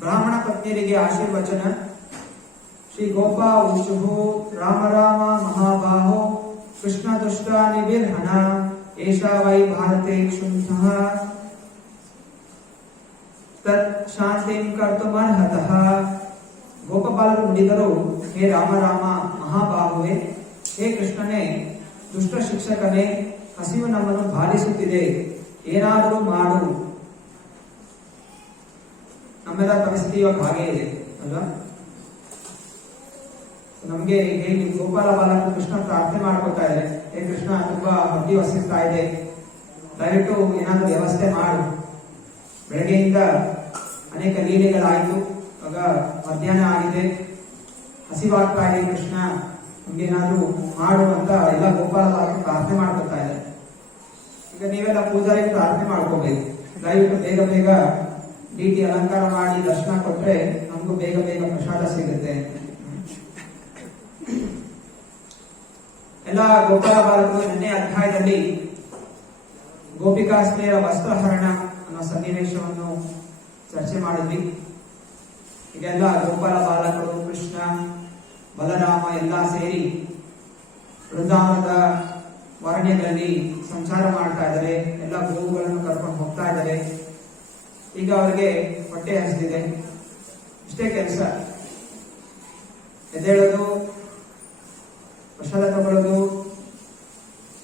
ಬ್ರಾಹ್ಮಣ ಪತ್ನಿಯರಿಗೆ ಆಶೀರ್ವಚನ. ಶ್ರೀ ಗೋಪಾ ಉಚುಹು ರಾಮ ರಾಮ ಮಹಾಬಾಹೋ ಕೃಷ್ಣ ದುಷ್ಟ ನಿಬಿರ್ಹಣ ಏಷಾ ವೈ ಭಾರತೆ ಕ್ಷುಂಧಃ ತತ್ ಶಾಂತಿಂ ಕರ್ತುಮರ್ಹತಃ. ಗೋಪಪಾಲರು ನುಡಿದರು, ಹೇ ರಾಮ ರಾಮ ಮಹಾಬಾಹುವೆ, ಹೇ ಕೃಷ್ಣನೇ, ದುಷ್ಟ ಶಿಕ್ಷಕನೇ, ಹಸಿವು ನಮ್ಮನ್ನು ಬಾಧಿಸುತ್ತಿದೆ, ಏನಾದರೂ ಮಾಡು. ನಮ್ಮೆಲ್ಲ ಪರಿಸ್ಥಿತಿ ಇವಾಗ ಹಾಗೇ ಇದೆ ಅಲ್ವಾ? ನಮ್ಗೆ ಹೇಗೆ ಗೋಪಾಲ ಬಾಲಕರು ಕೃಷ್ಣ ಪ್ರಾರ್ಥನೆ ಮಾಡ್ಕೊತಾ ಇದೆ, ಹೇ ಕೃಷ್ಣ ತುಂಬಾ ಹೊಟ್ಟಿ ಹಸಿತಾ ಇದೆ, ದಯವಿಟ್ಟು ಏನಾದರೂ ವ್ಯವಸ್ಥೆ ಮಾಡು. ಬೆಳಗ್ಗೆಯಿಂದ ಅನೇಕ ಲೀಲೆಗಳಾಯಿತು, ಇವಾಗ ಮಧ್ಯಾಹ್ನ ಆಗಿದೆ, ಹಸಿವಾಗ್ತಾ ಇದೆ, ಕೃಷ್ಣ ನಮ್ಗೇನಾದ್ರೂ ಮಾಡು ಅಂತ ಎಲ್ಲ ಗೋಪಾಲ ಬಾಲಕರು ಪ್ರಾರ್ಥನೆ ಮಾಡ್ಕೊತಾ ಇದ್ದಾರೆ. ಈಗ ನೀವೆಲ್ಲ ಪೂಜಾರಿ ಪ್ರಾರ್ಥನೆ ಮಾಡ್ಕೋಬೇಕು, ದಯವಿಟ್ಟು ಬೇಗ ಬೇಗ ಡಿಟಿ ಅಲಂಕಾರ ಮಾಡಿ ದರ್ಶನ ಕೊಟ್ರೆ ನಮಗೂ ಬೇಗ ಬೇಗ ಪ್ರಸಾದ ಸಿಗುತ್ತೆ. ಎಲ್ಲ ಗೋಪಾಲ ಬಾಲಕರು ನಿನ್ನೆ ಅಧ್ಯಾಯದಲ್ಲಿ ಗೋಪಿಕಾಸ್ತ್ರೀಯರ ವಸ್ತ್ರಹರಣ ಅನ್ನೋ ಸನ್ನಿವೇಶವನ್ನು ಚರ್ಚೆ ಮಾಡಿದ್ವಿ. ಈಗೆಲ್ಲ ಗೋಪಾಲ ಬಾಲಕರು, ಕೃಷ್ಣ, ಬಲರಾಮ ಎಲ್ಲ ಸೇರಿ ವೃಂದಾವನದ ವಾರಣ್ಯಗಳಲ್ಲಿ ಸಂಚಾರ ಮಾಡ್ತಾ ಇದ್ದಾರೆ. ಎಲ್ಲ ಗೋವುಗಳನ್ನು ಕರ್ಕೊಂಡು ಹೋಗ್ತಾ ಇದ್ದಾರೆ. ಈಗ ಅವರಿಗೆ ಹೊಟ್ಟೆ ಹಸಿದಿದೆ, ಇಷ್ಟೇ ಕೆಲಸ. ಎದ್ದೇಳೋದು, ಪ್ರಸಾದ ತಗೊಳ್ಳೋದು,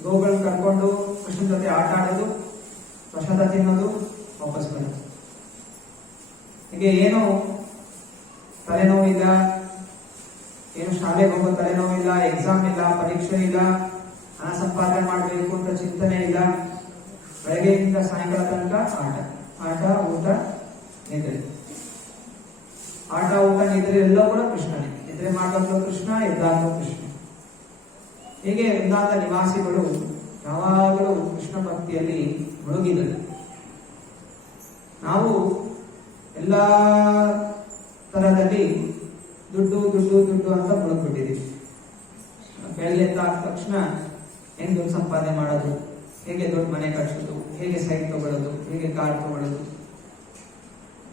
ಗೋವುಗಳನ್ನು ಕರ್ಕೊಂಡು ಕೃಷ್ಣನ ಜೊತೆ ಆಟ ಆಡೋದು, ಪ್ರಸಾದ ತಿನ್ನೋದು, ವಾಪಸ್ ಬರೋದು. ಹೀಗೆ ಏನು ತಲೆನೋವಿಲ್ಲ, ಏನು ಶಾಲೆಗೆ ಹೋಗೋ ತಲೆನೋವಿಲ್ಲ, ಎಕ್ಸಾಮ್ ಇಲ್ಲ, ಪರೀಕ್ಷೆ ಇಲ್ಲ, ಹಣ ಸಂಪಾದನೆ ಮಾಡಬೇಕು ಅಂತ ಚಿಂತನೆ ಇಲ್ಲ. ಬೆಳಗ್ಗೆಯಿಂದ ಸಾಯಂಕಾಲ ತನಕ ಆಟ ಊಟ ನಿದ್ರೆ, ಆಟ ಊಟ ನಿದ್ರೆ ಎಲ್ಲ ಕೂಡ ಕೃಷ್ಣನೇ. ನಿದ್ರೆ ಮಾಡುವಾಗಲೂ ಕೃಷ್ಣ, ಎದ್ದಾಗಲೂ ಕೃಷ್ಣ. ಹೀಗೆ ವೃಂದಾವನದ ನಿವಾಸಿಗಳು ಯಾವಾಗಲೂ ಕೃಷ್ಣ ಭಕ್ತಿಯಲ್ಲಿ ಮುಳುಗಿದರು. ನಾವು ಎಲ್ಲ ತರದಲ್ಲಿ ದುಡ್ಡು ದುಡ್ಡು ದುಡ್ಡು ಅಂತ ಮುಳುಗ್ಬಿಟ್ಟಿದ್ದೀವಿ. ಬೆಳಗ್ಗೆ ಎದ್ದ ತಕ್ಷಣ ಹೆಂಗ್ ದುಡ್ಡು ಸಂಪಾದನೆ ಮಾಡೋದು, ಹೇಗೆ ದೊಡ್ಡ ಮನೆ ಕಟ್ಸೋದು, ಹೇಗೆ ಸೈಟ್ ತಗೊಳ್ಳೋದು, ಹೇಗೆ ಕಾರ್ ತಗೊಳ್ಳೋದು,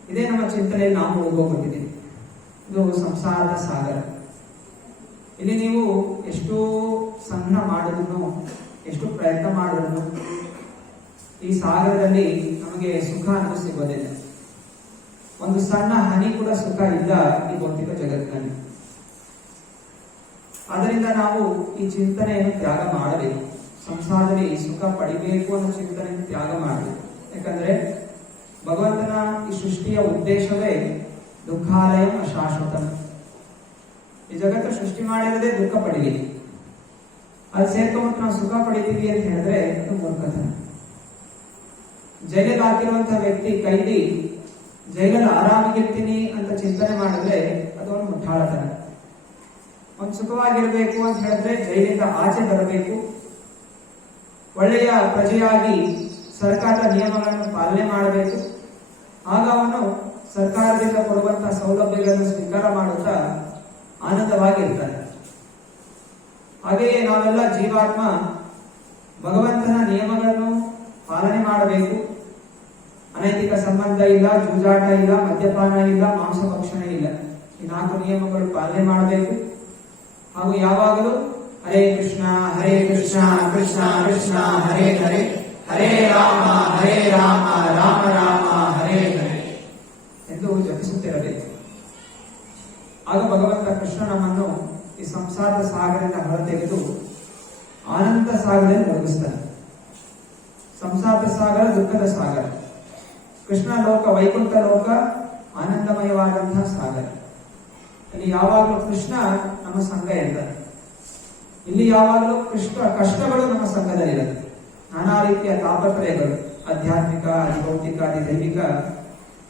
ಇದೇ ನಮ್ಮ ಚಿಂತನೆಯಲ್ಲಿ ನಾವು ಹೋಗ್ಬಿಟ್ಟಿದ್ದೀವಿ. ಇದು ಸಂಸಾರದ ಸಾಗರ. ಇಲ್ಲಿ ನೀವು ಎಷ್ಟು ಸಂಗ್ರಹ ಮಾಡಿದ್ರು, ಎಷ್ಟು ಪ್ರಯತ್ನ ಮಾಡಿದ್ರು ಈ ಸಾಗರದಲ್ಲಿ ನಮಗೆ ಸುಖ ಅನ್ನೋದು ಸಿಗೋದಿಲ್ಲ. ಒಂದು ಸಣ್ಣ ಹನಿ ಕೂಡ ಸುಖ ಇಲ್ಲ ಈ ಭೌತಿಕ ಜಗತ್ತಿನಲ್ಲಿ. ಆದ್ದರಿಂದ ನಾವು ಈ ಚಿಂತನೆಯನ್ನು ತ್ಯಾಗ ಮಾಡಬೇಕು. ಸಂಸಾರದಲ್ಲಿ ಸುಖ ಪಡಿಬೇಕು ಅನ್ನೋ ಚಿಂತನೆಯನ್ನು ತ್ಯಾಗ ಮಾಡಬೇಕು. ಯಾಕಂದ್ರೆ ಭಗವಂತನ ಈ ಸೃಷ್ಟಿಯ ಉದ್ದೇಶವೇ ದುಃಖಾಲಯ ಅಶಾಶ್ವತಂ. ಈ ಜಗತ್ತು ಸೃಷ್ಟಿ ಮಾಡಿರೋದೇ ದುಃಖ ಪಡೀಲಿ. ಅದು ಸೇರ್ಕೊಂಡ್ಬಿಟ್ಟು ನಾವು ಸುಖ ಪಡಿತೀವಿ ಅಂತ ಹೇಳಿದ್ರೆ ಅದು ಮೂರ್ಖತನ. ಜೈಲಲ್ಲಿ ಹಾಕಿರುವಂತಹ ವ್ಯಕ್ತಿ, ಕೈದಿ, ಜೈಲಲ್ಲಿ ಆರಾಮಾಗಿರ್ತೀನಿ ಅಂತ ಚಿಂತನೆ ಮಾಡಿದ್ರೆ ಅದು ಒಂದು ಮುಠಾಳತನ. ಒಂದು ಸುಖವಾಗಿರ್ಬೇಕು ಅಂತ ಹೇಳಿದ್ರೆ ಜೈಲಿಂದ ಆಚೆ ಬರಬೇಕು, ಒಳ್ಳೆಯ ಪ್ರಜೆಯಾಗಿ ಸರ್ಕಾರದ ನಿಯಮಗಳನ್ನು ಪಾಲನೆ ಮಾಡಬೇಕು. ಆಗ ಅವನು ಸರ್ಕಾರದಿಂದ ಕೊಡುವಂತಹ ಸೌಲಭ್ಯಗಳನ್ನು ಸ್ವೀಕಾರ ಮಾಡುತ್ತಾ ಆನಂದವಾಗಿರ್ತಾನೆ. ಹಾಗೆಯೇ ನಾವೆಲ್ಲ ಜೀವಾತ್ಮ ಭಗವಂತನ ನಿಯಮಗಳನ್ನು ಪಾಲನೆ ಮಾಡಬೇಕು. ಅನೈತಿಕ ಸಂಬಂಧ ಇಲ್ಲ, ಜೂಜಾಟ ಇಲ್ಲ, ಮದ್ಯಪಾನ ಇಲ್ಲ, ಮಾಂಸ ಭಕ್ಷಣೆ ಇಲ್ಲ. ಈ 4 ನಿಯಮಗಳು ಪಾಲನೆ ಮಾಡಬೇಕು. ಹಾಗೂ ಯಾವಾಗಲೂ ಹರೇ ಕೃಷ್ಣ ಕೃಷ್ಣ ಕೃಷ್ಣ ಹರೇ ಹರೇ, ಹರೇ ರಾಮ ರಾಮ ರಾಮ ಹರೇ ಹರೇ ಎಂದು ಜಪಿಸುತ್ತಿರಬೇಕು. ಆಗ ಭಗವಂತ ಕೃಷ್ಣ ನಮ್ಮನ್ನು ಈ ಸಂಸಾರದ ಸಾಗರದಿಂದ ಹೊರತೆಗೆದು ಆನಂದ ಸಾಗರದಲ್ಲಿ ಮುಳುಗಿಸ್ತಾನೆ. ಸಂಸಾರದ ಸಾಗರ ದುಃಖದ ಸಾಗರ, ಕೃಷ್ಣ ಲೋಕ ವೈಕುಂಠ ಲೋಕ ಆನಂದಮಯವಾದಂತಹ ಸಾಗರ. ಇಲ್ಲಿ ಯಾವಾಗಲೂ ಕೃಷ್ಣ ನಮ್ಮ ಸಂಘ ಇರ್ತಾರೆ. ಇಲ್ಲಿ ಯಾವಾಗಲೂ ಕಷ್ಟಗಳು ನಮ್ಮ ಸಂಘದಲ್ಲಿರುತ್ತೆ. ನಾನಾ ರೀತಿಯ ತಾಪತ್ರಯಗಳು, ಆಧ್ಯಾತ್ಮಿಕ, ಭೌತಿಕ, ದೈವಿಕ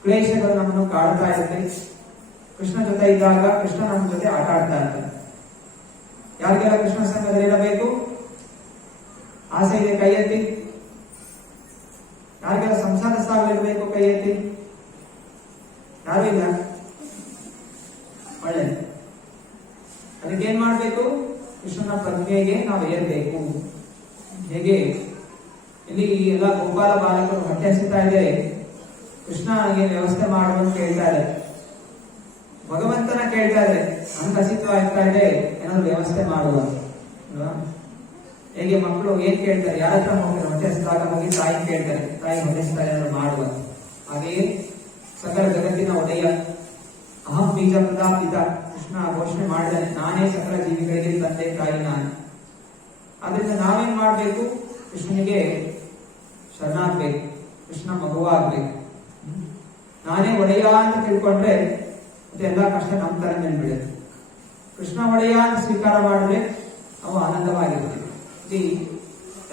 ಕ್ಲೇಶಗಳು ನಮ್ಮನ್ನು ಕಾಡ್ತಾ ಇರುತ್ತೆ. ಕೃಷ್ಣ ಜೊತೆ ಇದ್ದಾಗ ಕೃಷ್ಣ ನಮ್ಮ ಜೊತೆ ಆಟ ಆಡ್ತಾ ಇರ್ತಾರೆ. ಯಾರಿಗೆಲ್ಲ ಕೃಷ್ಣ ಸಂಘದಲ್ಲಿ ಇರಬೇಕು ಆಸೆ ಇದೆ ಕೈ ಎತ್ತಿ. ಯಾರಿಗೆಲ್ಲ ಸಂಸಾರ ಸಾಗಲಿರಬೇಕು ಕೈ ಎತ್ತಿ. ಯಾರು ಇಲ್ಲ? ಒಳ್ಳೆ. ಅದಕ್ಕೆ ಏನ್ ಮಾಡ್ಬೇಕು? ಕೃಷ್ಣನ ಪ್ರಜ್ಞೆಗೆ ನಾವು ಏರ್ಬೇಕು. ಹೇಗೆ ಇಲ್ಲಿ ಎಲ್ಲ ಗೋಪಾಲ ಬಾಲಕರು ಹೊಟ್ಟೆ ಹಸಿತಾ ಇದೆ, ಕೃಷ್ಣ ಹಾಗೆ ವ್ಯವಸ್ಥೆ ಮಾಡುವಂತ ಕೇಳ್ತಾ ಇದೆ. ಕೇಳ್ತಾ ಇದ್ರೆ ನನ್ಗೆ ಹಸಿತು ಆಗ್ತಾ ಇದೆ, ಏನಾದ್ರು ವ್ಯವಸ್ಥೆ ಮಾಡುವ ಅಲ್ವಾ? ಹೇಗೆ ಮಕ್ಕಳು ಏನ್ ಕೇಳ್ತಾರೆ, ಯಾರ ಹತ್ರ ಹೋಗ್ತಾರೆ, ಹೊಟ್ಟೆ ಹಸಿದಾಗ ಹೋಗಿ ತಾಯಿ ಕೇಳ್ತಾರೆ, ತಾಯಿ ಹೊಟ್ಟೆಸ್ತಾ ಏನಾದ್ರು ಮಾಡುವ. ಹಾಗೆಯೇ ಸಕಲ ಜಗತ್ತಿನ ಒಡೆಯ ಅಹಂ ಬೀಜ ಪ್ರದಾಪಿತ ಕೃಷ್ಣ ಘೋಷಣೆ ಮಾಡಿದ್ದಾನೆ, ನಾನೇ ಸಕಲ ಜೀವಿಗಳಿಗೆ ತಂದೆ ತಾಯಿ ನಾನು. ಆದ್ರಿಂದ ನಾವೇನ್ ಮಾಡ್ಬೇಕು, ಕೃಷ್ಣನಿಗೆ ಶರಣಾಗ್ಬೇಕು, ಕೃಷ್ಣ ಮಗುವಾಗ್ಬೇಕು. ನಾನೇ ಒಡೆಯ ಅಂತ ತಿಳ್ಕೊಂಡ್ರೆ ಮತ್ತೆ ಎಲ್ಲಾ ಕಷ್ಟ ನಮ್ಮ ತರ ಮೇಲೆ ಬೀಳುತ್ತೆ. ಕೃಷ್ಣ ಒಡೆಯ ಅಂತ ಸ್ವೀಕಾರ ಮಾಡಿದ್ರೆ ನಾವು ಆನಂದವಾಗಿರ್ತೀವಿ.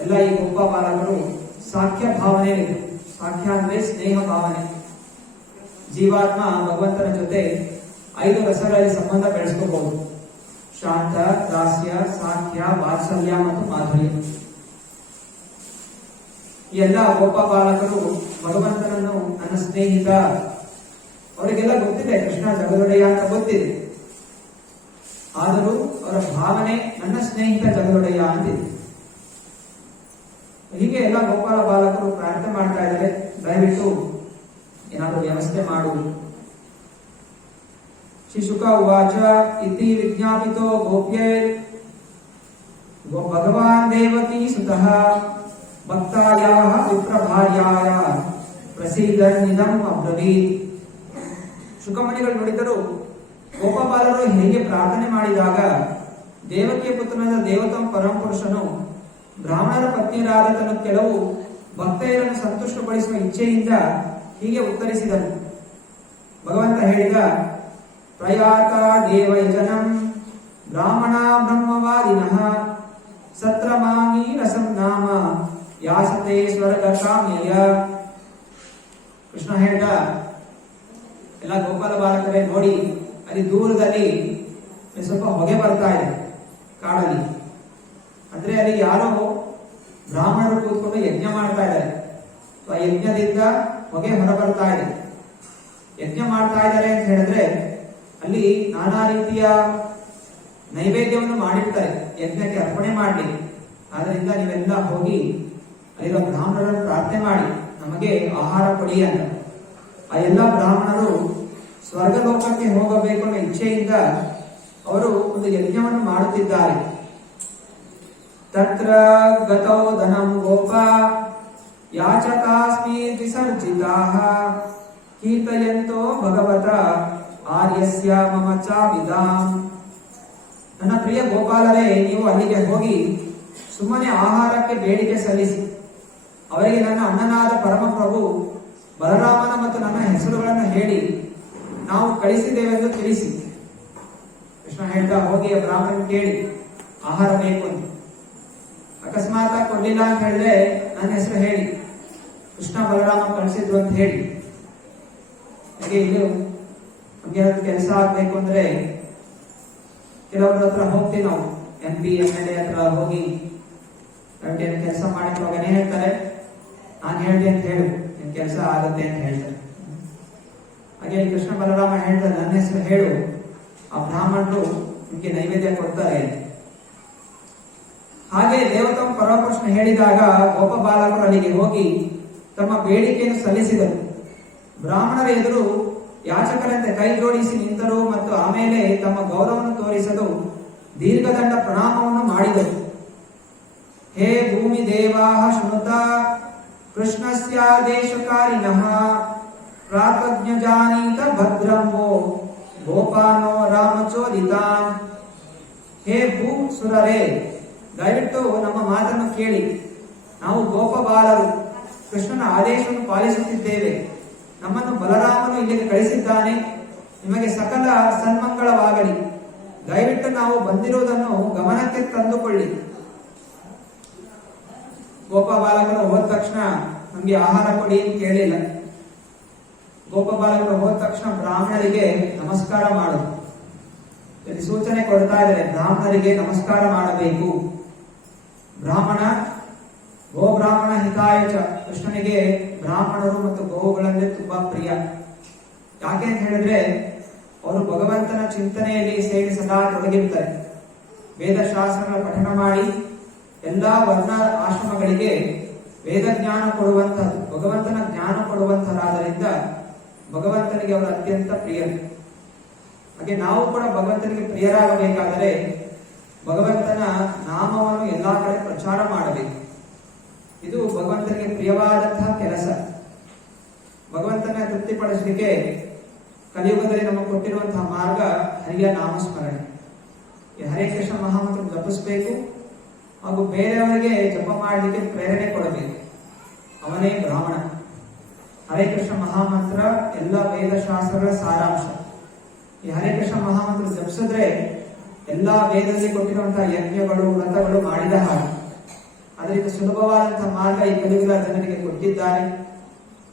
ಎಲ್ಲ ಈ ಗೋಪ ಬಾಲಕರು ಸಾಖ್ಯ ಭಾವನೆ ಇದೆ. ಸಾಖ್ಯ ಅಂದ್ರೆ ಸ್ನೇಹ ಭಾವನೆ. ಜೀವಾತ್ಮ ಭಗವಂತನ ಜೊತೆ 5 ರಸಗಳಲ್ಲಿ ಸಂಬಂಧ ಬೆಳೆಸ್ಕೋಬಹುದು: ಶಾಂತ, ದಾಸ್ಯ, ಸಾಖ್ಯ, ವಾತ್ಸಲ್ಯ ಮತ್ತು ಮಾಧುರ್ಯ. ಈ ಎಲ್ಲ ಗೋಪ ಬಾಲಕರು ಭಗವಂತನನ್ನು ನನ್ನ ಸ್ನೇಹಿತ, ಅವರಿಗೆಲ್ಲ ಗೊತ್ತಿದೆ ಕೃಷ್ಣ ಜಗದೊಡೆಯ ಅಂತ ಗೊತ್ತಿದೆ. ಆದರೂ ಅವರ ಭಾವನೆ ನನ್ನ ಸ್ನೇಹಿತ ಜಗದೊಡೆಯ ಅಂತಿದೆ. ಹೀಗೆ ಎಲ್ಲ ಗೋಪಾಲ ಬಾಲಕರು ಪ್ರಾರ್ಥನೆ ಮಾಡ್ತಾ ಇದ್ದಾರೆ, ದಯವಿಟ್ಟು ಏನಾದರೂ ವ್ಯವಸ್ಥೆ ಮಾಡುವುದು. ಶಿಶುಕ ಉವಾಚ ಇತಿ ವಿಜ್ಞಾಪಿತೋ ಗೋಪ್ಯೈರ್ ಭಗವಾನ್ ದೇವಕೀ ಸುತಃ ಭಕ್ತಾಯಾಃ ವಿಪ್ರಭಾರ್ಯಾಯ ಪ್ರಸೀದನ್ನಿದಂ ಅಬ್ರವೀತ್. ಶುಕಮುನಿಗಳು ನುಡಿದರು, ಗೋಪಬಾಲರು ಹೇಗೆ ಪ್ರಾರ್ಥನೆ ಮಾಡಿದಾಗ ದೇವಕಿಯ ಪುತ್ರನಾದ ದೇವತಂ ಪರಮಪುರುಷನು ಬ್ರಾಹ್ಮಣರ ಪತ್ನಿಯರಾದ ತನ್ನ ಕೆಲವು ಭಕ್ತೆಯರನ್ನು ಸಂತುಷ್ಟಪಡಿಸುವ ಇಚ್ಛೆಯಿಂದ ಹೀಗೆ ಉತ್ತರಿಸಿದನು. ಭಗವಂತ ಹೇಳಿದ, ಪ್ರಯಾತ ದೇವೈಜನಂ ಬ್ರಾಹ್ಮಣ ಬ್ರಹ್ಮವಾದಿನಃ ಸತ್ರಮಾಂಗೀ ರಸಂ ನಾಮ ಯಾಸತೆ ಸ್ವರ್ಗ ಕಾಮ್ಯಯ. ಕೃಷ್ಣ ಹೇಳಿದ, ಎಲ್ಲ ಗೋಪಾಲ ಬಾಲಕರೇ ನೋಡಿ, ಅಲ್ಲಿ ದೂರದಲ್ಲಿ ಸ್ವಲ್ಪ ಹೊಗೆ ಬರ್ತಾ ಇದೆ ಕಾಡಲ್ಲಿ. ಅಂದ್ರೆ ಅಲ್ಲಿ ಯಾರೋ ಬ್ರಾಹ್ಮಣರು ಕೂತ್ಕೊಂಡು ಯಜ್ಞ ಮಾಡ್ತಾ ಇದ್ದಾರೆ. ಆ ಯಜ್ಞದಿಂದ ಹೊಗೆ ಹೊರ ಬರ್ತಾ ಇದೆ. ಯಜ್ಞ ಮಾಡ್ತಾ ಇದ್ದಾರೆ ಅಂತ ಹೇಳಿದ್ರೆ ಅಲ್ಲಿ ನಾನಾ ರೀತಿಯ ನೈವೇದ್ಯವನ್ನು ಮಾಡಿರ್ತಾರೆ ಯಜ್ಞಕ್ಕೆ ಅರ್ಪಣೆ ಮಾಡಲಿ. ಆದ್ರಿಂದ ನೀವೆಲ್ಲ ಹೋಗಿ ಅಲ್ಲಿರೋ ಬ್ರಾಹ್ಮಣರನ್ನು ಪ್ರಾರ್ಥನೆ ಮಾಡಿ ನಮಗೆ ಆಹಾರ ಕೊಡಿ ಅಂತ. ಆ ಎಲ್ಲ ಬ್ರಾಹ್ಮಣರು ಸ್ವರ್ಗಲೋಕಕ್ಕೆ ಹೋಗಬೇಕು ಅನ್ನೋ ಇಚ್ಛೆಯಿಂದ ಅವರು ಒಂದು ಯಜ್ಞವನ್ನು ಮಾಡುತ್ತಿದ್ದಾರೆ. ತತ್ರ ಗತೋ ಧನಂ ಗೋಪ ಯಾಚಕಾಸ್ಮಿ ವಿಸರ್ಜಿತಾಃ ಕೀರ್ತಯಂತೋ ಭಗವತ ಆರ್ಯಸ್ಯ ಮಮ ಚಾವಿದಾಂ. ನನ್ನ ಪ್ರಿಯ ಗೋಪಾಲರೇ, ನೀವು ಅಲ್ಲಿಗೆ ಹೋಗಿ ಸುಮ್ಮನೆ ಆಹಾರಕ್ಕೆ ಬೇಡಿಕೆ ಸಲ್ಲಿಸಿ ಅವರಿಗೆ ನನ್ನ ಅಣ್ಣನಾದ ಪರಮಪ್ರಭು ಬಲರಾಮನ ಮತ್ತು ನನ್ನ ಹೆಸರುಗಳನ್ನು ಹೇಳಿ ನಾವು ಕಳಿಸಿದ್ದೇವೆಂದು ತಿಳಿಸಿ. ಕೃಷ್ಣ ಹೇಳ್ತಾ, ಹೋಗಿ ಬ್ರಾಹ್ಮಣ ಕೇಳಿ ಆಹಾರ ಬೇಕು ಅಂತ. ಅಕಸ್ಮಾತ್ ಕೊಡ್ಲಿಲ್ಲ ಅಂತ ಹೇಳಿದ್ರೆ ನನ್ನ ಹೆಸರು ಹೇಳಿ, ಕೃಷ್ಣ ಬಲರಾಮ ಕಳಿಸಿದ್ರು ಅಂತ ಹೇಳಿ. ಹಾಗೆ ಇದು ನಮ್ಗೆ ಕೆಲಸ ಆಗ್ಬೇಕು ಅಂದ್ರೆ ಕೆಲವ್ರ ಹತ್ರ ಹೋಗ್ತೀವಿ ನಾವು, MP MLA ಹತ್ರ ಹೋಗಿ ಕೆಲಸ ಮಾಡಿರುವಾಗ ಏನ್ ಹೇಳ್ತಾರೆ, ನಾನು ಹೇಳಿದೆ ಅಂತ ಹೇಳು, ನಿನ್ ಕೆಲಸ ಆಗುತ್ತೆ ಅಂತ ಹೇಳ್ತಾರೆ. ಹಾಗೆ ಕೃಷ್ಣ ಬಲರಾಮ ಹೇಳ್ತಾರೆ, ನನ್ನ ಹೆಸರು ಹೇಳು, ಆ ಬ್ರಾಹ್ಮಣರು ನಿಮ್ಗೆ ನೈವೇದ್ಯ ಕೊಡ್ತಾರೆ. ಹಾಗೆ ದೇವತಂ ಪರಮಪುರುಷನ ಹೇಳಿದಾಗ ಗೋಪ ಬಾಲಕರು ಅಲ್ಲಿಗೆ ಹೋಗಿ ತಮ್ಮ ಬೇಡಿಕೆಯನ್ನು ಸಲ್ಲಿಸಿದರು. ಬ್ರಾಹ್ಮಣರ ಎದುರು ಯಾಚಕರಂತೆ ಕೈ ಜೋಡಿಸಿ ನಿಂತರು ಮತ್ತು ಆಮೇಲೆ ತಮ್ಮ ಗೌರವವನ್ನು ತೋರಿಸಲು ದೀರ್ಘದಂಡ ಪ್ರಣಾಮವನ್ನು ಮಾಡಿದರು. ಹೇ ಭೂಮಿ ದೇವಾಃ ಶೃಣುತ ಕೃಷ್ಣಸ್ಯಾದೇಶಕಾರಿಣಃ ಪ್ರಾತಜ್ಞ ಜಾನೀತ ಭದ್ರಂವೋ ಗೋಪಾನೋ ರಾಮಚೋದಿತಾನ್. ಹೇ ಭೂ ಸುರರೇ, ದಯವಿಟ್ಟು ನಮ್ಮ ಮಾತನ್ನು ಕೇಳಿ. ನಾವು ಗೋಪ ಬಾಲರು ಕೃಷ್ಣನ ಆದೇಶವನ್ನು ಪಾಲಿಸುತ್ತಿದ್ದೇವೆ. ನಮ್ಮನ್ನು ಬಲರಾಮನು ಇಲ್ಲಿಗೆ ಕಳಿಸಿದ್ದಾನೆ. ನಿಮಗೆ ಸಕಲ ಸನ್ಮಂಗಳವಾಗಲಿ. ದಯವಿಟ್ಟು ನಾವು ಬಂದಿರುವುದನ್ನು ಗಮನಕ್ಕೆ ತಂದುಕೊಳ್ಳಿ. ಗೋಪ ಬಾಲಕರು ಹೋದ ತಕ್ಷಣ ನಮ್ಗೆ ಆಹಾರ ಕೊಡಿ ಅಂತ ಕೇಳಿಲ್ಲ. ಗೋಪ ಬಾಲಕರು ಹೋದ ತಕ್ಷಣ ಬ್ರಾಹ್ಮಣರಿಗೆ ನಮಸ್ಕಾರ ಮಾಡು ಇಲ್ಲಿ ಸೂಚನೆ ಕೊಡ್ತಾ ಇದ್ದಾರೆ. ಬ್ರಾಹ್ಮಣರಿಗೆ ನಮಸ್ಕಾರ ಮಾಡಬೇಕು. ಬ್ರಾಹ್ಮಣ ಗೋ ಬ್ರಾಹ್ಮಣ ಹಿತಾಯಚ. ಕೃಷ್ಣನಿಗೆ ಬ್ರಾಹ್ಮಣರು ಮತ್ತು ಗೋವುಗಳಂದ್ರೆ ತುಂಬಾ ಪ್ರಿಯ. ಯಾಕೆ ಅಂತ ಹೇಳಿದ್ರೆ ಅವರು ಭಗವಂತನ ಚಿಂತನೆಯಲ್ಲಿ ಸೇರಿ ಸದಾ ತೊಡಗಿರ್ತಾರೆ. ವೇದಶಾಸ್ತ್ರಗಳ ಪಠಣ ಮಾಡಿ ಎಲ್ಲಾ ವರ್ಣ ಆಶ್ರಮಗಳಿಗೆ ವೇದ ಜ್ಞಾನ ಕೊಡುವಂತಹ, ಭಗವಂತನ ಜ್ಞಾನ ಕೊಡುವಂತರಾದ್ದರಿಂದ ಭಗವಂತನಿಗೆ ಅವರು ಅತ್ಯಂತ ಪ್ರಿಯ. ಹಾಗೆ ನಾವು ಕೂಡ ಭಗವಂತನಿಗೆ ಪ್ರಿಯರಾಗಬೇಕಾದರೆ ಭಗವಂತನ ನಾಮವನ್ನು ಎಲ್ಲಾ ಕಡೆ ಪ್ರಚಾರ ಮಾಡಬೇಕು. ಇದು ಭಗವಂತನಿಗೆ ಪ್ರಿಯವಾದಂತಹ ಕೆಲಸ. ಭಗವಂತನ ತೃಪ್ತಿಪಡಿಸಲಿಕ್ಕೆ ಕಲಿಯುಗದಲ್ಲಿ ನಮಗೆ ಕೊಟ್ಟಿರುವಂತಹ ಮಾರ್ಗ ಹರಿಯ ನಾಮಸ್ಮರಣೆ. ಈ ಹರೇ ಕೃಷ್ಣ ಮಹಾಮಂತ್ರ ಜಪಿಸಬೇಕು ಹಾಗೂ ಬೇರೆಯವರಿಗೆ ಜಪ ಮಾಡಲಿಕ್ಕೆ ಪ್ರೇರಣೆ ಕೊಡಬೇಕು. ಅವನೇ ಬ್ರಾಹ್ಮಣ. ಹರೇ ಕೃಷ್ಣ ಮಹಾಮಂತ್ರ ಎಲ್ಲ ವೇದಶಾಸ್ತ್ರಗಳ ಸಾರಾಂಶ. ಈ ಹರೇ ಕೃಷ್ಣ ಮಹಾಮಂತ್ರ ಜಪಿಸಿದ್ರೆ ಎಲ್ಲಾ ವೇದದಲ್ಲಿ ಕೊಟ್ಟಿರುವಂತಹ ಯಜ್ಞಗಳು ವ್ರತಗಳು ಮಾಡಿದ ಹಾಗೆ. ಅದರಿಂದ ಸುಲಭವಾದಂತಹ ಮಾರ್ಗ ಈ ಕಲಿಯುಗದ ಜನರಿಗೆ ಕೊಟ್ಟಿದ್ದಾರೆ.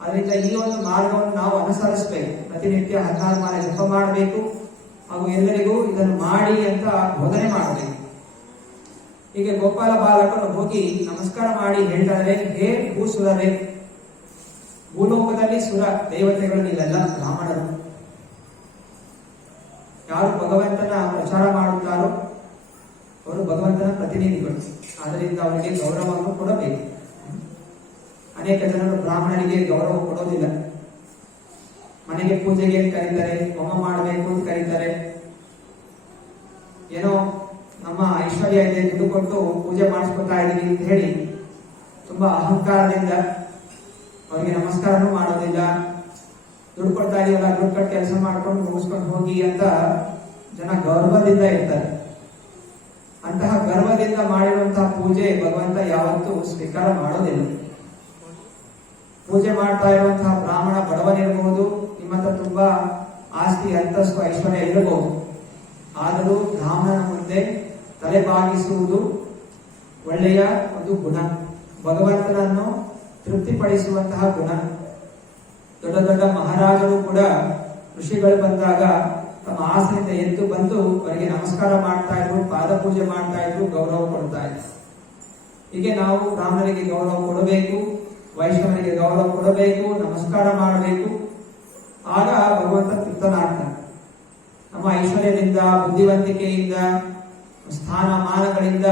ಅದರಿಂದ ಈ ಒಂದು ಮಾರ್ಗವನ್ನು ನಾವು ಅನುಸರಿಸಬೇಕು. ಪ್ರತಿನಿತ್ಯ 16 ಮಾಲೆ ಜಪ ಮಾಡಬೇಕು ಹಾಗೂ ಎಲ್ಲರಿಗೂ ಇದನ್ನು ಮಾಡಿ ಅಂತ ಬೋಧನೆ ಮಾಡಬೇಕು. ಹೀಗೆ ಗೋಪಾಲ ಬಾಲಕರು ಹೋಗಿ ನಮಸ್ಕಾರ ಮಾಡಿ ಹೇಳ್ತಾರೆ, ಹೇ ಭೂಸುರರೇ, ಭೂಲೋಕದಲ್ಲಿ ಸುರ ದೇವತೆಗಳು ನೀವೆಲ್ಲ ಬ್ರಾಹ್ಮಣರು. ಯಾರು ಭಗವಂತನ ಪ್ರಚಾರ ಮಾಡುತ್ತಾರೋ ಅವರು ಭಗವಂತನ ಪ್ರತಿನಿಧಿಗಳು. ಆದ್ದರಿಂದ ಅವರಿಗೆ ಗೌರವವನ್ನು ಕೊಡಬೇಕು. ಅನೇಕ ಜನರು ಬ್ರಾಹ್ಮಣರಿಗೆ ಗೌರವ ಕೊಡೋದಿಲ್ಲ. ಮನೆಗೆ ಪೂಜೆಗೆ ಕರೀತಾರೆ, ಹೋಮ ಮಾಡಬೇಕು ಅಂತ ಕರೀತಾರೆ. ಏನೋ ನಮ್ಮ ಐಶ್ವರ್ಯ ಇದೆ, ದುಡ್ಡು ಕೊಟ್ಟು ಪೂಜೆ ಮಾಡಿಸ್ಕೊತಾ ಇದೀವಿ ಅಂತ ಹೇಳಿ ತುಂಬಾ ಅಹಂಕಾರದಿಂದ ಅವರಿಗೆ ನಮಸ್ಕಾರನೂ ಮಾಡೋದಿಲ್ಲ. ದುಡ್ಡು ಕೊಡ್ತಾ ಇದೀವಲ್ಲ, ದುಡ್ಡು ಕಟ್ಟು ಕೆಲಸ ಮಾಡ್ಕೊಂಡು ಮುಗಿಸ್ಕೊಂಡು ಹೋಗಿ ಅಂತ ಜನ ಗರ್ವದಿಂದ ಇರ್ತಾರೆ. ಅಂತಹ ಗರ್ವದಿಂದ ಮಾಡಿರುವಂತಹ ಪೂಜೆ ಭಗವಂತ ಯಾವತ್ತೂ ಸ್ವೀಕಾರ ಮಾಡೋದಿಲ್ಲ. ಪೂಜೆ ಮಾಡ್ತಾ ಇರುವಂತಹ ಬ್ರಾಹ್ಮಣ ಬಡವನಿರಬಹುದು, ನಿಮ್ಮ ಹತ್ರ ತುಂಬಾ ಆಸ್ತಿ ಅಂತಸ್ತು ಐಶ್ವರ್ಯ ಇರಬಹುದು. ಆದರೂ ಬ್ರಾಹ್ಮಣನ ಮುಂದೆ ತಲೆ ಬಾಗಿಸುವುದು ಒಳ್ಳೆಯ ಒಂದು ಗುಣ, ಭಗವಂತನನ್ನು ತೃಪ್ತಿಪಡಿಸುವಂತಹ ಗುಣ. ದೊಡ್ಡ ದೊಡ್ಡ ಮಹಾರಾಜರು ಕೂಡ ಋಷಿಗಳು ಬಂದಾಗ ತಮ್ಮ ಆಸೆಯಿಂದ ಎದ್ದು ಬಂದು ಅವರಿಗೆ ನಮಸ್ಕಾರ ಮಾಡ್ತಾ ಇದ್ರು, ಪಾದ ಪೂಜೆ ಮಾಡ್ತಾ ಇದ್ರು, ಗೌರವ ಕೊಡ್ತಾ ಇದ್ರು. ಹೀಗೆ ನಾವು ಬ್ರಾಹ್ಮಣರಿಗೆ ಗೌರವ ಕೊಡಬೇಕು, ವೈಷ್ಣವರಿಗೆ ಗೌರವ ಕೊಡಬೇಕು, ನಮಸ್ಕಾರ ಮಾಡಬೇಕು. ಆಗ ಭಗವಂತ ತೃಪ್ತನಾಗ್ತಾನೆ. ನಮ್ಮ ಐಶ್ವರ್ಯದಿಂದ, ಬುದ್ಧಿವಂತಿಕೆಯಿಂದ, ಸ್ಥಾನಮಾನಗಳಿಂದ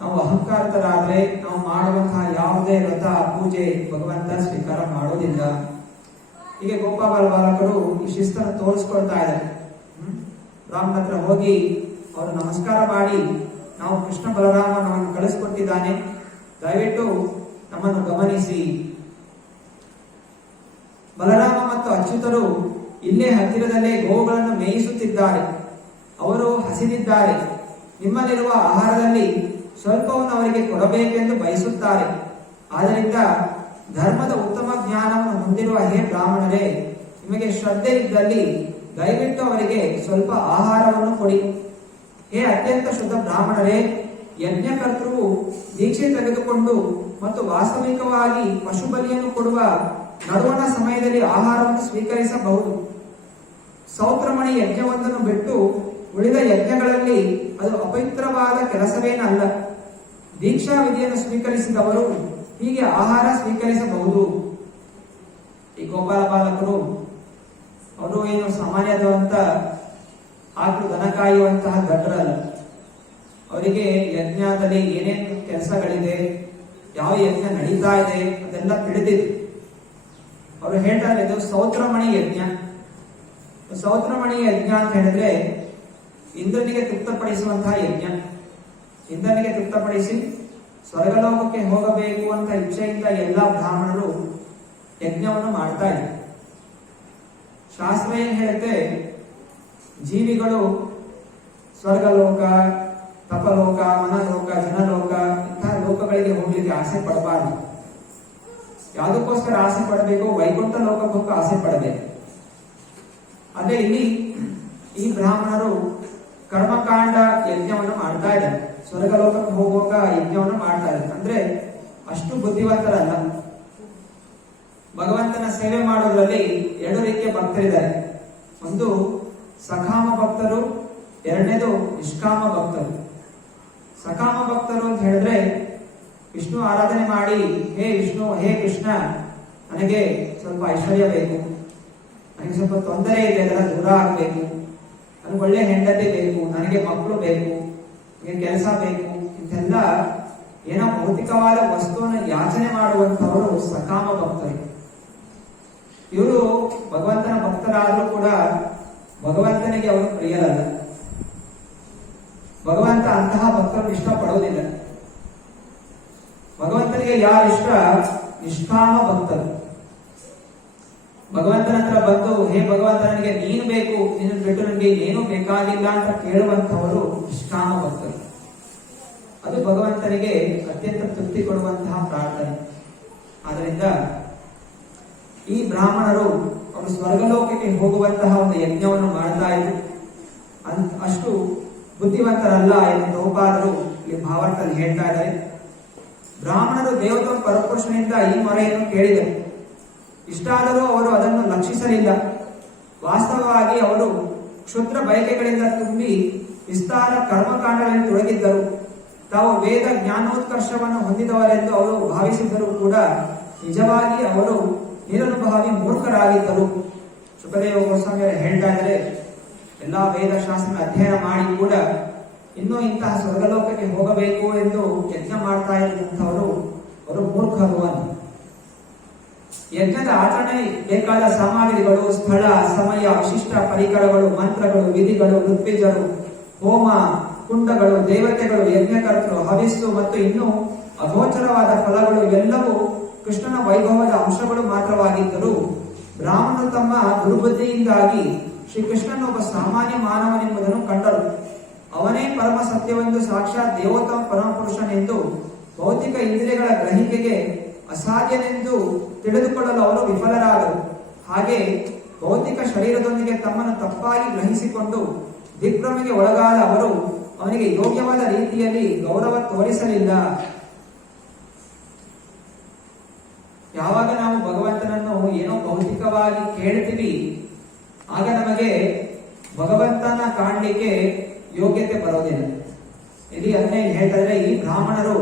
ನಾವು ಅಹಂಕಾರತರಾದ್ರೆ ನಾವು ಮಾಡುವಂತಹ ಯಾವುದೇ ವ್ರತ ಪೂಜೆ ಭಗವಂತ ಸ್ವೀಕಾರ ಮಾಡೋದಿಲ್ಲ. ಹೀಗೆ ಗೋಪಾಲ ಬಾಲಕರು ಈ ಶಿಸ್ತನ್ನು ತೋರಿಸ್ಕೊಳ್ತಾ ಇದ್ದಾರೆ. ರಾಮನ ಹತ್ರ ಹೋಗಿ ಅವರು ನಮಸ್ಕಾರ ಮಾಡಿ, ನಾವು ಕೃಷ್ಣ ಬಲರಾಮ ನಮ್ಮನ್ನು ಕಳಿಸ್ಕೊಟ್ಟಿದ್ದಾನೆ, ದಯವಿಟ್ಟು ನಮ್ಮನ್ನು ಗಮನಿಸಿ. ಬಲರಾಮ ಮತ್ತು ಅಚ್ಯುತರು ಇಲ್ಲೇ ಹತ್ತಿರದಲ್ಲೇ ಗೋವುಗಳನ್ನು ಮೇಯಿಸುತ್ತಿದ್ದಾರೆ. ಅವರು ಹಸಿದಿದ್ದಾರೆ. ನಿಮ್ಮಲ್ಲಿರುವ ಆಹಾರದಲ್ಲಿ ಸ್ವಲ್ಪವನ್ನು ಅವರಿಗೆ ಕೊಡಬೇಕೆಂದು ಬಯಸುತ್ತಾರೆ. ಆದ್ದರಿಂದ ಧರ್ಮದ ಉತ್ತಮ ಜ್ಞಾನವನ್ನು ಹೊಂದಿರುವ ಹೇ ಬ್ರಾಹ್ಮಣರೇ, ನಿಮಗೆ ಶ್ರದ್ಧೆ ಇದ್ದಲ್ಲಿ ದಯವಿಟ್ಟು ಅವರಿಗೆ ಸ್ವಲ್ಪ ಆಹಾರವನ್ನು ಕೊಡಿ. ಹೇ ಅತ್ಯಂತ ಶುದ್ಧ ಬ್ರಾಹ್ಮಣರೇ, ಯಜ್ಞಕರ್ತೃವು ದೀಕ್ಷೆ ತೆಗೆದುಕೊಂಡು ಮತ್ತು ವಾಸ್ತವಿಕವಾಗಿ ಪಶು ಬಲಿಯನ್ನು ಕೊಡುವ ನಡುವಣ ಸಮಯದಲ್ಲಿ ಆಹಾರವನ್ನು ಸ್ವೀಕರಿಸಬಹುದು. ಸೌತ್ರಮಣಿ ಯಜ್ಞವೊಂದನ್ನು ಬಿಟ್ಟು ಉಳಿದ ಯಜ್ಞಗಳಲ್ಲಿ ಅದು ಅಪವಿತ್ರವಾದ ಕೆಲಸವೇನಲ್ಲ. ದೀಕ್ಷಾ ವಿಧಿಯನ್ನು ಸ್ವೀಕರಿಸಿದವರು ಹೀಗೆ ಆಹಾರ ಸ್ವೀಕರಿಸಬಹುದು. ಈ ಗೋಪಾಲ ಬಾಲಕರು ಅವರು ಏನು ಸಾಮಾನ್ಯದಂತ ಆಕಳು ದನ ಕಾಯುವಂತಹ ದಡ್ಡರಲ್ಲ. ಅವರಿಗೆ ಯಜ್ಞದಲ್ಲಿ ಏನೇನು ಕೆಲಸಗಳಿದೆ, ಯಾವ ಯಜ್ಞ ನಡೀತಾ ಇದೆ ಅದೆಲ್ಲ ತಿಳಿದಿದೆ. ಅವರು ಹೇಳ್ತಾರೆ, ಇದು ಸೌತ್ರಮಣಿ ಯಜ್ಞ. ಸೌತ್ರಮಣಿ ಯಜ್ಞ ಅಂತ ಹೇಳಿದ್ರೆ ಇಂದ್ರನಿಗೆ ತೃಪ್ತಪಡಿಸುವಂತಹ ಯಜ್ಞ. ಇಂದ್ರನಿಗೆ ತೃಪ್ತಪಡಿಸಿ ಸ್ವರ್ಗಲೋಕಕ್ಕೆ ಹೋಗಬೇಕು ಅಂತ ಇಚ್ಛೆಯಿಂದ ಎಲ್ಲ ಬ್ರಾಹ್ಮಣರು ಯಜ್ಞವನ್ನು ಮಾಡ್ತಾ ಇದ್ದಾರೆ. ಶಾಸ್ತ್ರ ಏನ್ ಹೇಳುತ್ತೆ, ಜೀವಿಗಳು ಸ್ವರ್ಗಲೋಕ, ತಪಲೋಕ, ಮನಲೋಕ, ಜನಲೋಕ ಇಂತಹ ಲೋಕಗಳಿಗೆ ಹೋಗ್ಲಿಕ್ಕೆ ಆಸೆ ಪಡಬಾರದು. ಯಾವುದಕ್ಕೋಸ್ಕರ ಆಸೆ ಪಡಬೇಕು? ವೈಕುಂಠ ಲೋಕಕ್ಕೆ ಆಸೆ ಪಡಬೇಕು. ಅದೇ ಇಲ್ಲಿ ಈ ಬ್ರಾಹ್ಮಣರು ಕರ್ಮಕಾಂಡ ಯಜ್ಞವನ್ನು ಮಾಡ್ತಾ ಇದ್ದಾರೆ. ಸ್ವರ್ಗಲೋಕಕ್ಕೆ ಹೋಗುವಾಗ ಯಜ್ಞವನ್ನು ಮಾಡ್ತಾ ಇದ್ದಾರೆ. ಅಂದ್ರೆ ಅಷ್ಟು ಬುದ್ಧಿವಂತರಲ್ಲ. ಭಗವಂತನ ಸೇವೆ ಮಾಡೋದ್ರಲ್ಲಿ 2 ರೀತಿಯ ಭಕ್ತರಿದ್ದಾರೆ. ಒಂದು ಸಕಾಮ ಭಕ್ತರು, ಎರಡನೇದು ನಿಷ್ಕಾಮ ಭಕ್ತರು. ಸಕಾಮ ಭಕ್ತರು ಅಂತ ಹೇಳಿದ್ರೆ ವಿಷ್ಣು ಆರಾಧನೆ ಮಾಡಿ, ಹೇ ವಿಷ್ಣು, ಹೇ ಕೃಷ್ಣ, ನನಗೆ ಸ್ವಲ್ಪ ಐಶ್ವರ್ಯ ಬೇಕು, ನನಗೆ ಸ್ವಲ್ಪ ತೊಂದರೆ ಇದೆ, ಅದೆಲ್ಲ ದೂರ ಆಗಬೇಕು, ನನಗೆ ಒಳ್ಳೆ ಹೆಂಡತಿ ಬೇಕು, ನನಗೆ ಮಕ್ಕಳು ಬೇಕು, ನನಗೆ ಕೆಲಸ ಬೇಕು, ಇಂತೆಲ್ಲ ಏನೋ ಭೌತಿಕವಾದ ವಸ್ತುವನ್ನು ಯಾಚನೆ ಮಾಡುವಂತವರು ಸಕಾಮ ಭಕ್ತರು. ಇವರು ಭಗವಂತನ ಭಕ್ತರಾದ್ರೂ ಕೂಡ ಭಗವಂತನಿಗೆ ಅವರು ಪ್ರಿಯರಲ್ಲ. ಭಗವಂತ ಅಂತಹ ಭಕ್ತರು ಇಷ್ಟಪಡೋದಿಲ್ಲ. ಭಗವಂತನಿಗೆ ಯಾರು ಇಷ್ಟ? ನಿಷ್ಕಾಮ ಭಕ್ತರು. ಭಗವಂತನ ಹತ್ರ ಬಂದು, ಹೇ ಭಗವಂತ, ನನಗೆ ನೀನು ಬೇಕು, ನಿನ್ನ ಬಿಟ್ಟು ನನಗೆ ಏನೂ ಬೇಕಾಗಿಲ್ಲ ಅಂತ ಕೇಳುವಂತವರು ನಿಷ್ಕಾಮ ಭಕ್ತರು. ಅದು ಭಗವಂತನಿಗೆ ಅತ್ಯಂತ ತೃಪ್ತಿ ಕೊಡುವಂತಹ ಪ್ರಾರ್ಥನೆ. ಆದ್ದರಿಂದ ಈ ಬ್ರಾಹ್ಮಣರು ಅವರು ಸ್ವರ್ಗಲೋಕಕ್ಕೆ ಹೋಗುವಂತಹ ಒಂದು ಯಜ್ಞವನ್ನು ಮಾಡ್ತಾ ಇದ್ರು. ಅಷ್ಟು ಬುದ್ಧಿವಂತರಲ್ಲ ಎಂದು ಗೋಪಾಲರು ಇಲ್ಲಿ ಭಾವಾರ್ಥದಲ್ಲಿ ಹೇಳ್ತಾ ಇದ್ದಾರೆ. ಬ್ರಾಹ್ಮಣರು ದೇವತ ಪರಪುರುಷನಿಂದ ಈ ಮೊರೆಯನ್ನು ಕೇಳಿದರು. ಇಷ್ಟಾದರೂ ಅವರು ಅದನ್ನು ಲಕ್ಷಿಸಲಿಲ್ಲ. ವಾಸ್ತವವಾಗಿ ಅವರು ಕ್ಷುದ್ರ ಬಯಕೆಗಳಿಂದ ತುಂಬಿ ವಿಸ್ತಾರ ಕರ್ಮಕಾಂಡಗಳಲ್ಲಿ ತೊಡಗಿದ್ದರು. ತಾವು ವೇದ ಜ್ಞಾನೋತ್ಕರ್ಷವನ್ನು ಹೊಂದಿದವರೆಂದು ಅವರು ಭಾವಿಸಿದ್ದರೂ ಕೂಡ ನಿಜವಾಗಿ ಅವರು ನಿರನುಭಾವಿ ಮೂರ್ಖರಾಗಿದ್ದರು. ಶುಕದೇವ ಗೋಸ್ವಾಮಿಯವರು ಹೇಳ್ತಾ ಇದ್ದಾರೆ, ಎಲ್ಲಾ ವೇದ ಶಾಸ್ತ್ರ ಅಧ್ಯಯನ ಮಾಡಿ ಕೂಡ ಇನ್ನೂ ಇಂತಹ ಸ್ವರ್ಗಲೋಕಕ್ಕೆ ಹೋಗಬೇಕು ಎಂದು ಯಜ್ಞ ಮಾಡ್ತಾ ಇರುವಂತವರು ಅವರು ಮೂರ್ಖರು ಅಂತ. ಯಜ್ಞದ ಆಚರಣೆ ಬೇಕಾದ ಸಾಮಗ್ರಿಗಳು, ಸ್ಥಳ, ಸಮಯ, ವಿಶಿಷ್ಟ ಪರಿಕರಗಳು, ಮಂತ್ರಗಳು, ವಿಧಿಗಳು, ಋತ್ವಿಜರು, ಹೋಮ ಕುಂಡಗಳು, ದೇವತೆಗಳು, ಯಜ್ಞಕರ್ತರು, ಹವಿಸ್ಸು ಮತ್ತು ಇನ್ನೂ ಅಗೋಚರವಾದ ಫಲಗಳು ಇವೆಲ್ಲವೂ ಕೃಷ್ಣನ ವೈಭವದ ಅಂಶಗಳು ಮಾತ್ರವಾಗಿದ್ದರು. ಬ್ರಾಹ್ಮಣರು ತಮ್ಮ ದುರ್ಬುದ್ಧಿಯಿಂದಾಗಿ ಶ್ರೀಕೃಷ್ಣನೊಬ್ಬ ಸಾಮಾನ್ಯ ಮಾನವನೆಂಬುದನ್ನು ಕಂಡರು. ಅವನೇ ಪರಮ ಸತ್ಯವೆಂದು, ಸಾಕ್ಷಾತ್ ದೇವೋತ್ತಮ ಪರಮಪುರುಷನೆಂದು, ಭೌತಿಕ ಇಂದ್ರಿಯಗಳ ಗ್ರಹಿಕೆಗೆ ಅಸಾಧ್ಯನೆಂದು ತಿಳಿದುಕೊಳ್ಳಲು ಅವರು ವಿಫಲರಾದರು. ಹಾಗೆ ಭೌತಿಕ ಶರೀರದೊಂದಿಗೆ ತಮ್ಮನ್ನು ತಪ್ಪಾಗಿ ಗ್ರಹಿಸಿಕೊಂಡು ದಿಗ್ಭ್ರಮೆಗೆ ಒಳಗಾದ ಅವರು ಅವನಿಗೆ ಯೋಗ್ಯವಾದ ರೀತಿಯಲ್ಲಿ ಗೌರವ ತೋರಿಸಲಿಲ್ಲ. ಯಾವಾಗ ನಾವು ಭಗವಂತನನ್ನು ಏನೋ ಭೌತಿಕವಾಗಿ ಕೇಳ್ತೀವಿ, ಆಗ ನಮಗೆ ಭಗವಂತನ ಕಾಣಲಿಕ್ಕೆ ಯೋಗ್ಯತೆ ಬರೋದಿಲ್ಲ. ಇಲ್ಲಿ ಅದನ್ನೇ ಹೇಳ್ತಾರೆ, ಈ ಬ್ರಾಹ್ಮಣರು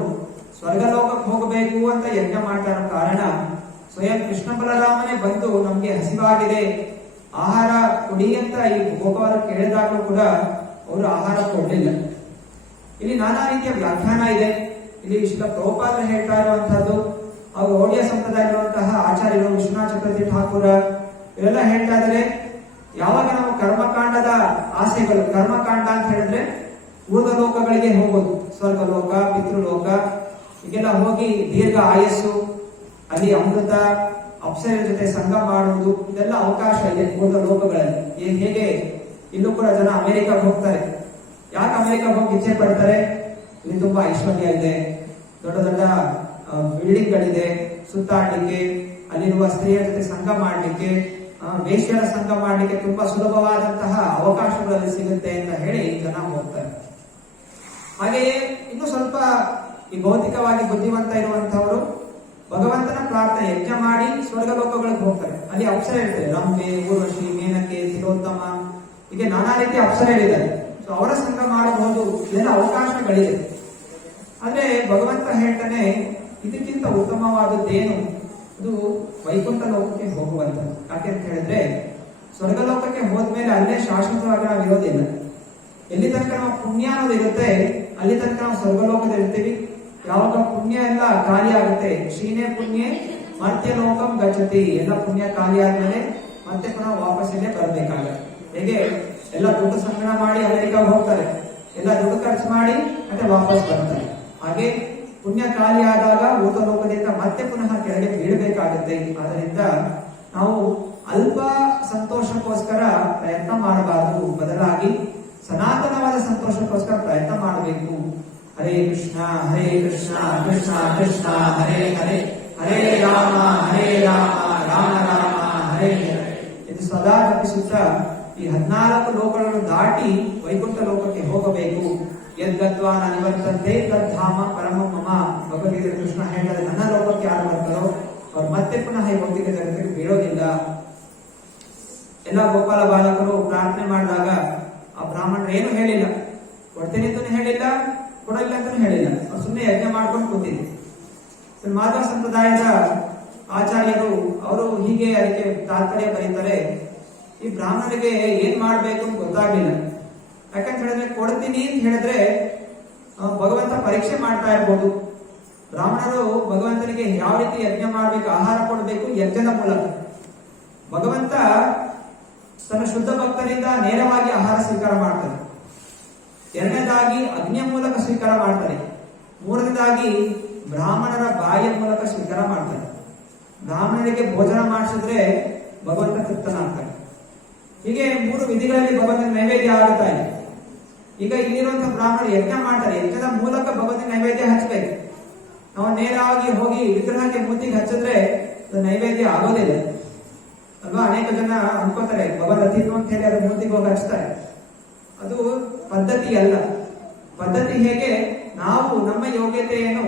ಸ್ವರ್ಗಲೋಕಕ್ಕೆ ಹೋಗಬೇಕು ಅಂತ ಯಜ್ಞ ಮಾಡ್ತಾ ಇರೋ ಕಾರಣ ಸ್ವಯಂ ಕೃಷ್ಣ ಬಲರಾಮನೇ ಬಂದು ನಮ್ಗೆ ಹಸಿವಾಗಿದೆ, ಆಹಾರ ಕೊಡಿ ಅಂತ ಈ ಗೋಪಾಲ ಕೇಳಿದಾಗಲೂ ಕೂಡ ಅವರು ಆಹಾರ ಕೊಡಲಿಲ್ಲ. ಇಲ್ಲಿ ನಾನಾ ರೀತಿಯ ವ್ಯಾಖ್ಯಾನ ಇದೆ. ಇಲ್ಲಿ ಶ್ರೀಲ ಪ್ರಭುಪಾದರು ಹೇಳ್ತಾ ಇರುವಂತಹದ್ದು, ಹಾಗೂ ಓಡಿಯ ಸಂಪ್ರದಾಯ ಇರುವಂತಹ ಆಚಾರ್ಯರು ವಿಶ್ವನಾಥ ಚಕ್ರವರ್ತಿ ಠಾಕೂರ ಇವರೆಲ್ಲ ಹೇಳ್ತಾ ಇದ್ದಾರೆ, ಯಾವಾಗ ನಾವು ಕರ್ಮಕಾಂಡದ ಆಸೆಗಳು, ಕರ್ಮಕಾಂಡ ಅಂತ ಹೇಳಿದ್ರೆ ಊರ್ಧ್ವ ಲೋಕಗಳಿಗೆ ಹೋಗೋದು, ಸ್ವರ್ಗಲೋಕ, ಪಿತೃಲೋಕ, ಹೀಗೆಲ್ಲ ಹೋಗಿ ದೀರ್ಘ ಆಯಸ್ಸು, ಅಲ್ಲಿ ಅಮೃತ ಅಪ್ಸರ ಜೊತೆ ಸಂಘ ಮಾಡುವುದು, ಇದೆಲ್ಲ ಅವಕಾಶ ಇದೆ ಊರ್ಧ್ವ ಲೋಕಗಳಲ್ಲಿ. ಹೇಗೆ ಇಲ್ಲೂ ಕೂಡ ಜನ ಅಮೆರಿಕಕ್ಕೆ ಹೋಗ್ತಾರೆ. ಯಾಕೆ ಅಮೆರಿಕ ಹೋಗಿ ಇಚ್ಛೆ ಪಡ್ತಾರೆ? ಇಲ್ಲಿ ತುಂಬಾ ಐಶ್ವರ್ಯ ಇದೆ, ದೊಡ್ಡ ದೊಡ್ಡ ಬಿಲ್ಡಿಂಗ್ ಗಳಿದೆ, ಸುತ್ತಾಡ್ಲಿಕ್ಕೆ, ಅಲ್ಲಿರುವ ಸ್ತ್ರೀಯರ ಜೊತೆ ಸಂಘ ಮಾಡ್ಲಿಕ್ಕೆ, ವೇಶ್ಯರ ಸಂಘ ಮಾಡ್ಲಿಕ್ಕೆ ತುಂಬಾ ಸುಲಭವಾದಂತಹ ಅವಕಾಶಗಳಲ್ಲಿ ಸಿಗುತ್ತೆ ಅಂತ ಹೇಳಿ ಜನ ಹೋಗ್ತಾರೆ. ಹಾಗೆಯೇ ಇನ್ನು ಸ್ವಲ್ಪ ಈ ಭೌತಿಕವಾಗಿ ಬುದ್ಧಿವಂತ ಇರುವಂತಹವರು ಭಗವಂತನ ಪ್ರಾರ್ಥನೆ ಯಜ್ಞ ಮಾಡಿ ಸ್ವರ್ಗಲೋಕಗಳಿಗೆ ಹೋಗ್ತಾರೆ. ಅಲ್ಲಿ ಅಪ್ಸರ ಇರ್ತದೆ, ರಂಭೆ, ಊರ್ವಶಿ, ಮೇನಕೆ, ತಿಲೋತ್ತಮ, ಹೀಗೆ ನಾನಾ ರೀತಿಯ ಅಪ್ಸರರಿದ್ದಾರೆ. ಸೊ ಅವರ ಸಂಘ ಮಾಡಬಹುದು, ಇದೆಲ್ಲ ಅವಕಾಶಗಳಿದೆ. ಆದ್ರೆ ಭಗವಂತ ಹೇಳ್ತಾನೆ, ಇದಕ್ಕಿಂತ ಉತ್ತಮವಾದದ್ದೇನು? ಅದು ವೈಕುಂಠ ಲೋಕಕ್ಕೆ ಹೋಗುವಂಥದ್ದು. ಯಾಕೆಂತ ಹೇಳಿದ್ರೆ ಸ್ವರ್ಗಲೋಕಕ್ಕೆ ಹೋದ್ಮೇಲೆ ಅಲ್ಲೇ ಶಾಶ್ವತವಾಗಿ ನಾವು ಇರೋದಿಲ್ಲ. ಎಲ್ಲಿ ತನಕ ನಾವು ಪುಣ್ಯ ಅನ್ನೋದು ಇರುತ್ತೆ, ಅಲ್ಲಿ ತನಕ ನಾವು ಸ್ವರ್ಗಲೋಕದಲ್ಲಿ ಇರ್ತೀವಿ. ಯಾವಾಗ ಪುಣ್ಯ ಎಲ್ಲ ಖಾಲಿ ಆಗುತ್ತೆ, ಕ್ಷೀಣೆ ಪುಣ್ಯ ಮರ್ತ್ಯ ಲೋಕಂ ಗಚ್ಚತಿ, ಎಲ್ಲ ಪುಣ್ಯ ಖಾಲಿ ಆದ್ಮೇಲೆ ಮತ್ತೆ ಪುನಃ ವಾಪಸ್ ಇಲ್ಲೇ ಬರಬೇಕಾಗತ್ತೆ. ಹೇಗೆ ಎಲ್ಲ ದುಡ್ಡು ಸಂಗ್ರಹ ಮಾಡಿ ಅಮೆರಿಕ ಹೋಗ್ತಾರೆ, ಎಲ್ಲ ದುಡ್ಡು ಖರ್ಚು ಮಾಡಿ ಮತ್ತೆ ವಾಪಸ್ ಬರ್ತಾರೆ. ಹಾಗೆ ಪುಣ್ಯ ಖಾಲಿ ಆದಾಗ ಊಟ ಲೋಕದಿಂದ ಮತ್ತೆ ಪುನಃ ಕೆಳಗೆ ಬೀಳಬೇಕಾಗುತ್ತೆ. ಆದ್ದರಿಂದ ನಾವು ಅಲ್ಪ ಸಂತೋಷಕ್ಕೋಸ್ಕರ ಪ್ರಯತ್ನ ಮಾಡಬಾರದು, ಬದಲಾಗಿ ಸನಾತನವಾದ ಸಂತೋಷಕ್ಕೋಸ್ಕರ ಪ್ರಯತ್ನ ಮಾಡಬೇಕು. ಹರೇ ಕೃಷ್ಣ ಕೃಷ್ಣ ಕೃಷ್ಣ ಹರೇ ಹರೇ, ಹರೇ ರಾಮ ರಾಮ ರಾಮ ಹರೇ ಹರೇ ಇದು ಸದಾ ಜಪಿಸುತ್ತಾ ಈ 14 ಲೋಕಗಳನ್ನು ದಾಟಿ ವೈಕುಂಠ ಲೋಕಕ್ಕೆ ಹೋಗಬೇಕು. ಯದ್ಗತ್ವಾ ನಿವರ್ತಂತೆ ತದ್ಧಾಮ ಪರಮ ಮಮ. ಭಗವದ್ಗೀತೆ ಕೃಷ್ಣ ಹೇಳಿದರೆ, ನನ್ನ ಲೋಕಕ್ಕೆ ಯಾರು ಬರ್ತಾರೋ ಅವ್ರು ಮತ್ತೆ ಪುನಃ ಈ ಭೌತಿಕ ಜಗತ್ತಿಗೆ ಬೀಳೋದಿಲ್ಲ. ಎಲ್ಲ ಗೋಪಾಲ ಬಾಲಕರು ಪ್ರಾರ್ಥನೆ ಮಾಡಿದಾಗ ಆ ಬ್ರಾಹ್ಮಣರು ಏನು ಹೇಳಿಲ್ಲ, ಕೊಡ್ತೇನೆ ಅಂತಾನು ಹೇಳಿಲ್ಲ, ಕೊಡಲ್ಲ ಅಂತಾನು ಹೇಳಿಲ್ಲ. ಅವ್ರು ಸುಮ್ಮನೆ ಯಜ್ಞ ಮಾಡ್ಕೊಂಡು ಕೂತಿದ್ರು. ಮಾಧವ ಸಂಪ್ರದಾಯದ ಆಚಾರ್ಯರು ಅವರು ಹೀಗೆ ಅದಕ್ಕೆ ತಾತ್ಪರ್ಯ ಬರೀತಾರೆ, ಈ ಬ್ರಾಹ್ಮಣರಿಗೆ ಏನ್ ಮಾಡ್ಬೇಕು ಅಂತ ಗೊತ್ತಾಗ್ಲಿಲ್ಲ. ಯಾಕಂತ ಹೇಳಿದ್ರೆ ಕೊಡ್ತೀನಿ ಅಂತ ಹೇಳಿದ್ರೆ ಭಗವಂತ ಪರೀಕ್ಷೆ ಮಾಡ್ತಾ ಇರ್ಬೋದು. ಬ್ರಾಹ್ಮಣರು ಭಗವಂತನಿಗೆ ಯಾವ ರೀತಿ ಯಜ್ಞ ಮಾಡ್ಬೇಕು, ಆಹಾರ ಕೊಡಬೇಕು, ಯಜ್ಞದ ಮೂಲಕ. ಭಗವಂತ ತನ್ನ ಶುದ್ಧ ಭಕ್ತರಿಂದ ನೇರವಾಗಿ ಆಹಾರ ಸ್ವೀಕಾರ ಮಾಡ್ತಾನೆ. ಎರಡನೇದಾಗಿ ಅಗ್ನಿಯ ಮೂಲಕ ಸ್ವೀಕಾರ ಮಾಡ್ತಾನೆ. ಮೂರನೇದಾಗಿ ಬ್ರಾಹ್ಮಣರ ಬಾಯಿಯ ಮೂಲಕ ಸ್ವೀಕಾರ ಮಾಡ್ತಾನೆ. ಬ್ರಾಹ್ಮಣರಿಗೆ ಭೋಜನ ಮಾಡಿಸಿದ್ರೆ ಭಗವಂತ ತೃಪ್ತನಾಗ್ತಾನೆ. ಹೀಗೆ 3 ವಿಧಿಗಳಲ್ಲಿ ಭಗವಂತನ ನೈವೇದ್ಯ ಆಗುತ್ತಾ ಇದೆ. ಈಗ ಇಲ್ಲಿರುವಂತಹ ಬ್ರಾಹ್ಮಣರು ಯಜ್ಞ ಮಾಡ್ತಾರೆ. ಯಜ್ಞದ ಮೂಲಕ ಭಗವಂತನ ನೈವೇದ್ಯ ಹಚ್ಚಬೇಕು. ನಾವು ನೇರವಾಗಿ ಹೋಗಿ ವಿಗ್ರಹಕ್ಕೆ ಮೂತಿಗೆ ಹಚ್ಚಿದ್ರೆ ಅದು ನೈವೇದ್ಯ ಆಗೋದಿಲ್ಲ ಅಲ್ವಾ? ಅನೇಕ ಜನ ಅನ್ಕೋತಾರೆ ಭಗವಂತ ತಿನ್ನು ಅಂತ ಹೇಳಿ ಅದು ಮೂತಿಗೆ ಹೋಗಿ ಹಚ್ತಾರೆ. ಅದು ಪದ್ಧತಿ ಅಲ್ಲ. ಪದ್ಧತಿ ಹೇಗೆ? ನಾವು ನಮ್ಮ ಯೋಗ್ಯತೆಯನ್ನು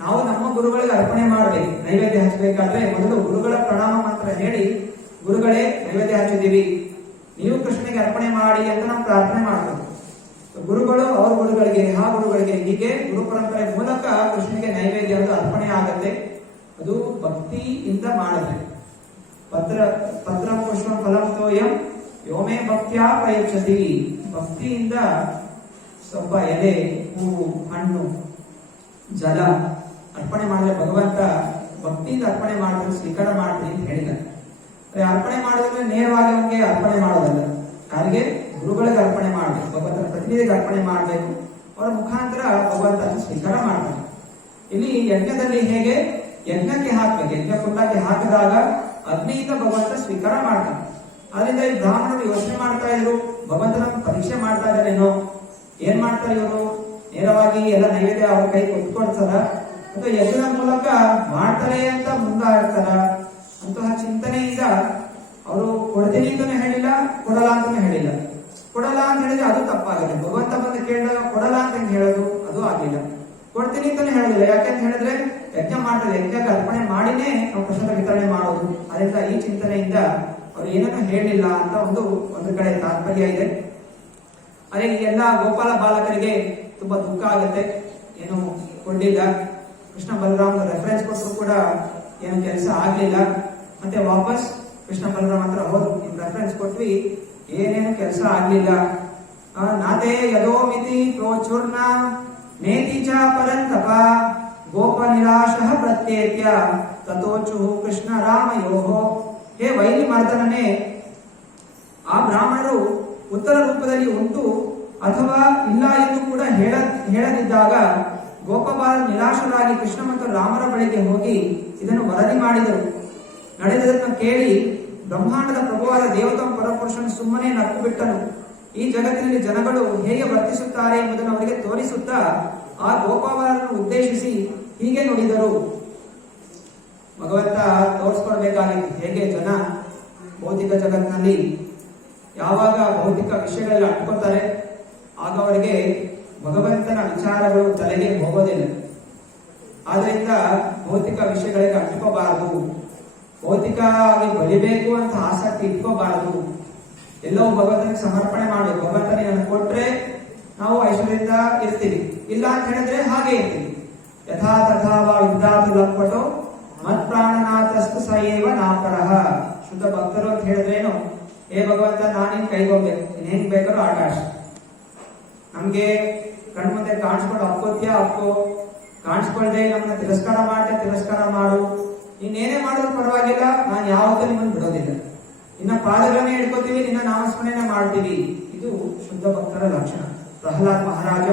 ನಾವು ನಮ್ಮ ಗುರುಗಳಿಗೆ ಅರ್ಪಣೆ ಮಾಡಬೇಕು. ನೈವೇದ್ಯ ಹಚ್ಚಬೇಕಾದ್ರೆ ಮೊದಲು ಗುರುಗಳ ಪ್ರಣಾಮ ಮಂತ್ರ ಹೇಳಿ, ಗುರುಗಳೇ ನೈವೇದ್ಯ ಹಚ್ಚಿದ್ದೀವಿ, ನೀವು ಕೃಷ್ಣನಿಗೆ ಅರ್ಪಣೆ ಮಾಡಿ ಅಂತ ನಾವು ಪ್ರಾರ್ಥನೆ ಮಾಡಬೇಕು. ಗುರುಗಳು ಅವ್ರ ಗುರುಗಳಿಗೆ, ಆ ಗುರುಗಳಿಗೆ, ಹೀಗೆ ಗುರು ಪರಂಪರೆ ಮೂಲಕ ಕೃಷ್ಣನಿಗೆ ನೈವೇದ್ಯ ಅಂತ ಅರ್ಪಣೆ ಆಗತ್ತೆ. ಅದು ಭಕ್ತಿಯಿಂದ ಮಾಡಬೇಕು. ಪತ್ರ ಪುಷ್ಪ ಫಲಂ ತೋಯಂ ಯೋಮೇ ಭಕ್ತ್ಯಾ ಪ್ರಯಚ್ಛತಿ. ಭಕ್ತಿಯಿಂದ ಸ್ವಲ್ಪ ಎಲೆ, ಹೂವು, ಹಣ್ಣು, ಜಲ ಅರ್ಪಣೆ ಮಾಡಿದ್ರೆ ಭಗವಂತ ಭಕ್ತಿಯಿಂದ ಅರ್ಪಣೆ ಮಾಡಿದ್ರೆ ಸ್ವೀಕಾರ ಮಾಡ್ತೀನಿ ಅಂತ ಹೇಳಿದ್ದಾರೆ. ಅರ್ಪಣೆ ಮಾಡಿದ್ರೆ ನೇರವಾಗಿ ಅವನಿಗೆ ಅರ್ಪಣೆ ಮಾಡೋದಲ್ಲ. ಯಾರಿಗೆ? ಗುರುಗಳಿಗೆ ಅರ್ಪಣೆ ಮಾಡಬೇಕು. ಭಗವಂತನ ಪ್ರತಿನಿಧಿಗೆ ಅರ್ಪಣೆ ಮಾಡಬೇಕು. ಅವರ ಮುಖಾಂತರ ಭಗವಂತ ಸ್ವೀಕಾರ ಮಾಡ್ತಾನೆ. ಇಲ್ಲಿ ಯಜ್ಞದಲ್ಲಿ ಹೇಗೆ? ಯಜ್ಞಕ್ಕೆ ಹಾಕ್ಬೇಕು. ಯಜ್ಞ ಕುಂಡಕ್ಕೆ ಹಾಕಿದಾಗ ಅಗ್ನಿಯಿಂದ ಭಗವಂತ ಸ್ವೀಕಾರ ಮಾಡ್ತಾನೆ. ಆದ್ರಿಂದ ಈ ಬ್ರಾಹ್ಮಣರು ಯೋಚನೆ ಮಾಡ್ತಾ ಇದ್ರು, ಭಗವಂತನ ಪರೀಕ್ಷೆ ಮಾಡ್ತಾ ಇದ್ದಾರೇನೋ, ಏನ್ ಮಾಡ್ತಾರೆ ಇವರು? ನೇರವಾಗಿ ಎಲ್ಲ ನೈವೇದ್ಯ ಅವ್ರ ಕೈ ಕೊಟ್ಕೊಡ್ತಾರ ಅಥವಾ ಯಜ್ಞದ ಮೂಲಕ ಮಾಡ್ತಾರೆ ಅಂತ ಮುಂದಾಡ್ತಾರ? ಅಂತಹ ಚಿಂತನೆಯಿಂದ ಅವರು ಕೊಡ್ತೀನಿ ಅಂತಾನೆ ಹೇಳಿಲ್ಲ, ಕೊಡಲ್ಲ ಅಂತಾನೆ ಹೇಳಿಲ್ಲ. ಕೊಡಲ್ಲ ಅಂತ ಹೇಳಿದ್ರೆ ಅದು ತಪ್ಪಾಗಿದೆ. ಭಗವಂತ ಬಂದು ಕೇಳಿದಾಗ ಕೊಡಲ್ಲ ಅಂತ ಹೇಳೋದು ಅದು ಆಗಿಲ್ಲ. ಕೊಡ್ತೀನಿ ಅಂತಾನೆ ಹೇಳೋದಿಲ್ಲ. ಯಾಕೆಂತ ಹೇಳಿದ್ರೆ ಯಜ್ಞ ಮಾಡ್ತಾರೆ, ಯಜ್ಞಕ್ಕೆ ಅರ್ಪಣೆ ಮಾಡಿನೇ ನಾವು ಪ್ರಸಾದ ವಿತರಣೆ ಮಾಡೋದು. ಅದರಿಂದ ಈ ಚಿಂತನೆಯಿಂದ ಅವ್ರು ಏನನ್ನು ಹೇಳಿಲ್ಲ ಅಂತ ಒಂದು ಕಡೆ ತಾತ್ಪರ್ಯ ಇದೆ. ಅದೇ ಎಲ್ಲ ಗೋಪಾಲ ಬಾಲಕರಿಗೆ ತುಂಬಾ ದುಃಖ ಆಗುತ್ತೆ, ಏನು ಕೊಡ್ಲಿಲ್ಲ. ಕೃಷ್ಣ ಬಲರಾಮ್ ರೆಫರೆನ್ಸ್ ಕೊಟ್ಟರು ಕೂಡ ಏನು ಕೆಲಸ ಆಗ್ಲಿಲ್ಲ. ಮತ್ತೆ ವಾಪಸ್ ಕೃಷ್ಣ ಬಲರಾಮ್ ಹತ್ರ ಹೋದ್ರು, ನಿಮ್ ರೆಫರೆನ್ಸ್ ಕೊಟ್ವಿ, ಏನೇನು ಕೆಲಸ ಆಗ್ಲಿಲ್ಲ. ನಾದೇ ಯದೋ ಮಿತಿ ಪ್ರೋಚೂರ್ಣ ನೇತಿ ಚ ಪರಂತಪ ಗೋಪ ನಿರಾಶಃ ಪ್ರತ್ಯೇತ್ಯ ತತೋಚು ಕೃಷ್ಣ ರಾಮಯೋಹೋ. ಹೇ ವೈಲಿ ಮರ್ದನನೇ, ಆ ಬ್ರಾಹ್ಮಣರು ಉತ್ತರ ರೂಪದಲ್ಲಿ ಉಂಟು ಅಥವಾ ಇಲ್ಲ ಎಂದು ಕೂಡ ಹೇಳದಿದ್ದಾಗ ಗೋಪಬಾಲ ನಿರಾಶರಾಗಿ ಕೃಷ್ಣ ಮತ್ತು ರಾಮರ ಬಳಿಗೆ ಹೋಗಿ ಇದನ್ನು ವರದಿ ಮಾಡಿದರು. ನಡೆದದನ್ನು ಕೇಳಿ ಬ್ರಹ್ಮಾಂಡದ ಪ್ರಭುವಾದ ದೇವತಮ ಪರಪುರುಷನು ಸುಮ್ಮನೆ ನಕ್ಕು ಬಿಟ್ಟನು. ಈ ಜಗತ್ತಿನಲ್ಲಿ ಜನಗಳು ಹೇಗೆ ವರ್ತಿಸುತ್ತಾರೆ ಎಂಬುದನ್ನು ಅವರಿಗೆ ತೋರಿಸುತ್ತಾ ಆ ಗೋಪಾಲರನ್ನು ಉದ್ದೇಶಿಸಿ ಹೀಗೆ ನುಡಿದರು. ಭಗವಂತ ತೋರಿಸ್ಕೊಡ್ಬೇಕಾಗಿತ್ತು ಹೇಗೆ ಜನ ಭೌತಿಕ ಜಗತ್ತಿನಲ್ಲಿ ಯಾವಾಗ ಭೌತಿಕ ವಿಷಯಗಳಲ್ಲಿ ಅಟ್ಕೋತಾರೆ ಆಗ ಅವರಿಗೆ ಭಗವಂತನ ವಿಚಾರಗಳು ತಲೆಗೆ ಹೋಗೋದಿಲ್ಲ. ಆದ್ರಿಂದ ಭೌತಿಕ ವಿಷಯಗಳಿಗೆ ಅಂಟ್ಕೋಬಾರದು, ಭೌತಿಕವಾಗಿ ಬಲಿಬೇಕು ಅಂತ ಆಸಕ್ತಿ ಇಟ್ಕೋಬಾರದು. ಎಲ್ಲವೂ ಭಗವಂತನಿಗೆ ಸಮರ್ಪಣೆ ಮಾಡಬೇಕು. ಭಗವಂತನಿಗೆ ನಾನು ಕೊಟ್ರೆ ನಾವು ಐಶ್ವರ್ಯದಿಂದ ಇರ್ತೀವಿ, ಇಲ್ಲ ಅಂತ ಹೇಳಿದ್ರೆ ಹಾಗೆ ಇರ್ತೀವಿ. ಯಥಾ ತಥಾವ ವಿದ್ಯಾರ್ಥಿ ಲಕ್ಪಟೋ ಮತ್ ಪ್ರಾಣನಾಥಸ್ತು ಸಯೇವ ನಾಪರಹ. ಶುದ್ಧ ಭಕ್ತರು ಅಂತ ಹೇಳಿದ್ರೇನು? ಏ ಭಗವಂತ, ನಾನಿನ್ ಕೈಗೋಗ್ಬೇಕು, ನೀನ್ ಹೆಂಗ್ ಬೇಕಾದ್ರೂ ಆಟ ಆಡ್ಸಿ, ನಮ್ಗೆ ಕಣ್ಮುಂದೆ ಕಾಣಿಸ್ಕೊಂಡು ಅಪ್ಕೋತ್ಯಾ ಅಪ್ಪೋ, ಕಾಣಿಸ್ಕೊಳ್ದೆ ನಮ್ಮನ್ನ ತಿರಸ್ಕಾರ ಮಾಡು, ನೀನೇನೇ ಮಾಡಿದ್ರು ಪರವಾಗಿಲ್ಲ, ನಾನು ಯಾವತ್ತೂ ನಿಮ್ಮನ್ನು ಬಿಡೋದಿಲ್ಲ, ನಿನ್ನ ಪಾದಗಳನ್ನೇ ಹಿಡ್ಕೋತೀವಿ, ನಿನ್ನ ನಾಮಸ್ಮರಣೆ ಮಾಡ್ತೀವಿ. ಇದು ಶುದ್ಧ ಭಕ್ತರ ಲಕ್ಷಣ. ಪ್ರಹ್ಲಾದ್ ಮಹಾರಾಜ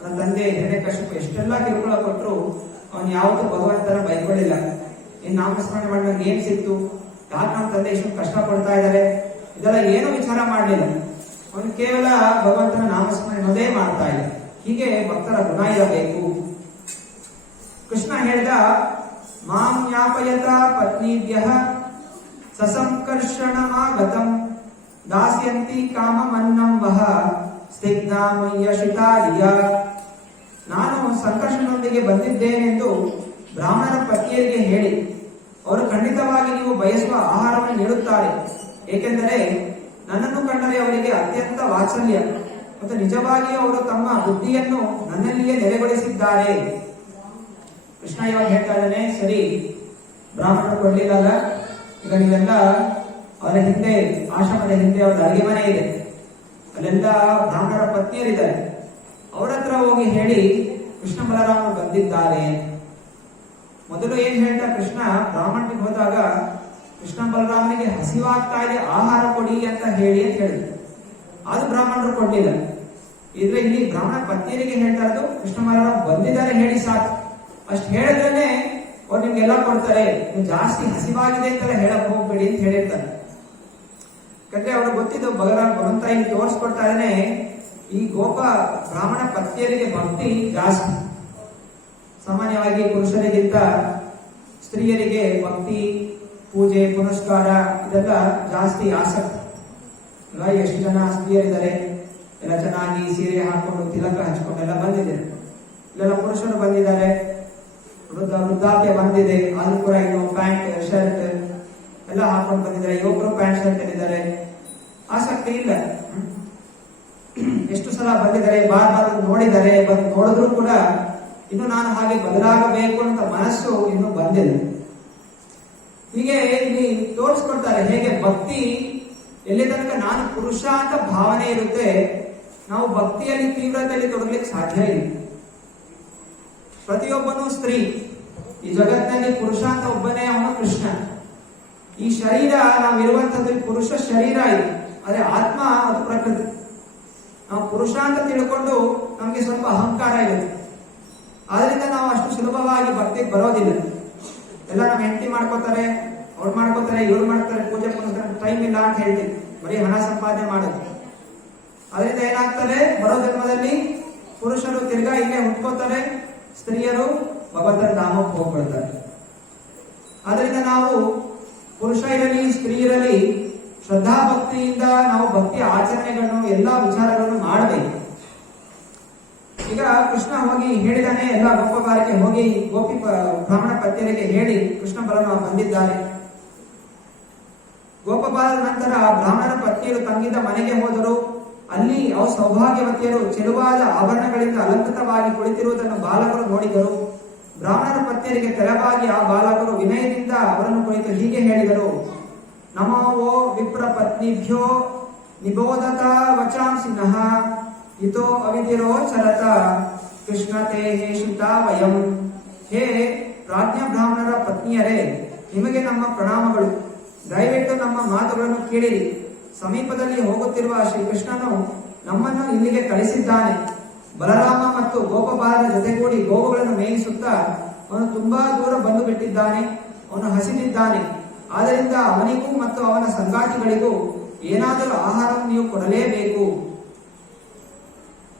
ನನ್ನ ತಂದೆ ಹಿರಣ್ಯಕಶಿಪು ಎಷ್ಟೆಲ್ಲಾ ಕಿರುಕುಳ ಕೊಟ್ಟರು ಅವನು ಯಾವತ್ತೂ ಭಗವಂತನ ಬೈಕೊಳ್ಳಿಲ್ಲ. ನೀನ್ ನಾಮಸ್ಮರಣೆ ಮಾಡಿ ನಂಗೆ ಏನ್ ಸಿಕ್ತು, ಯಾಕೆ ನಮ್ಮ ತಂದೆ ಇಷ್ಟು ಕಷ್ಟ ಪಡ್ತಾ ಇದ್ದಾರೆ, ಇದೆಲ್ಲ ಏನು ವಿಚಾರ ಮಾಡಲಿಲ್ಲ. ಅವನು ಕೇವಲ ಭಗವಂತನ ನಾಮಸ್ಮರಣೆ ಮಾಡ್ತಾ ಇಲ್ಲ. ಹೀಗೆ ಭಕ್ತರ ಗುಣ ಇರಬೇಕು. ಕೃಷ್ಣ ಹೇಳಿದ, ಮಾಂ ಜ್ಞಾಪಯತ ಪತ್ನಿಭ್ಯಃ ಸಸಂಕರ್ಷಣಮಾಗತಂ ದಾಸ್ಯಂತಿ ಕಾಮಮನ್ನಂ ವಹ ಸ್ನಿಗ್ಧಾಮಯ್ಯಶಿತಾರಿಯ. ನಾನು ಸಂಕರ್ಷಣದೊಂದಿಗೆ ಬಂದಿದ್ದೇನೆಂದು ಬ್ರಾಹ್ಮಣರ ಪತ್ನಿಯರಿಗೆ ಹೇಳಿ, ಅವರು ಖಂಡಿತವಾಗಿ ನೀವು ಬಯಸುವ ಆಹಾರವನ್ನು ನೀಡುತ್ತಾರೆ. ಏಕೆಂದರೆ ನನ್ನನ್ನು ಕಂಡರೆ ಅವರಿಗೆ ಅತ್ಯಂತ ವಾತ್ಸಲ್ಯ ಮತ್ತು ನಿಜವಾಗಿ ಅವರು ತಮ್ಮ ಬುದ್ಧಿಯನ್ನು ನನ್ನಲ್ಲಿಯೇ ನೆಲೆಗೊಳಿಸಿದ್ದಾರೆ. ಕೃಷ್ಣ ಇವಾಗ ಹೇಳ್ತಾ ಇದ್ದಾನೆ, ಸರಿ ಬ್ರಾಹ್ಮಣರು ಕೊಡ್ಲಿಲ್ಲ, ಈಗ ನೀವೆಲ್ಲ ಅವರ ಹಿಂದೆ, ಆಶ್ರಮದ ಹಿಂದೆ ಅವ್ರ ಅಡಿಗೆ ಮನೆ ಇದೆ, ಅಲ್ಲೆಲ್ಲ ಬ್ರಾಹ್ಮಣರ ಪತ್ನಿಯರಿದ್ದಾರೆ, ಅವರ ಹತ್ರ ಹೋಗಿ ಹೇಳಿ ಕೃಷ್ಣ ಬಲರಾಮರು ಬಂದಿದ್ದಾರೆ. ಮೊದಲು ಏನ್ ಹೇಳ್ತಾ ಕೃಷ್ಣ ಬ್ರಾಹ್ಮಣರಿಗೆ ಹೋದಾಗ ಕೃಷ್ಣ ಬಲರಾಮನಿಗೆ ಹಸಿವಾಗ್ತಾ ಇದೆ, ಆಹಾರ ಕೊಡಿ ಅಂತ ಹೇಳಿದ್ರು. ಅದು ಬ್ರಾಹ್ಮಣರು ಕೊಡ್ಲಿಲ್ಲ. ಇದ್ರೆ ಇಲ್ಲಿ ಬ್ರಾಹ್ಮಣ ಪತ್ನಿಯರಿಗೆ ಹೇಳ್ತಾ ಇರೋದು, ಕೃಷ್ಣ ಬಲರಾಮ ಬಂದಿದ್ದಾರೆ ಹೇಳಿ ಸಾಕು, ಅಷ್ಟು ಹೇಳಿದ್ರೇನೆ ಅವ್ರು ನಿಮ್ಗೆಲ್ಲ ಕೊಡ್ತಾರೆ, ನೀವು ಜಾಸ್ತಿ ಹಸಿವಾಗಿದೆ ಅಂತೆಲ್ಲ ಹೇಳಕ್ ಹೋಗ್ಬೇಡಿ ಅಂತ ಹೇಳಿರ್ತಾರೆ. ಯಾಕಂದ್ರೆ ಅವ್ರಿಗೆ ಗೊತ್ತಿದ್ದು ಭಗವಂತ ಇಲ್ಲಿ ತೋರಿಸ್ಕೊಡ್ತಾ ಇದ್ದಾನೆ, ಈ ಗೋಪ ಬ್ರಾಹ್ಮಣ ಪತ್ನಿಯರಿಗೆ ಭಕ್ತಿ ಜಾಸ್ತಿ. ಸಾಮಾನ್ಯವಾಗಿ ಪುರುಷರಿಗಿಂತ ಸ್ತ್ರೀಯರಿಗೆ ಭಕ್ತಿ, ಪೂಜೆ, ಪುನಸ್ಕಾರ ಇದೆಲ್ಲ ಜಾಸ್ತಿ ಆಸಕ್ತಿ. ಎಷ್ಟು ಜನ ಸ್ತ್ರೀಯರಿದ್ದಾರೆ, ಎಲ್ಲ ಚೆನ್ನಾಗಿ ಸೀರೆ ಹಾಕೊಂಡು ತಿಲಕ ಹಚ್ಕೊಂಡೆಲ್ಲ ಬಂದಿದ್ದಾರೆ. ಇಲ್ಲೆಲ್ಲ ಪುರುಷರು ಬಂದಿದ್ದಾರೆ, ವೃದ್ಧಾಪ್ಯ ಬಂದಿದೆ, ಆದ್ರೂ ಕೂಡ ಇನ್ನು ಪ್ಯಾಂಟ್ ಶರ್ಟ್ ಎಲ್ಲ ಹಾಕೊಂಡು ಬಂದಿದ್ದಾರೆ. ಯುವಕರು ಪ್ಯಾಂಟ್ ಶರ್ಟ್ ಇದ್ದಾರೆ, ಆಸಕ್ತಿ ಇಲ್ಲ. ಎಷ್ಟು ಸಲ ಬಂದಿದ್ದಾರೆ, ಬಾರ್ ನೋಡಿದ್ದಾರೆ, ಬಂದು ನೋಡಿದ್ರು ಕೂಡ ಇನ್ನು ನಾನು ಹಾಗೆ ಬದಲಾಗಬೇಕು ಅಂತ ಮನಸ್ಸು ಇನ್ನು ಬಂದಿಲ್ಲ. ಹೀಗೆ ಇಲ್ಲಿ ತೋರಿಸ್ಕೊಡ್ತಾರೆ ಹೇಗೆ ಭಕ್ತಿ ಎಲ್ಲಿ ತನಕ ನಾನು ಪುರುಷ ಅಂತ ಭಾವನೆ ಇರುತ್ತೆ, ನಾವು ಭಕ್ತಿಯಲ್ಲಿ ತೀವ್ರತೆಯಲ್ಲಿ ತೊಡಗಲಿಕ್ಕೆ ಸಾಧ್ಯ ಇಲ್ಲ. ಪ್ರತಿಯೊಬ್ಬನು ಸ್ತ್ರೀ, ಈ ಜಗತ್ತಿನಲ್ಲಿ ಪುರುಷ ಅಂತ ಒಬ್ಬನೇ ಅವನು ಕೃಷ್ಣ. ಈ ಶರೀರ ನಾವಿರುವಂತದ್ದು ಪುರುಷ ಶರೀರ ಇದೆ, ಆದ್ರೆ ಆತ್ಮ ಅದು ಪ್ರಕೃತಿ. ನಾವು ಪುರುಷ ಅಂತ ತಿಳ್ಕೊಂಡು ನಮ್ಗೆ ಸ್ವಲ್ಪ ಅಹಂಕಾರ ಇರುತ್ತೆ, ಆದ್ರಿಂದ ನಾವು ಅಷ್ಟು ಸುಲಭವಾಗಿ ಭಕ್ತಿಗೆ ಬರೋದಿಲ್ಲ. ಎಲ್ಲ ನಮ್ಮ ಹೆಂಡತಿ ಮಾಡ್ಕೋತಾರೆ, ಅವ್ರು ಮಾಡ್ಕೋತಾರೆ, ಇವ್ರು ಮಾಡ್ತಾರೆ, ಪೂಜೆ ಪುನಸ್ಕಾರ, ಟೈಮ್ ಇಲ್ಲ ಅಂತ ಹೇಳ್ತೀವಿ, ಬರೀ ಹಣ ಸಂಪಾದನೆ ಮಾಡೋದು. ಅದರಿಂದ ಏನಾಗ್ತದೆ, ಬರೋ ಜನ್ಮದಲ್ಲಿ ಪುರುಷರು ತಿರ್ಗಾ ಇಲ್ಲೇ ಹುಟ್ಕೋತಾರೆ, ಸ್ತ್ರೀಯರು ಭಗವಂತನ ಧಾಮಕ್ಕೆ ಹೋಗ್ಬಿಡ್ತಾರೆ. ಆದ್ರಿಂದ ನಾವು ಪುರುಷ ಇರಲಿ ಸ್ತ್ರೀ ಇರಲಿ ಶ್ರದ್ಧಾ ಭಕ್ತಿಯಿಂದ ನಾವು ಭಕ್ತಿ ಆಚರಣೆಗಳನ್ನು ಎಲ್ಲಾ ವಿಚಾರಗಳನ್ನು ಮಾಡಬೇಕು. ಈಗ ಕೃಷ್ಣ ಹೋಗಿ ಹೇಳಿದಾನೆ, ಎಲ್ಲ ಗೋಪಬಾಲಕ್ಕೆ ಹೋಗಿ ಗೋಪಿ ಬ್ರಾಹ್ಮಣ ಪತ್ನಿಯರಿಗೆ ಹೇಳಿ ಕೃಷ್ಣ ಬಲರಾಮ ಬಂದಿದ್ದಾರೆ. ಗೋಪಬಾಲರ ನಂತರ ಬ್ರಾಹ್ಮಣರ ಪತ್ನಿಯರು ತಂಗಿದ್ದ ಮನೆಗೆ ಹೋದರು. ಅಲ್ಲಿ ಅವು ಸೌಭಾಗ್ಯವತಿಯರು ಚೆಲುವಾದ ಆಭರಣಗಳಿಂದ ಅಲಂಕೃತವಾಗಿ ಕುಳಿತಿರುವುದನ್ನು ಬಾಲಕರು ನೋಡಿದರು. ಬ್ರಾಹ್ಮಣರ ಪತ್ನಿಯರಿಗೆ ತೆರವಾಗಿ ಆ ಬಾಲಕರು ವಿನಯದಿಂದ ಅವರನ್ನು ಕುರಿತು ಹೀಗೆ ಹೇಳಿದರು: ನಮೋ ವೋ ವಿಪ್ರ ಪತ್ನಿಭ್ಯೋ ನಿಬೋಧತ ವಚಾಂಸಿನಃ ಹಿತೋ ಅವಿದಿರೋ ಚರತ ಕೃಷ್ಣ ತೇಷಿತ ವಯಂ. ಹೇ ಪ್ರಾಜ್ಞ ಬ್ರಾಹ್ಮಣರ ಪತ್ನಿಯರೇ, ನಿಮಗೆ ನಮ್ಮ ಪ್ರಣಾಮಗಳು. ದಯವಿಟ್ಟು ನಮ್ಮ ಮಾತುಗಳನ್ನು ಕೇಳಿರಿ. ಸಮೀಪದಲ್ಲಿ ಹೋಗುತ್ತಿರುವ ಶ್ರೀಕೃಷ್ಣನು ನಮ್ಮನ್ನು ಇಲ್ಲಿಗೆ ಕಳಿಸಿದ್ದಾನೆ. ಬಲರಾಮ ಮತ್ತು ಗೋಪಬಾಲರ ಜೊತೆಗೂಡಿ ಗೋವುಗಳನ್ನು ಮೇಯಿಸುತ್ತಾ ಅವನು ತುಂಬಾ ದೂರ ಬಂದು ಬಿಟ್ಟಿದ್ದಾನೆ. ಅವನು ಹಸಿದಿದ್ದಾನೆ. ಆದ್ದರಿಂದ ಅವನಿಗೂ ಮತ್ತು ಅವನ ಸಂಗಾತಿಗಳಿಗೂ ಏನಾದರೂ ಆಹಾರವನ್ನು ನೀವು ಕೊಡಲೇಬೇಕು.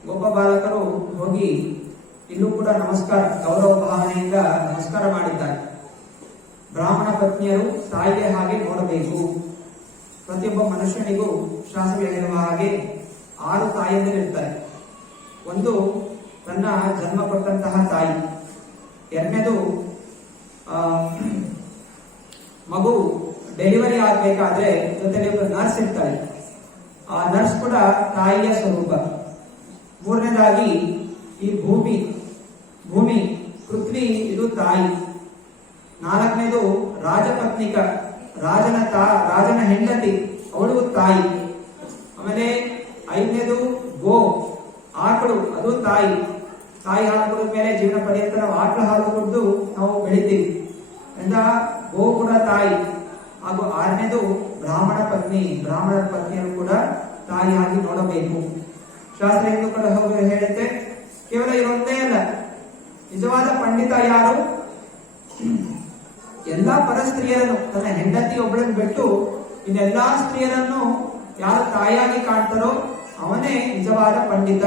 ಗೋಪಬಾಲಕರು ಹೋಗಿ ಇಲ್ಲೂ ಕೂಡ ನಮಸ್ಕಾರ, ಗೌರವ ಭಾವನೆಯಿಂದ ನಮಸ್ಕಾರ ಮಾಡಿದ್ದಾರೆ. ಬ್ರಾಹ್ಮಣ ಪತ್ನಿಯರು ತಾಯಿಗೆ ಹಾಗೆ ನೋಡಬೇಕು. ಪ್ರತಿಯೊಬ್ಬ ಮನುಷ್ಯನಿಗೂ ಶಾಸ್ತ್ರ ಹೇಳಿರುವ ಹಾಗೆ 6 ತಾಯಿಯಂದಿರಿರ್ತಾರೆ. ಒಂದು ತನ್ನ ಜನ್ಮ ಕೊಟ್ಟಂತಹ ತಾಯಿ, ಎರಡನೇದು ಮಗು ಡೆಲಿವರಿ ಆಗ್ಬೇಕಾದ್ರೆ ಜೊತೆಲಿ ಒಬ್ಬ ನರ್ಸ್ ಇರ್ತಾಳೆ, ಆ ನರ್ಸ್ ಕೂಡ ತಾಯಿಯ ಸ್ವರೂಪ. ಮೂರನೇದಾಗಿ ಈ ಭೂಮಿ ಪೃಥ್ವಿ, ಇದು ತಾಯಿ. ನಾಲ್ಕನೇದು ರಾಜಪತ್ನಿಕ, ರಾಜನ ಹೆಂಡತಿ, ಅವಳು ತಾಯಿ. ಆಮೇಲೆ 5ನೇದು ಗೋ, ಆಕಳು, ಅದು ತಾಯಿ. ತಾಯಿ ಹಾಲು ಕುಡಿದ ಮೇಲೆ ಜೀವನ ಪಡೆಯುತ್ತೆ. ನಾವು ಆಕಳ ಹಾಲು ಕುಡಿದು ನಾವು ಬೆಳಿತೀವಿ, ಎಂದ ಗೋ ಕೂಡ ತಾಯಿ. ಹಾಗೂ 6ನೇದು ಬ್ರಾಹ್ಮಣ ಪತ್ನಿಯರು ಕೂಡ ತಾಯಿಯಾಗಿ ನೋಡಬೇಕು. ಶಾಸ್ತ್ರ ಎಂದು ಕೂಡ ಹೋಗಿ ಹೇಳುತ್ತೆ, ಕೇವಲ ಇರೊಂದೇ ಅಲ್ಲ, ನಿಜವಾದ ಪಂಡಿತ ಯಾರು? ಎಲ್ಲಾ ಪರಸ್ತ್ರೀಯರನ್ನು, ತನ್ನ ಹೆಂಡತಿ ಒಬ್ಬಳನ್ನು ಬಿಟ್ಟು ಇನ್ನೆಲ್ಲಾ ಸ್ತ್ರೀಯರನ್ನು ಯಾರು ತಾಯಿಯಾಗಿ ಕಾಣ್ತಾರೋ ಅವನೇ ನಿಜವಾದ ಪಂಡಿತ.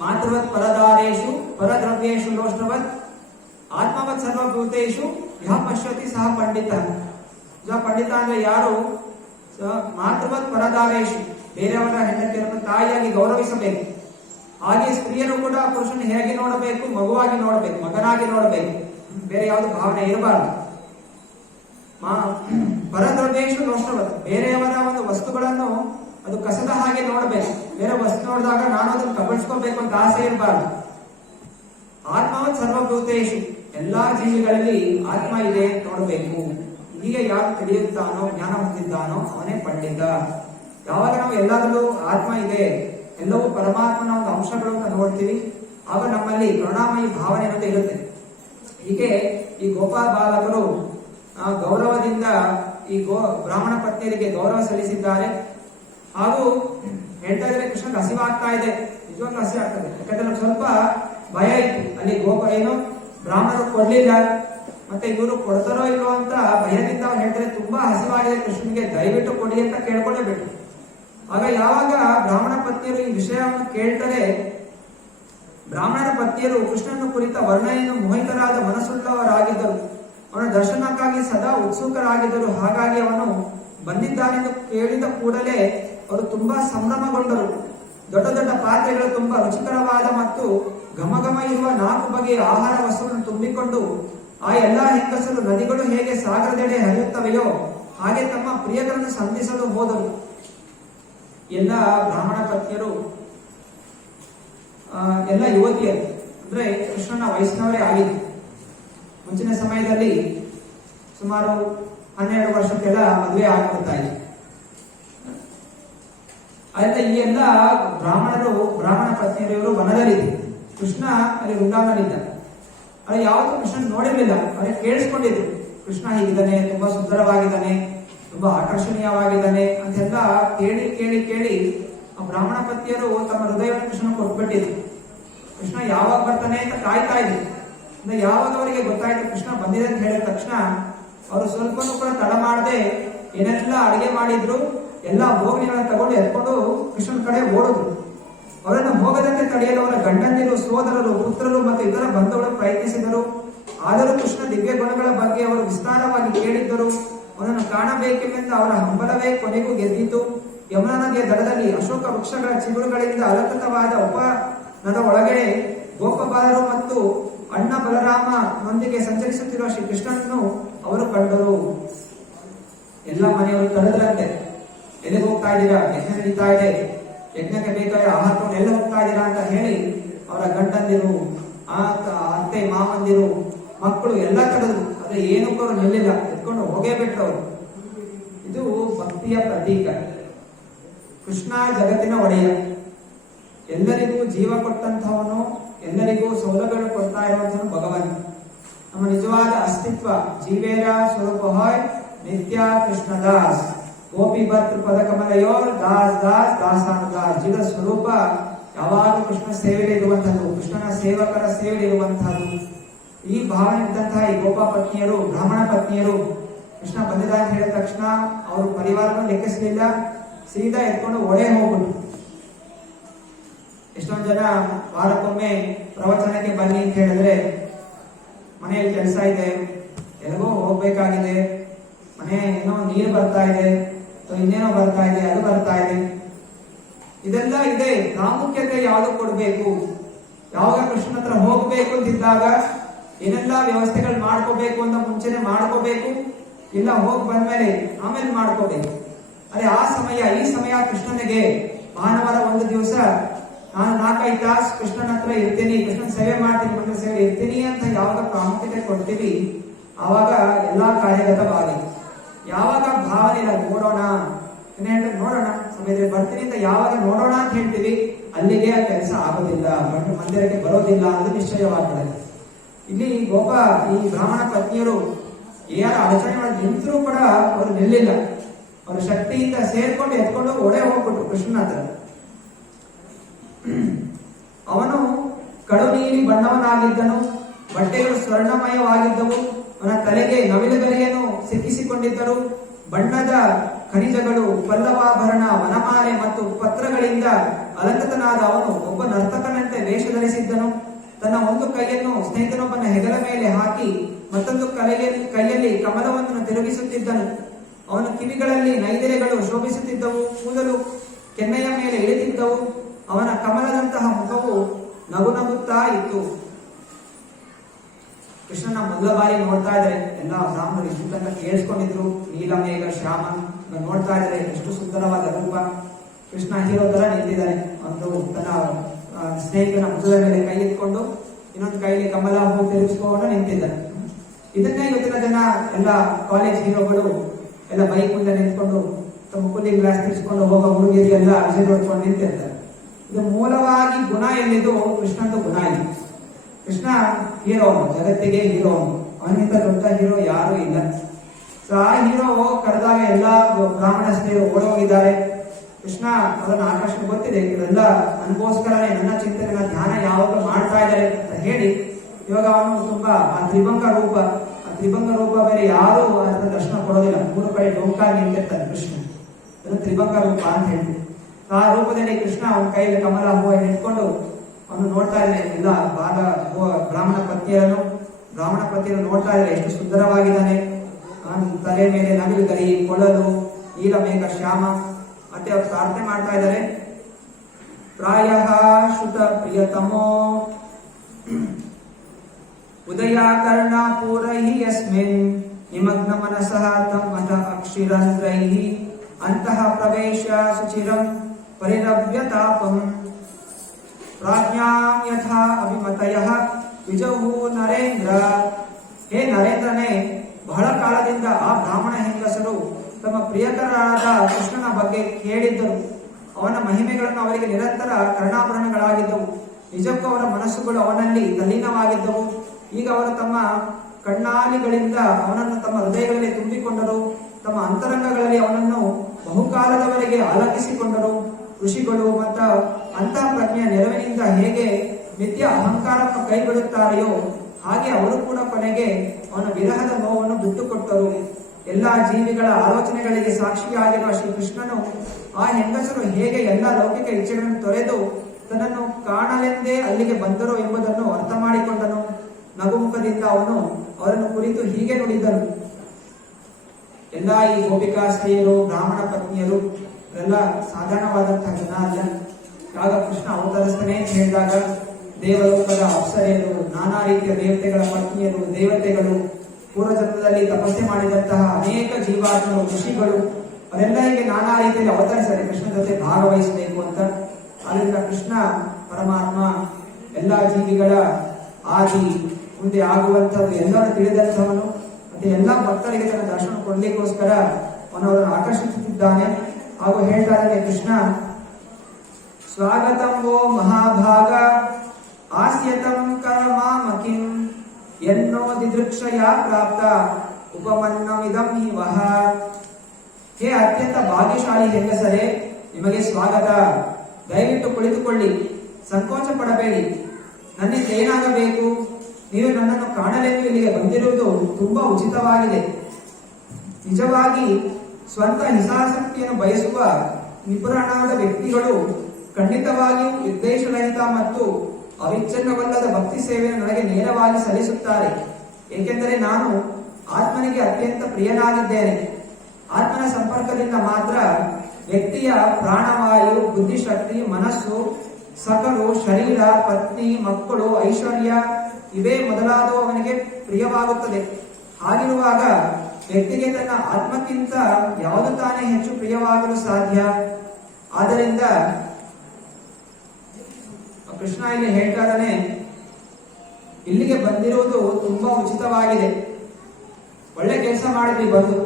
ಮಾತೃವತ್ ಪರದಾರೇಶು ಪರದ್ರವ್ಯೇಶು ಲೋಷ್ಣವತ್ ಆತ್ಮವತ್ ಸರ್ವಭೂತೇಶು ಯಹ ಪಶ್ಯತಿ ಸಹ ಪಂಡಿತ. ಪಂಡಿತ ಅಂದ್ರೆ ಯಾರು? ಮಾತೃವತ್ ಪರದಾರೇಶು, ಬೇರೆಯವರ ಹೆಂಡತಿಯರನ್ನು ತಾಯಿಯಾಗಿ ಗೌರವಿಸಬೇಕು. ಹಾಗೆ ಸ್ತ್ರೀಯರು ಕೂಡ ಪುರುಷನ ಹೇಗೆ ನೋಡಬೇಕು? ಮಗುವಾಗಿ ನೋಡಬೇಕು, ಮಗನಾಗಿ ನೋಡಬೇಕು, ಬೇರೆ ಯಾವುದು ಭಾವನೆ ಇರಬಾರದು. ಪರದ್ರವ್ಯೇಶು ಲೋಷ್ಣವತ್, ಬೇರೆಯವರ ಒಂದು ವಸ್ತುಗಳನ್ನು ಅದು ಕಸದ ಹಾಗೆ ನೋಡಬೇಕು. ಬೇರೆ ವಸ್ತು ನೋಡಿದಾಗ ನಾನು ಅದನ್ನು ಕಬಳಿಸ್ಕೋಬೇಕು ಅಂತ ಆಸೆ ಇರಬಾರದು. ಆತ್ಮವತ್ ಸರ್ವಭೂತೇಶು, ಎಲ್ಲಾ ಜೀವಿಗಳಲ್ಲಿ ಆತ್ಮ ಇದೆ ಅಂತ ನೋಡಬೇಕು. ಹೀಗೆ ಯಾರು ತಿಳಿಯುತ್ತಾನೋ, ಜ್ಞಾನ ಹೊಂದಿದ್ದಾನೋ ಅವನೇ ಪಂಡಿತ. ಯಾವಾಗ ನಾವು ಎಲ್ಲದರಲ್ಲೂ ಆತ್ಮ ಇದೆ, ಎಲ್ಲವೂ ಪರಮಾತ್ಮನ ಒಂದು ಅಂಶಗಳು ಅಂತ ನೋಡ್ತೀವಿ, ಆಗ ನಮ್ಮಲ್ಲಿ ಕರುಣಾಮಯಿ ಭಾವನೆ ಅನ್ನೋದು ಇರುತ್ತೆ. ಹೀಗೆ ಈ ಗೋಪಾಲ ಬಾಲಕರು ಗೌರವದಿಂದ ಈ ಬ್ರಾಹ್ಮಣ ಪತ್ನಿಯರಿಗೆ ಗೌರವ ಸಲ್ಲಿಸಿದ್ದಾರೆ. ಹಾಗೂ ಹೇಳ್ತಾ ಇದ್ರೆ ಕೃಷ್ಣಗೆ ಹಸಿವಾಗ್ತಾ ಇದೆ, ನಿಜವಾಗ್ಲೂ ಹಸಿ ಆಗ್ತದೆ. ಯಾಕಂದ್ರೆ ಸ್ವಲ್ಪ ಭಯ ಇತ್ತು, ಅಲ್ಲಿ ಏನು ಬ್ರಾಹ್ಮಣರು ಕೊಡ್ಲಿಲ್ಲ, ಮತ್ತೆ ಇವರು ಕೊಡ್ತಾರೋ ಇಲ್ವೋ ಅಂತ ಭಯದಿಂದ ಅವ್ರು ಹೇಳ್ತಾರೆ ತುಂಬಾ ಹಸಿವಾಗಿದೆ ಕೃಷ್ಣನಿಗೆ, ದಯವಿಟ್ಟು ಕೊಡಿ ಅಂತ ಕೇಳ್ಕೊಂಡೇ ಬಿಟ್ಟು. ಆಗ ಯಾವಾಗ ಬ್ರಾಹ್ಮಣ ಪತ್ನಿಯರು ಈ ವಿಷಯವನ್ನು ಕೇಳ್ತಾರೆ, ಬ್ರಾಹ್ಮಣರ ಪತ್ನಿಯರು ಕೃಷ್ಣನ ಕುರಿತ ವರ್ಣನೆಯನ್ನು ಮೋಹಿತರಾದ ಮನಸ್ಸುಳ್ಳವರಾಗಿದ್ದರು, ಅವನ ದರ್ಶನಕ್ಕಾಗಿ ಸದಾ ಉತ್ಸುಕರಾಗಿದ್ದರು. ಹಾಗಾಗಿ ಅವನು ಬಂದಿದ್ದಾನೆಂದು ಕೇಳಿದ ಕೂಡಲೇ ಅವರು ತುಂಬಾ ಸಂಭ್ರಮಗೊಂಡರು. ದೊಡ್ಡ ದೊಡ್ಡ ಪಾತ್ರೆಗಳು ತುಂಬಾ ರುಚಿಕರವಾದ ಮತ್ತು ಘಮಘಮ ಇರುವ 4 ಬಗೆಯ ಆಹಾರ ವಸ್ತುವನ್ನು ತುಂಬಿಕೊಂಡು ಆ ಎಲ್ಲಾ ಹೆಂಗಸರು ನದಿಗಳು ಹೇಗೆ ಸಾಗರದೆಡೆ ಹರಿಯುತ್ತವೆಯೋ ಹಾಗೆ ತಮ್ಮ ಪ್ರಿಯಗಳನ್ನು ಸಂಧಿಸಲು ಹೋದರು. ಎಲ್ಲ ಬ್ರಾಹ್ಮಣ ಪತ್ನಿಯರು, ಎಲ್ಲ ಯುವತಿಯರು, ಅಂದ್ರೆ ಕೃಷ್ಣನ ವಯಸ್ಸಿನವರೇ ಆಗಿತ್ತು. ಮುಂಚಿನ ಸಮಯದಲ್ಲಿ ಸುಮಾರು 12 ವರ್ಷಕ್ಕೆಲ್ಲ ಮದುವೆ ಆಗ್ಬಿಡ್ತಾ ಇದೆ. ಆದ್ರೆ ಈ ಎಲ್ಲ ಬ್ರಾಹ್ಮಣ ಪತ್ನಿಯರು ವನದಲ್ಲಿದ್ದರು, ಕೃಷ್ಣ ಅಲ್ಲಿ ವೃಂದಾವನಲ್ಲಿದ್ದ. ಅಲ್ಲಿ ಯಾವತ್ತೂ ಕೃಷ್ಣ ನೋಡಿರ್ಲಿಲ್ಲ, ಅವ್ರಿಗೆ ಕೇಳಿಸ್ಕೊಂಡಿದ್ರು ಕೃಷ್ಣ ಹೀಗಿದ್ದಾನೆ, ತುಂಬಾ ಸುಂದರವಾಗಿದ್ದಾನೆ, ತುಂಬಾ ಆಕರ್ಷಣೀಯವಾಗಿದ್ದಾನೆ ಅಂತೆಲ್ಲ ಕೇಳಿ ಕೇಳಿ ಕೇಳಿ ಆ ಬ್ರಾಹ್ಮಣ ಪತ್ನಿಯರು ತಮ್ಮ ಹೃದಯವನ್ನು ಕೃಷ್ಣ ಕೊಟ್ಬಿಟ್ಟಿದ್ರು. ಕೃಷ್ಣ ಯಾವಾಗ ಬರ್ತಾನೆ ಅಂತ ಕಾಯ್ತಾ ಇದ್ರು. ಅಂದ್ರೆ ಯಾವಾಗ ಅವರಿಗೆ ಗೊತ್ತಾಯ್ತು ಕೃಷ್ಣ ಬಂದಿದೆ ಅಂತ ಹೇಳಿದ ತಕ್ಷಣ ಅವರು ಸ್ವಲ್ಪನೂ ಕೂಡ ತಡ ಮಾಡದೆ ಏನೆಲ್ಲ ಅಡಿಗೆ ಮಾಡಿದ್ರು ಎಲ್ಲಾ ಭೋಗಣಿಗಳನ್ನ ತಗೊಂಡು ಎತ್ಕೊಂಡು ಕೃಷ್ಣನ ಕಡೆ ಓಡಿದ್ರು. ಅವರನ್ನು ಹೋಗದಂತೆ ತಡೆಯಲು ಅವರ ಗಂಡಂದಿರು, ಸೋದರರು, ಪುತ್ರರು ಮತ್ತು ಇತರ ಬಂಧುಗಳು ಪ್ರಯತ್ನಿಸಿದರು. ಆದರೂ ಕೃಷ್ಣ ದಿವ್ಯ ಗುಣಗಳ ಬಗ್ಗೆ ಅವರು ವಿಸ್ತಾರವಾಗಿ ಕೇಳಿದ್ದರು. ಅವನನ್ನು ಕಾಣಬೇಕೆಂಬ ಅವರ ಹಂಬಲವೇ ಕೊನೆಗೂ ಗೆದ್ದಿತು. ಯಮುನಾ ನದಿಯ ದಡದಲ್ಲಿ ಅಶೋಕ ವೃಕ್ಷಗಳ ಚಿಗುರುಗಳಿಂದ ಅಲಂಕೃತವಾದ ಉಪನದ ಒಳಗಡೆ ಗೋಪಬಾಲರು ಮತ್ತು ಅಣ್ಣ ಬಲರಾಮನೊಂದಿಗೆ ಸಂಚರಿಸುತ್ತಿರುವ ಶ್ರೀ ಕೃಷ್ಣನನ್ನು ಅವರು ಕಂಡರು. ಎಲ್ಲ ಮನೆಯವರು ತಡೆದ್ರಂತೆ, ಎಲ್ಲಿಗೆ ಹೋಗ್ತಾ ಇದ್ದೀರಾ, ಯಜ್ಞ ನಡೀತಾ ಇದೆ, ಯಜ್ಞಕ್ಕೆ ಬೇಕಾದ ಆಹಾರ ಎಲ್ಲ ಹೋಗ್ತಾ ಇದ್ದೀರಾ ಅಂತ ಹೇಳಿ ಅವರ ಗಂಡಂದಿರು, ಅತ್ತೆ ಮಾವಂದಿರು, ಮಕ್ಕಳು ಎಲ್ಲ ತಡೆದ್ರು. ಆದ್ರೆ ಏನಕ್ಕೂ ಅವರು ನಿಲ್ಲಿಲ್ಲ, ಎತ್ಕೊಂಡು ಹೋಗೇ ಬಿಟ್ರು ಅವರು. ಇದು ಭಕ್ತಿಯ ಪ್ರತೀಕ. ಕೃಷ್ಣ ಜಗತ್ತಿನ ಒಡೆಯ, ಎಲ್ಲರಿಗೂ ಜೀವ ಕೊಟ್ಟಂತವನು, ಎಲ್ಲರಿಗೂ ಸೌಲಭ್ಯ ಕೊಡ್ತಾ ಇರುವಂತವನು ಭಗವಂತ. ನಮ್ಮ ನಿಜವಾದ ಅಸ್ತಿತ್ವ ಜೀವೇರ ಸ್ವರೂಪ ಹಾಯ್ ನಿತ್ಯ ಕೃಷ್ಣದಾಸ್ ಗೋಪಿ ಭಕ್ತ ಪದ ಕಮಲಯೋರ್ ದಾಸ್ ದಾಸ್ ದಾಸಾನುದಾಸ್. ಜೀವ ಸ್ವರೂಪ ಯಾವಾಗಲೂ ಕೃಷ್ಣ ಸೇವೆಯಲ್ಲಿ ಇರುವಂತಹದ್ದು, ಕೃಷ್ಣನ ಸೇವಕರ ಸೇವೆಯಲ್ಲಿ ಇರುವಂತಹದ್ದು. ಈ ಭಾವನೆ ಇದ್ದಂತಹ ಈ ಗೋಪ ಪತ್ನಿಯರು, ಬ್ರಾಹ್ಮಣ ಪತ್ನಿಯರು ಕೃಷ್ಣ ಬಂದಿದ ಅಂತ ಹೇಳಿದ ತಕ್ಷಣ ಅವರು ಪರಿವಾರವನ್ನು ಲೆಕ್ಕಿಸಲಿಲ್ಲ, ಸೀದಾ ಎತ್ಕೊಂಡು ಒಡೆ ಹೋಗ್ಬಿಟ್ಟು. ಎಷ್ಟೊಂದು ಜನ ವಾರಕ್ಕೊಮ್ಮೆ ಪ್ರವಚನಕ್ಕೆ ಬನ್ನಿ ಅಂತ ಹೇಳಿದ್ರೆ ಮನೆಯಲ್ಲಿ ಕೆಲಸ ಇದೆ, ಎಲ್ಲಿಗೋ ಹೋಗ್ಬೇಕಾಗಿದೆ, ಮನೆ ಏನೋ ನೀರು ಬರ್ತಾ ಇದೆ, ಇನ್ನೇನೋ ಬರ್ತಾ ಇದೆ, ಅದು ಬರ್ತಾ ಇದೆ, ಇದೆಲ್ಲ ಇದೆ. ಪ್ರಾಮುಖ್ಯತೆ ಯಾವುದು ಕೊಡ್ಬೇಕು, ಯಾವಾಗ ಕೃಷ್ಣ ಹತ್ರ ಹೋಗ್ಬೇಕು ಅಂತಿದ್ದಾಗ ಏನೆಲ್ಲ ವ್ಯವಸ್ಥೆಗಳು ಮಾಡ್ಕೋಬೇಕು ಅಂತ ಮುಂಚೆನೆ ಮಾಡ್ಕೋಬೇಕು, ಇಲ್ಲ ಹೋಗಿ ಬಂದ್ಮೇಲೆ ಆಮೇಲೆ ಮಾಡ್ಕೋಬೇಕು. ಅದೇ ಆ ಸಮಯ, ಈ ಸಮಯ ಕೃಷ್ಣನಿಗೆ ಭಾನುವಾರ ಒಂದು ದಿವಸ ನಾನು 4-5 ತಾಸು ಕೃಷ್ಣನ ಹತ್ರ ಇರ್ತೀನಿ, ಕೃಷ್ಣನ ಸೇವೆ ಮಾಡ್ತೀನಿ, ಮಂಗಳ ಸೇವೆ ಇರ್ತೀನಿ ಅಂತ ಯಾವಾಗ ಪ್ರಾಮುಖ್ಯತೆ ಕೊಡ್ತೀವಿ ಆವಾಗ ಎಲ್ಲಾ ಕಾರ್ಯಗತವಾಗಿ. ಯಾವಾಗ ಭಾವನೆ ಇಲ್ಲ, ನೋಡೋಣ ನೋಡೋಣ ಸಮಯದಲ್ಲಿ ಬರ್ತೀನಿ ಅಂತ ಯಾವಾಗ ನೋಡೋಣ ಅಂತ ಹೇಳ್ತೀವಿ, ಅಲ್ಲಿಗೆ ಆ ಕೆಲಸ ಆಗೋದಿಲ್ಲ, ಮಂದಿರಕ್ಕೆ ಬರೋದಿಲ್ಲ ಅಂತ ನಿಶ್ಚಯವಾಗ್ತದೆ. ಇಲ್ಲಿ ಈ ಬ್ರಾಹ್ಮಣ ಪತ್ನಿಯರು ಯಾರ ಅಡಚಣೆ ಮಾಡಿ ನಿಂತರೂ ಕೂಡ ಅವರು ನಿಲ್ಲಿಲ್ಲ, ಅವರ ಶಕ್ತಿಯಿಂದ ಸೇರ್ಕೊಂಡು ಎತ್ಕೊಂಡು ಒಡೆ ಹೋಗ್ಬಿಟ್ರು ಕೃಷ್ಣನ ಹತ್ರ. ಅವನು ಕಡು ನೀಲಿ ಬಣ್ಣವನಾಗಿದ್ದನು, ಬಟ್ಟೆಗಳು ಸ್ವರ್ಣಮಯವಾಗಿದ್ದವು, ಅವನ ತಲೆಗೆ ನವಿಲುಗರಿಯನ್ನು ಸಿಕ್ಕಿಸಿಕೊಂಡಿದ್ದರು. ಬಣ್ಣದ ಖನಿಜಗಳು, ಪಲ್ಲವಾಭರಣ, ವನಮಾಲೆ ಮತ್ತು ಪತ್ರಗಳಿಂದ ಅಲಂಕೃತನಾದ ಅವನು ಒಬ್ಬ ನರ್ತಕನಂತೆ ವೇಷ ಧರಿಸಿದ್ದನು. ತನ್ನ ಒಂದು ಕೈಯನ್ನು ಸ್ನೇಹಿತನೊಬ್ಬನ ಹೆಗಲ ಮೇಲೆ ಹಾಕಿ ಮತ್ತೊಂದು ಕೈಯಲ್ಲಿ ಕಮಲವನ್ನು ತಿರುಗಿಸುತ್ತಿದ್ದನು. ಅವನ ಕಿವಿಗಳಲ್ಲಿ ನೈದಿಲೆಗಳು ಶೋಭಿಸುತ್ತಿದ್ದವು, ಕೂದಲು ಕೆನ್ನೆಯ ಮೇಲೆ ಇಳಿತಿದ್ದವು. ಅವನ ಕಮಲದಂತಹ ಮುಖವು ನಗು ನಗುತ್ತಾ ಇತ್ತು. ಕೃಷ್ಣನ ಮೊದಲ ಬಾರಿ ನೋಡ್ತಾ ಇದ್ದಾರೆ ಎಲ್ಲ ಬ್ರಾಹ್ಮಣರು, ಇಷ್ಟು ತನಕ ಕೇಳಿಸ್ಕೊಂಡಿದ್ರು ನೀಲಮೇಘ ಶ್ಯಾಮ, ನೋಡ್ತಾ ಇದ್ದಾರೆ ಎಷ್ಟು ಸುಂದರವಾದ ರೂಪ. ಕೃಷ್ಣ ಹೀರೋ ತರ ನಿಂತಿದ್ದಾನೆ, ಒಂದು ತನ್ನ ಸ್ನೇಹಿತನ ಭುಜದ ಮೇಲೆ ಕೈ ಇಟ್ಕೊಂಡು ಇನ್ನೊಂದು ಕೈಲಿ ಕಮಲ ಹೂ ತಿರುಗಿಸ್ಕೊಂಡು ನಿಂತಿದ್ದಾನೆ. ಇದನ್ನೇ ಇವತ್ತಿನ ಜನ ಎಲ್ಲ ಕಾಲೇಜ್ ಹೀರೋಗಳು ಎಲ್ಲ ಬೈಕ್ ಮುಂದೆ ನಿಂತ್ಕೊಂಡು ತಮ್ಮ ಕೂಲಿಂಗ್ ಗ್ಲಾಸ್ ತಿರ್ಸ್ಕೊಂಡು ಹೋಗೋ ಹುಡುಗಿರಿ ಎಲ್ಲ ಅರ್ಜೆಂಟ್ ಹೊಡ್ಕೊಂಡು ನಿಂತಿರ್ತಾರೆ. ಇದು ಮೂಲವಾಗಿ ಗುಣ ಎಲ್ಲಿದ್ದು ಕೃಷ್ಣಂದು ಗುಣ ಇದೆ. ಕೃಷ್ಣ ಹೀರೋ, ಜಗತ್ತಿಗೆ ಹೀರೋ, ಅವನಿಗಿಂತ ದೊಡ್ಡ ಹೀರೋ ಯಾರು ಇಲ್ಲ. ಆ ಹೀರೋ ಕರೆದಾಗ ಎಲ್ಲಾ ಬ್ರಾಹ್ಮಣ ಸ್ತ್ರೀಯರು ಓಡೋಗಿದ್ದಾರೆ. ಕೃಷ್ಣ ಅದನ್ನ ಆಕರ್ಷಣೆ ಗೊತ್ತಿದೆ, ಇವರೆಲ್ಲ ನನಗೋಸ್ಕರನೇ ನನ್ನ ಚಿಂತನೆ ನನ್ನ ಧ್ಯಾನ ಯಾವಾಗಲೂ ಮಾಡ್ತಾ ಇದ್ದಾರೆ ಅಂತ ಹೇಳಿ ಇವಾಗ ಅವನು ತುಂಬಾ ಆ ತ್ರಿಭಂಗ ರೂಪ ಬೇರೆ ಯಾರು ಅದನ್ನ ದರ್ಶನ ಕೊಡೋದಿಲ್ಲ. 3 ಕಡೆ ಡೊಂಕಾಗಿ ನಿಂತಿರ್ತಾನೆ ಕೃಷ್ಣ, ಅದು ತ್ರಿಭಂಗ ರೂಪ ಅಂತ ಹೇಳಿ. ಆ ರೂಪದಲ್ಲಿ ಕೃಷ್ಣ ಅವನ ಕೈಯಲ್ಲಿ ಕಮಲ ಹೂವ ಇಟ್ಕೊಂಡು ಅವನು ನೋಡ್ತಾ ಇದ್ದಾನೆ. ಎಲ್ಲ ಬ್ರಾಹ್ಮಣ ಪತಿಯರನ್ನು ನೋಡ್ತಾ ಇದ್ದಾರೆ, ಎಷ್ಟು ಸುಂದರವಾಗಿದ್ದಾನೆ. ತಲೆ ಮೇಲೆ ನವಿಲು ಗರಿ, ಕೊಳಲು, ನೀಲ ಮೇಘ ಶ್ಯಾಮ. ಮತ್ತೆ ಅವ್ರು ಪ್ರಾರ್ಥನೆ ಮಾಡ್ತಾ ಇದ್ದಾರೆ, ಪ್ರಾಯ ಶ್ರುತ ಪ್ರಿಯತಮೋ ಉದಯಾಕರ್ಣಪೂರೈ ಯಸ್ಮಿನ್ ನಿಮಗ್ನ ಮನಸಃ ತಂ ಅಥ ಅಕ್ಷಿರಂಧ್ರೈಃ ಅಂತಃ ಪ್ರವೇಶ ಸುಚಿರಂ ಪರಿರವ್ಯತಾಪಂ ಪ್ರಾಜ್ಞಾಂ ಯಥಾ ಅಭಿಮತಯಃ ವಿಜೌಹು ನರೇಂದ್ರ. ಹೇ ನರೇಂದ್ರನೇ, ಬಹಳ ಕಾಲದಿಂದ ಆ ಬ್ರಾಹ್ಮಣ ಹೆಂಗಸರು ತಮ್ಮ ಪ್ರಿಯಕರಾದ ಕೃಷ್ಣನ ಬಗ್ಗೆ ಕೇಳಿದ್ದರು. ಅವನ ಮಹಿಮೆಗಳನ್ನು ಅವರಿಗೆ ನಿರಂತರ ಕರ್ಣಾಭರಣಗಳಾಗಿದ್ದವು. ನಿಜಕ್ಕೂ ಅವರ ಮನಸ್ಸುಗಳು ಅವನಲ್ಲಿ ತಲ್ಲೀನವಾಗಿದ್ದವು. ಈಗ ಅವರು ತಮ್ಮ ಕಣ್ಣಾಲಿಗಳಿಂದ ಅವನನ್ನು ತಮ್ಮ ಹೃದಯಗಳಲ್ಲಿ ತುಂಬಿಕೊಂಡರು. ತಮ್ಮ ಅಂತರಂಗಗಳಲ್ಲಿ ಅವನನ್ನು ಬಹುಕಾಲದವರೆಗೆ ಆಲಂಗಿಸಿಕೊಂಡರು. ಋಷಿಗಳು ಮತ್ತು ಅಂತಹ ಪ್ರಜ್ಞೆಯ ನೆರವಿನಿಂದ ಹೇಗೆ ಮಿಥ್ಯ ಅಹಂಕಾರವನ್ನು ಕೈಬಿಡುತ್ತಾರೆಯೋ ಹಾಗೆ ಅವರು ಕೂಡ ಕೊನೆಗೆ ಅವನ ವಿರಹದ ನೋವನ್ನು ಬಿಟ್ಟುಕೊಟ್ಟರು. ಎಲ್ಲಾ ಜೀವಿಗಳ ಆಲೋಚನೆಗಳಿಗೆ ಸಾಕ್ಷಿಯಾಗಿರುವ ಶ್ರೀಕೃಷ್ಣನು ಆ ಹೆಂಗಸರು ಹೇಗೆ ಎಲ್ಲ ಲೌಕಿಕ ಇಚ್ಛೆಗಳನ್ನು ತೊರೆದು ತನ್ನನ್ನು ಕಾಣಲೆಂದೇ ಅಲ್ಲಿಗೆ ಬಂದರು ಎಂಬುದನ್ನು ಅರ್ಥ ಮಾಡಿಕೊಂಡನು. ನಗುಮುಖದಿಂದ ಅವನು ಅವರನ್ನು ಕುರಿತು ಹೀಗೆ ನುಡಿದನು, ಎಲ್ಲ ಈ ಗೋಪಿಕಾ ಸ್ತ್ರೀಯರು, ಬ್ರಾಹ್ಮಣ ಪತ್ನಿಯರು ಎಲ್ಲ ಸಾಧಾರಣವಾದಂತಹ ಜನ ಅಲ್ಲ. ಆಗ ಕೃಷ್ಣ ಅವತರಿಸ್ತಾನೆ ಅಂತ ಹೇಳಿದಾಗ ದೇವಲೋಕದ ಅಪ್ಸರೆಯರು, ನಾನಾ ರೀತಿಯ ದೇವತೆಗಳ ಪತ್ನಿಯರು, ದೇವತೆಗಳು, ಪೂರ್ವಜನ್ಮದಲ್ಲಿ ತಪಸ್ಸೆ ಮಾಡಿದಂತಹ ಅನೇಕ ಜೀವಾತ್ಮರು, ಋಷಿಗಳು ಅವರೆಲ್ಲ ಹೀಗೆ ನಾನಾ ರೀತಿಯಲ್ಲಿ ಅವತರಿಸ್ತಾರೆ ಕೃಷ್ಣ ಜೊತೆ ಭಾಗವಹಿಸಬೇಕು ಅಂತ. ಆದ್ದರಿಂದ ಕೃಷ್ಣ ಪರಮಾತ್ಮ ಎಲ್ಲಾ ಜೀವಿಗಳ ಆದಿ, ಮುಂದೆ ಆಗುವಂಥದ್ದು ಎಲ್ಲರೂ ತಿಳಿದಂಥವನು. ಮತ್ತೆ ಎಲ್ಲಾ ಭಕ್ತರಿಗೆ ತನ್ನ ದರ್ಶನ ಕೊಡ್ಲಿಕ್ಕೋಸ್ಕರ ಅವನವರನ್ನು ಆಕರ್ಷಿಸುತ್ತಿದ್ದಾನೆ. ಹಾಗೂ ಹೇಳ್ತಾ ಇದ್ದಾನೆ ಕೃಷ್ಣ, ಸ್ವಾಗತಂ ವೋ ಮಹಾಭಾಗ ಆಸ್ಯತಂ ಕರ್ಮಾಮಕಿಂ ಎನ್ನೋ ದಿದೃಕ್ಷಯ ಪ್ರಾಪ್ತ ಉಪಮನ್ನಮಿದಂ ಹಿ ವಹ. ಹೇ ಅತ್ಯಂತ ಭಾಗ್ಯಶಾಲಿ ಹೆಂಗಸರೇ, ನಿಮಗೆ ಸ್ವಾಗತ. ದಯವಿಟ್ಟು ಕುಳಿತುಕೊಳ್ಳಿ, ಸಂಕೋಚ ಪಡಬೇಡಿ. ನನ್ನಿಂದ ಏನಾಗಬೇಕು? ನೀವು ನನ್ನನ್ನು ಕಾಣಲೆಂದು ಇಲ್ಲಿಗೆ ಬಂದಿರುವುದು ತುಂಬಾ ಉಚಿತವಾಗಿದೆ. ನಿಜವಾಗಿ ಸ್ವಂತ ಹಿತಾಸಕ್ತಿಯನ್ನು ಬಯಸುವ ನಿಪುಣರಾದ ವ್ಯಕ್ತಿಗಳು ಖಂಡಿತವಾಗಿಯೂ ಉದ್ದೇಶರಹಿತ ಮತ್ತು ಅವಿಚ್ಛಿನ್ನವಲ್ಲದ ಭಕ್ತಿ ಸೇವೆಯನ್ನು ನನಗೆ ನೇರವಾಗಿ ಸಲ್ಲಿಸುತ್ತಾರೆ. ಏಕೆಂದರೆ ನಾನು ಆತ್ಮನಿಗೆ ಅತ್ಯಂತ ಪ್ರಿಯನಾಗಿದ್ದೇನೆ. ಆತ್ಮನ ಸಂಪರ್ಕದಿಂದ ಮಾತ್ರ ವ್ಯಕ್ತಿಯ ಪ್ರಾಣವಾಯು, ಬುದ್ಧಿಶಕ್ತಿ, ಮನಸ್ಸು, ಸಕಲು, ಶರೀರ, ಪತ್ನಿ, ಮಕ್ಕಳು, ಐಶ್ವರ್ಯ ಇವೇ ಮೊದಲಾದವು ಅವನಿಗೆ ಪ್ರಿಯವಾಗುತ್ತದೆ. ಹಾಗಿರುವಾಗ ವ್ಯಕ್ತಿಗೆ ತನ್ನ ಆತ್ಮಕ್ಕಿಂತ ಯಾವುದು ತಾನೇ ಹೆಚ್ಚು ಪ್ರಿಯವಾಗಲು ಸಾಧ್ಯ? ಆದ್ದರಿಂದ ಕೃಷ್ಣ ಇಲ್ಲಿ ಹೇಳ್ತಾ ಇದ್ದಾನೆ, ಇಲ್ಲಿಗೆ ಬಂದಿರುವುದು ತುಂಬಾ ಉಚಿತವಾಗಿದೆ. ಒಳ್ಳೆ ಕೆಲಸ ಮಾಡಿದ್ರಿ, ಬಂದು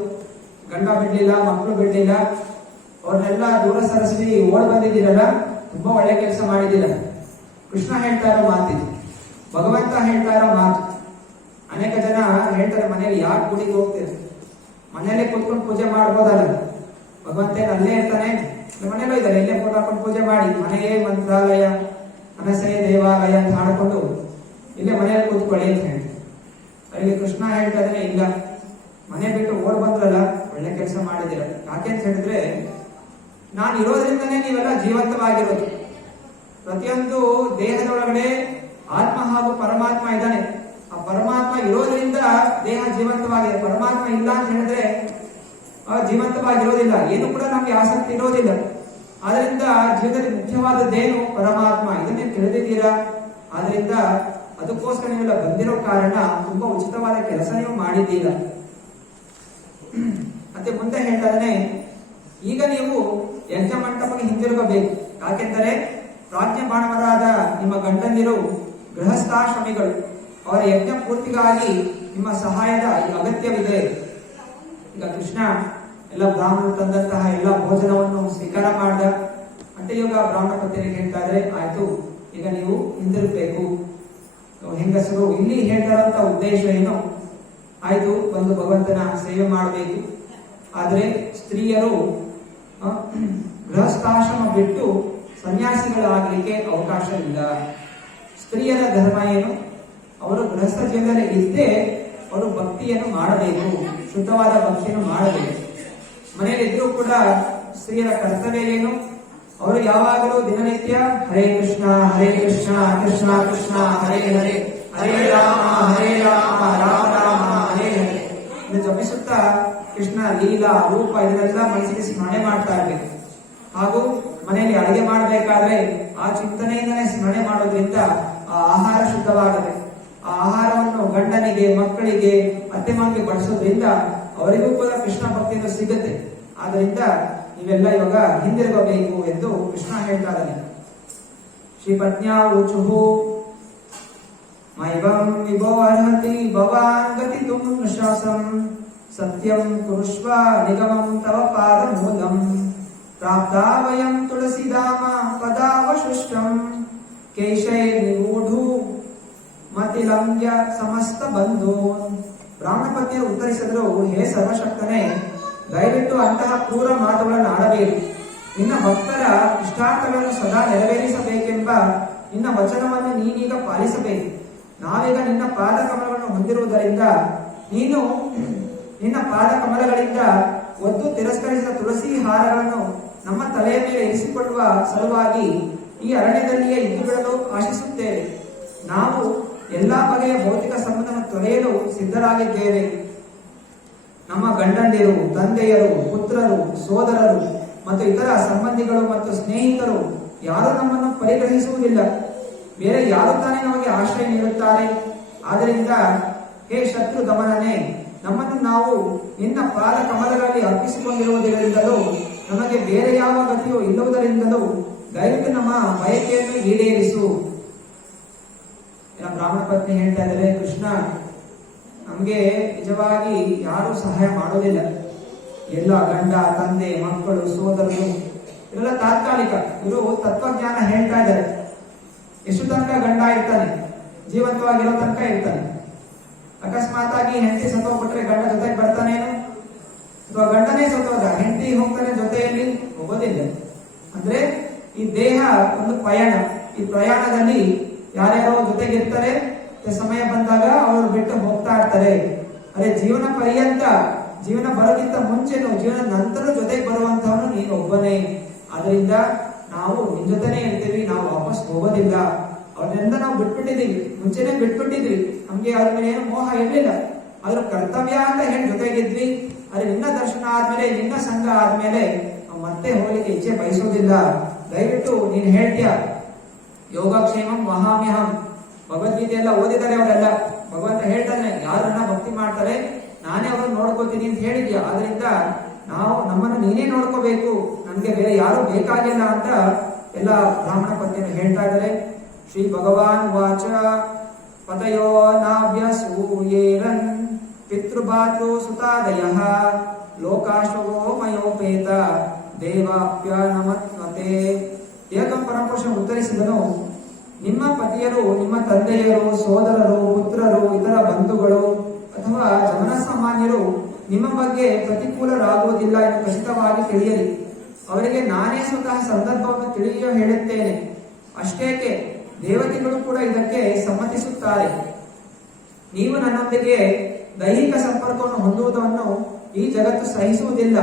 ಗಂಡ ಬಿಡ್ಲಿಲ್ಲ, ಮಕ್ಕಳು ಬಿಡ್ಲಿಲ್ಲ, ಅವ್ರನ್ನೆಲ್ಲ ದೂರ ಸರಿಸಿ ಓಡ್ ಬಂದಿದ್ದೀರಲ್ಲ, ತುಂಬಾ ಒಳ್ಳೆ ಕೆಲಸ ಮಾಡಿದ್ದೀರ. ಕೃಷ್ಣ ಹೇಳ್ತಾ ಇರೋ ಮಾತಿದೆ, ಭಗವಂತ ಹೇಳ್ತಾ ಇರೋ ಮಾತು. ಅನೇಕ ಜನ ಹೇಳ್ತಾರೆ, ಮನೆಯಲ್ಲಿ ಯಾಕೆ ಗುಡಿಗೆ ಹೋಗ್ತೀರಿ, ಮನೆಯಲ್ಲೇ ಕೂತ್ಕೊಂಡು ಪೂಜೆ ಮಾಡ್ಬೋದಲ್ಲ, ಭಗವಂತ ಅಲ್ಲೇ ಇರ್ತಾನೆ, ಮನೆಯಲ್ಲೂ ಇದ್ದಾರೆ, ಇಲ್ಲೇ ಫೋಟೋ ಹಾಕೊಂಡು ಪೂಜೆ ಮಾಡಿ, ಮನೆಯೇ ಮಂತ್ರಾಲಯ, ಮನಸ್ಸೇ ದೇವಾಲಯ ಅಂತ ಹಾಡ್ಕೊಂಡು ಇಲ್ಲೇ ಮನೆಯಲ್ಲಿ ಕೂತ್ಕೊಳ್ಳಿ ಅಂತ ಹೇಳಿ. ಅದಕ್ಕೆ ಕೃಷ್ಣ ಹೇಳ್ತಾ ಇದ್ದಾನೆ, ಇಲ್ಲ, ಮನೆ ಬಿಟ್ಟು ಓಡ್ ಬಂದ್ರಲ್ಲ, ಒಳ್ಳೆ ಕೆಲಸ ಮಾಡಿದಿರ. ಯಾಕೆ ಅಂತ ಹೇಳಿದ್ರೆ, ನಾನು ಇರೋದ್ರಿಂದನೇ ನೀವೆಲ್ಲ ಜೀವಂತವಾಗಿರೋದು. ಪ್ರತಿಯೊಂದು ದೇಹದೊಳಗಡೆ ಆತ್ಮ ಹಾಗೂ ಪರಮಾತ್ಮ ಇದ್ದಾನೆ. ಆ ಪರಮಾತ್ಮ ಇರೋದ್ರಿಂದ ದೇಹ ಜೀವಂತವಾಗಿದೆ. ಪರಮಾತ್ಮ ಇಲ್ಲ ಅಂತ ಹೇಳಿದ್ರೆ ಜೀವಂತವಾಗಿರೋದಿಲ್ಲ, ಏನು ಕೂಡ ನಮ್ಗೆ ಆಸಕ್ತಿ ಇರೋದಿಲ್ಲ. ಆದ್ರಿಂದ ಜೀವನದಲ್ಲಿ ಮುಖ್ಯವಾದದ್ದೇನು? ಪರಮಾತ್ಮ. ಇದನ್ನೇ ತಿಳಿದಿದ್ದೀರಾ. ಆದ್ರಿಂದ ಅದಕ್ಕೋಸ್ಕರ ನೀವೆಲ್ಲ ಬಂದಿರೋ ಕಾರಣ ತುಂಬಾ ಉಚಿತವಾದ ಕೆಲಸ ನೀವು ಮಾಡಿದ್ದೀರಾ. ಮತ್ತೆ ಮುಂದೆ ಹೇಳ್ತಾನೆ, ಈಗ ನೀವು ಯಜ್ಞ ಮಂಟಪಕ್ಕೆ ಹಿಂದಿರುಗಬೇಕು. ಯಾಕೆಂದರೆ ಪ್ರಾಜ್ಞಾಪಾಣವರಾದ ನಿಮ್ಮ ಗಂಡಂದಿರು ಗೃಹಸ್ಥಾಶ್ರಮಿಗಳು. ಅವರ ಯಜ್ಞ ಪೂರ್ತಿಗಾಗಿ ನಿಮ್ಮ ಸಹಾಯದ ಅಗತ್ಯವಿದೆ. ಈಗ ಕೃಷ್ಣ ಎಲ್ಲ ಬ್ರಾಹ್ಮಣರು ತಂದಂತಹ ಎಲ್ಲ ಭೋಜನವನ್ನು ಸ್ವೀಕಾರ ಮಾಡಿದ. ಮತ್ತೆ ಇವಾಗ ಬ್ರಾಹ್ಮಣ ಪತ್ನಿಯರಿಗೆ ಹೇಳ್ತಾ ಇದ್ರೆ, ಆಯ್ತು, ಈಗ ನೀವು ಹಿಂದಿರುಗಬೇಕು. ಹೆಂಗಸರು ಇಲ್ಲಿ ಹೇಳ್ತಾರಂತ ಉದ್ದೇಶ ಏನು? ಆಯ್ತು, ಒಂದು ಭಗವಂತನ ಸೇವೆ ಮಾಡಬೇಕು. ಆದ್ರೆ ಸ್ತ್ರೀಯರು ಗೃಹಸ್ಥಾಶ್ರಮ ಬಿಟ್ಟು ಸನ್ಯಾಸಿಗಳಾಗಲಿಕ್ಕೆ ಅವಕಾಶವಿಲ್ಲ. ಸ್ತ್ರೀಯರ ಧರ್ಮ ಏನು? ಅವರು ಗೃಹಸ್ಥ ಜೀವನದಲ್ಲಿ ಇದ್ದೇ ಅವರು ಭಕ್ತಿಯನ್ನು ಮಾಡಬೇಕು, ಶುದ್ಧವಾದ ಭಕ್ತಿಯನ್ನು ಮಾಡಬೇಕು. ಮನೆಯಲ್ಲಿದ್ರೂ ಕೂಡ ಸ್ತ್ರೀಯರ ಕರ್ತವ್ಯ ಏನು? ಅವರು ಯಾವಾಗಲೂ ದಿನನಿತ್ಯ ಹರೇ ಕೃಷ್ಣ ಕೃಷ್ಣ ಕೃಷ್ಣ ಹರೇ ಹರೇ, ಹರೇ ರಾಮ ರಾಮ ರಾಮ ಹರೇ ಹರೇ ಎಂದು ಜಪಿಸುತ್ತಾ ಕೃಷ್ಣ ಲೀಲಾ ರೂಪ ಇದನ್ನೆಲ್ಲ ಮನಸ್ಸಿಗೆ ಸ್ಮರಣೆ ಮಾಡ್ತಾ ಇರ್ಬೇಕು. ಹಾಗೂ ಮನೆಯಲ್ಲಿ ಅಡುಗೆ ಮಾಡಬೇಕಾದ್ರೆ ಆ ಚಿಂತನೆಯಿಂದಲೇ ಸ್ಮರಣೆ ಮಾಡೋದ್ರಿಂದ ಆ ಆಹಾರ ಶುದ್ಧವಾಗುತ್ತೆ. ಆ ಆಹಾರವನ್ನು ಗಂಡನಿಗೆ, ಮಕ್ಕಳಿಗೆ, ಅತ್ತೆ ಮಗನಿಗೆ ಬಡಿಸೋದ್ರಿಂದ ಅವರಿಗೂ ಕೂಡ ಕೃಷ್ಣ ಭಕ್ತಿಯನ್ನು ಸಿಗುತ್ತೆ. ಆದ್ರಿಂದ ನೀವೆಲ್ಲ ಇವಾಗ ಹಿಂದಿರುಗಬೇಕು ಎಂದು ಕೃಷ್ಣ ಹೇಳ್ತಾ ಇದ್ದಾನೆ. ಶ್ರೀ ಪತ್ನ್ಯಾ ಊಚುಹು ಮೈವಂ ವಿಭೋ ಅರ್ಹತಿ ಭವಾನ್ ಗತಿತುಂ ನೃಶಾಸಂ ಸತ್ಯಂ ಕುರುಷ್ವ ನಿಗಮಂ ತವ ಪಾದ ಮೂಲಂ ಪ್ರಾಪ್ತಾ ವಯಂ ತುಳಸಿಧಾಮ ಪದಾವಶುಷ್ಟಂ ಕೇಶೈರ್ ನಿಗೂಢು ಮತಿಲಂಗ್ಯ ಸಮಸ್ತ ಬಂಧು. ಬ್ರಾಹ್ಮಣ ಪತ್ನಿಯರು ಉತ್ತರಿಸಿದ್ರು, ಹೇ ಸರ್ವಶಕ್ತನೇ, ದಯವಿಟ್ಟು ಅಂತಹ ಕ್ರೂರ ಮಾತುಗಳನ್ನು ಆಡಬೇಡಿ. ನಿನ್ನ ಭಕ್ತರ ಇಷ್ಟಾರ್ಥಗಳನ್ನು ಸದಾ ನೆರವೇರಿಸಬೇಕೆಂಬ ನಿನ್ನ ವಚನವನ್ನು ನೀನೀಗ ಪಾಲಿಸಬೇಕು. ನಾವೀಗ ನಿನ್ನ ಪಾದ ಕಮಲವನ್ನು ಹೊಂದಿರುವುದರಿಂದ ನೀನು ನಿನ್ನ ಪಾದ ಕಮಲಗಳಿಂದ ಒದ್ದು ತಿರಸ್ಕರಿಸಿದ ತುಳಸಿ ಹಾರಗಳನ್ನು ನಮ್ಮ ತಲೆಯ ಮೇಲೆ ಇರಿಸಿಕೊಳ್ಳುವ ಸಲುವಾಗಿ ಈ ಅರಣ್ಯದಲ್ಲಿಯೇ ಇದ್ದು ಬಿಡಲು ಆಶಿಸುತ್ತೇವೆ. ನಾವು ಎಲ್ಲಾ ಬಗೆಯ ಭೌತಿಕ ಸಂಬಂಧವನ್ನು ತೊರೆಯಲು ಸಿದ್ಧರಾಗಿದ್ದೇವೆ. ನಮ್ಮ ಗಂಡಂದಿರು, ತಂದೆಯರು, ಪುತ್ರರು, ಸೋದರರು ಮತ್ತು ಇತರ ಸಂಬಂಧಿಗಳು ಮತ್ತು ಸ್ನೇಹಿತರು ಯಾರು ನಮ್ಮನ್ನು ಪರಿಗ್ರಹಿಸುವುದಿಲ್ಲ. ಬೇರೆ ಯಾರು ತಾನೇ ನಮಗೆ ಆಶ್ರಯ ನೀಡುತ್ತಾರೆ? ಆದ್ದರಿಂದ ಹೇ ಶತ್ರು ದಮನನೇ, ನಮ್ಮನ್ನು ನಾವು ನಿನ್ನ ಪಾದ ಕಮಲಗಳಲ್ಲಿ ಅರ್ಪಿಸಿಕೊಂಡಿರುವುದರಿಂದಲೂ ನಮಗೆ ಬೇರೆ ಯಾವ ಗತಿಯೂ ಇಲ್ಲುವುದರಿಂದಲೂ ದಯವಿಟ್ಟು ನಮ್ಮ ಬಯಕೆಯನ್ನು ಈಡೇರಿಸು. ಬ್ರಾಹ್ಮಣ ಪತ್ನಿ ಹೇಳ್ತಾ ಇದ್ದಾರೆ, ಕೃಷ್ಣ, ನಮ್ಗೆ ನಿಜವಾಗಿ ಯಾರು ಸಹಾಯ ಮಾಡೋದಿಲ್ಲ. ಎಲ್ಲ ಗಂಡ, ತಂದೆ, ಮಕ್ಕಳು, ಸೋದರರು ಇವರೆಲ್ಲ ತಾತ್ಕಾಲಿಕ. ಇವರು ತತ್ವಜ್ಞಾನ ಹೇಳ್ತಾ ಇದ್ದಾರೆ. ಎಷ್ಟು ತನಕ ಗಂಡ ಇರ್ತಾನೆ, ಜೀವಂತವಾಗಿರೋ ತನಕ ಇರ್ತಾನೆ. ಅಕಸ್ಮಾತ್ ಆಗಿ ಹೆಂಡತಿ ಸತ್ತೋಗ್ಬಿಟ್ರೆ ಗಂಡ ಜೊತೆಗೆ ಬರ್ತಾನೇನು? ಅಥವಾ ಗಂಡನೇ ಸತ್ತೋದ ಹೆಂಡತಿ ಹೋಗ್ತಾನೆ ಜೊತೆಯಲ್ಲಿ? ಹೋಗೋದಿಲ್ಲ. ಅಂದ್ರೆ ಈ ದೇಹ ಒಂದು ಪ್ರಯಾಣ. ಈ ಪ್ರಯಾಣದಲ್ಲಿ ಯಾರ್ಯಾರೋ ಜೊತೆಗಿರ್ತಾರೆ, ಸಮಯ ಬಂದಾಗ ಅವರು ಬಿಟ್ಟು ಹೋಗ್ತಾ ಇರ್ತಾರೆ. ಅದೇ ಜೀವನ ಪರ್ಯಂತ, ಜೀವನ ಬರೋಕ್ಕಿಂತ ಮುಂಚೆನು, ಜೀವನ ನಂತರ ಜೊತೆಗೆ ಬರುವಂತವನು ನೀನು ಒಬ್ಬನೇ. ಆದ್ರಿಂದ ನಾವು ನಿನ್ ಜೊತೆನೆ ಇರ್ತೀವಿ, ನಾವು ವಾಪಸ್ ಹೋಗೋದಿಲ್ಲ. ಅವ್ರನ್ನೆಲ್ಲ ನಾವು ಬಿಟ್ಬಿಟ್ಟಿದೀವಿ, ಮುಂಚೆನೆ ಬಿಟ್ಬಿಟ್ಟಿದ್ವಿ. ನಮ್ಗೆ ಅವ್ರ ಮೇಲೆ ಏನು ಮೋಹ ಇರ್ಲಿಲ್ಲ. ಅದ್ರ ಕರ್ತವ್ಯ ಅಂತ ಹೇಳಿ ಜೊತೆಗಿದ್ವಿ. ಆದ್ರೆ ನಿನ್ನ ದರ್ಶನ ಆದ್ಮೇಲೆ, ನಿನ್ನ ಸಂಘ ಆದ್ಮೇಲೆ ನಾವು ಮತ್ತೆ ಹೋಗ್ಲಿಕ್ಕೆ ಇಚ್ಛೆ ಬಯಸೋದಿಲ್ಲ. ದಯವಿಟ್ಟು ನೀನ್ ಹೇಳ್ತೀಯ, ಯೋಗಕ್ಷೇಮಂ ವಹಾಮ್ಯಹಂ. ಭಗವದ್ಗೀತೆ ಎಲ್ಲ ಓದಿದ್ದಾರೆ ಅವರೆಲ್ಲ. ಭಗವಂತ ಹೇಳ್ತಾನೆ, ಯಾರು ನನ್ನ ಭಕ್ತಿ ಮಾಡ್ತಾರೆ ನಾನೇ ಅವ್ರನ್ನ ನೋಡ್ಕೋತೀನಿ ಅಂತ ಹೇಳಿದ್ಯಾ. ಆದ್ರಿಂದ ನಾವು ನಮ್ಮನ್ನು ನೀನೇ ನೋಡ್ಕೋಬೇಕು, ನನ್ಗೆ ಬೇರೆ ಯಾರು ಬೇಕಾಗಿಲ್ಲ ಅಂತ ಎಲ್ಲ ಬ್ರಾಹ್ಮಣ ಪತ್ನಿಯರು ಹೇಳ್ತಾ ಇದ್ದಾರೆ. ಶ್ರೀ ಭಗವಾನ್ ವಾಚ ಪತಯೋ ನಾಭ್ಯಸೂಯೇರನ್ ಪಿತೃಭಾತೃ ಸುತಾದಯಃ ಲೋಕಾಶ್ವೋ ಮಯೋಪೇತ ದೇವಾಪ್ಯ ನಮತ್ವತೆ. ಏಕಂ ಪರಮಪುರುಷ ಉತ್ತರಿಸಿದನು, ನಿಮ್ಮ ಪತಿಯರು, ನಿಮ್ಮ ತಂದೆಯರು, ಸೋದರರು, ಪುತ್ರರು, ಇತರ ಬಂಧುಗಳು ಅಥವಾ ಜನಸಾಮಾನ್ಯರು ನಿಮ್ಮ ಬಗ್ಗೆ ಪ್ರತಿಕೂಲರಾಗುವುದಿಲ್ಲ ಎಂದು ಖಚಿತವಾಗಿ ತಿಳಿಯಲಿ. ಅವರಿಗೆ ನಾನೇ ಸ್ವತಃ ಸಂದರ್ಭವನ್ನು ತಿಳಿಯೋ ಹೇಳುತ್ತೇನೆ. ಅಷ್ಟೇಕೆ ದೇವತೆಗಳು ಕೂಡ ಇದಕ್ಕೆ ಸಮ್ಮತಿಸುತ್ತಾರೆ. ನೀವು ನನ್ನೊಂದಿಗೆ ದೈಹಿಕ ಸಂಪರ್ಕವನ್ನು ಹೊಂದುವುದನ್ನು ಈ ಜಗತ್ತು ಸಹಿಸುವುದಿಲ್ಲ.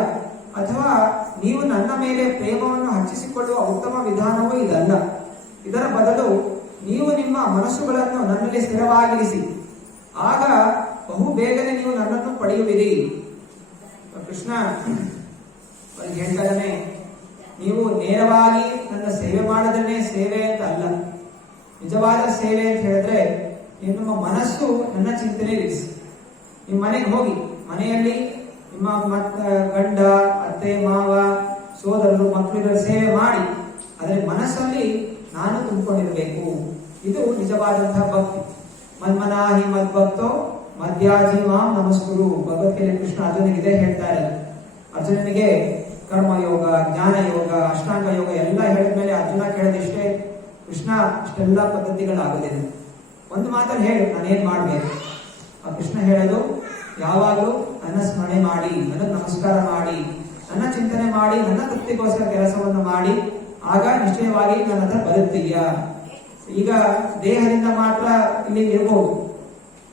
ಅಥವಾ ನೀವು ನನ್ನ ಮೇಲೆ ಪ್ರೇಮವನ್ನು ಹಚ್ಚಿಸಿಕೊಳ್ಳುವ ಉತ್ತಮ ವಿಧಾನವೂ ಇದಲ್ಲ. ಇದರ ಬದಲು ನೀವು ನಿಮ್ಮ ಮನಸ್ಸುಗಳನ್ನು ನನ್ನಲ್ಲಿ ಸ್ಥಿರವಾಗಿರಿಸಿ, ಆಗ ಬಹು ಬೇಗನೆ ನೀವು ನನ್ನನ್ನು ಪಡೆಯುವಿರಿ. ಕೃಷ್ಣ ಹೇಳ್ತಾನೆ, ನೀವು ನೇರವಾಗಿ ನನ್ನ ಸೇವೆ ಮಾಡೋದನ್ನೇ ಸೇವೆ ಅಂತ ಅಲ್ಲ. ನಿಜವಾದ ಸೇವೆ ಅಂತ ಹೇಳಿದ್ರೆ ನಿಮ್ಮ ಮನಸ್ಸು ನನ್ನ ಚಿಂತನೆ ಇರಿಸಿ. ನಿಮ್ಮ ಮನೆಗೆ ಹೋಗಿ, ಮನೆಯಲ್ಲಿ ನಿಮ್ಮ ಗಂಡ, ಅತ್ತೆ, ಮಾವ, ಸೋದರರು, ಮಕ್ಕಳಿಗೆ ಸೇವೆ ಮಾಡಿ, ಆದರೆ ಮನಸ್ಸಲ್ಲಿ ನಾನು ತುಂಬಿಕೊಂಡಿರಬೇಕು. ಇದು ನಿಜವಾದಂತಹ ಭಕ್ತಿ. ಮನ್ಮನಾಹಿ ಮದ್ಭಕ್ತೋ ಮಧ್ಯಾಜಿ ಮಾಂ ನಮಸ್ಕುರು. ಭಗವದ್ಗೀತೆ ಕೃಷ್ಣ ಅರ್ಜುನಿಗೆ ಇದೇ ಹೇಳ್ತಾರೆ. ಅರ್ಜುನನಿಗೆ ಕರ್ಮಯೋಗ, ಜ್ಞಾನ ಯೋಗ, ಅಷ್ಟಾಂಗ ಯೋಗ ಎಲ್ಲ ಹೇಳಿದ್ಮೇಲೆ ಅರ್ಜುನ ಕೇಳೋದಿಷ್ಟೇ, ಕೃಷ್ಣ ಇಷ್ಟೆಲ್ಲ ಪದ್ಧತಿಗಳಾಗೋದಿಲ್ಲ, ಒಂದು ಮಾತಲ್ಲಿ ಹೇಳು ನಾನೇನ್ ಮಾಡ್ಬೇಕು. ಆ ಕೃಷ್ಣ ಹೇಳೋದು, ಯಾವಾಗಲೂ ನನ್ನ ಸ್ಮರಣೆ ಮಾಡಿ, ನನಗೆ ನಮಸ್ಕಾರ ಮಾಡಿ, ನನ್ನ ಚಿಂತನೆ ಮಾಡಿ, ನನ್ನ ತೃಪ್ತಿಗೋಸ್ಕರ ಕೆಲಸವನ್ನು ಮಾಡಿ, ಆಗ ನಿಶ್ಚಯವಾಗಿ ನನ್ನ ಹತ್ರ ಬರುತ್ತೀಯ. ಈಗ ದೇಹದಿಂದ ಮಾತ್ರ ಇಲ್ಲಿ ಇರಬಹುದು,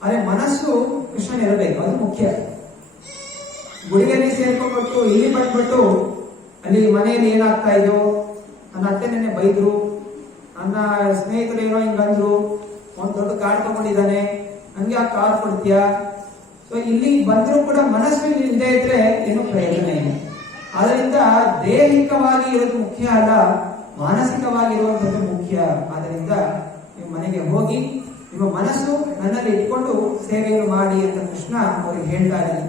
ಆದ್ರೆ ಮನಸ್ಸು ಕೃಷ್ಣನ್ ಇರಬೇಕು, ಅದು ಮುಖ್ಯ. ಗುಡಿಯಲ್ಲಿ ಸೇರ್ಕೊಂಡ್ಬಿಟ್ಟು ಇಲ್ಲಿ ಬಂದ್ಬಿಟ್ಟು ಅಲ್ಲಿ ಮನೆಯಲ್ಲಿ ಏನಾಗ್ತಾ ಇದೆಯೋ, ನನ್ನ ಅತ್ತೆ ನೆನ್ನೆ ಬೈದ್ರು, ನನ್ನ ಸ್ನೇಹಿತರು ಏನೋ ಹಿಂಗಂದ್ರು, ಒಂದ್ ದೊಡ್ಡ ಕಾರ್ ತಗೊಂಡಿದ್ದಾನೆ, ಹಂಗೆ ಆ ಕಾರ್ ಕೊಡ್ತೀಯ. ಸೊ ಇಲ್ಲಿ ಬಂದ್ರು ಕೂಡ ಮನಸ್ಸು ಇಲ್ಲದೆ ಇದ್ರೆ ಏನು ಪ್ರಯೋಜನ ಇಲ್ಲ. ಆದ್ರಿಂದ ದೈಹಿಕವಾಗಿ ಇರೋದು ಮುಖ್ಯ ಅಲ್ಲ, ಮಾನಸಿಕವಾಗಿರುವಂಥದ್ದು ಮುಖ್ಯ. ಆದ್ರಿಂದ ನೀವು ಮನೆಗೆ ಹೋಗಿ ನಿಮ್ಮ ಮನಸ್ಸು ನನ್ನಲ್ಲಿ ಇಟ್ಕೊಂಡು ಸೇವೆಯನ್ನು ಮಾಡಿ ಅಂತ ಕೃಷ್ಣ ಅವರಿಗೆ ಹೇಳ್ತಾ ಇದ್ದಾನೆ.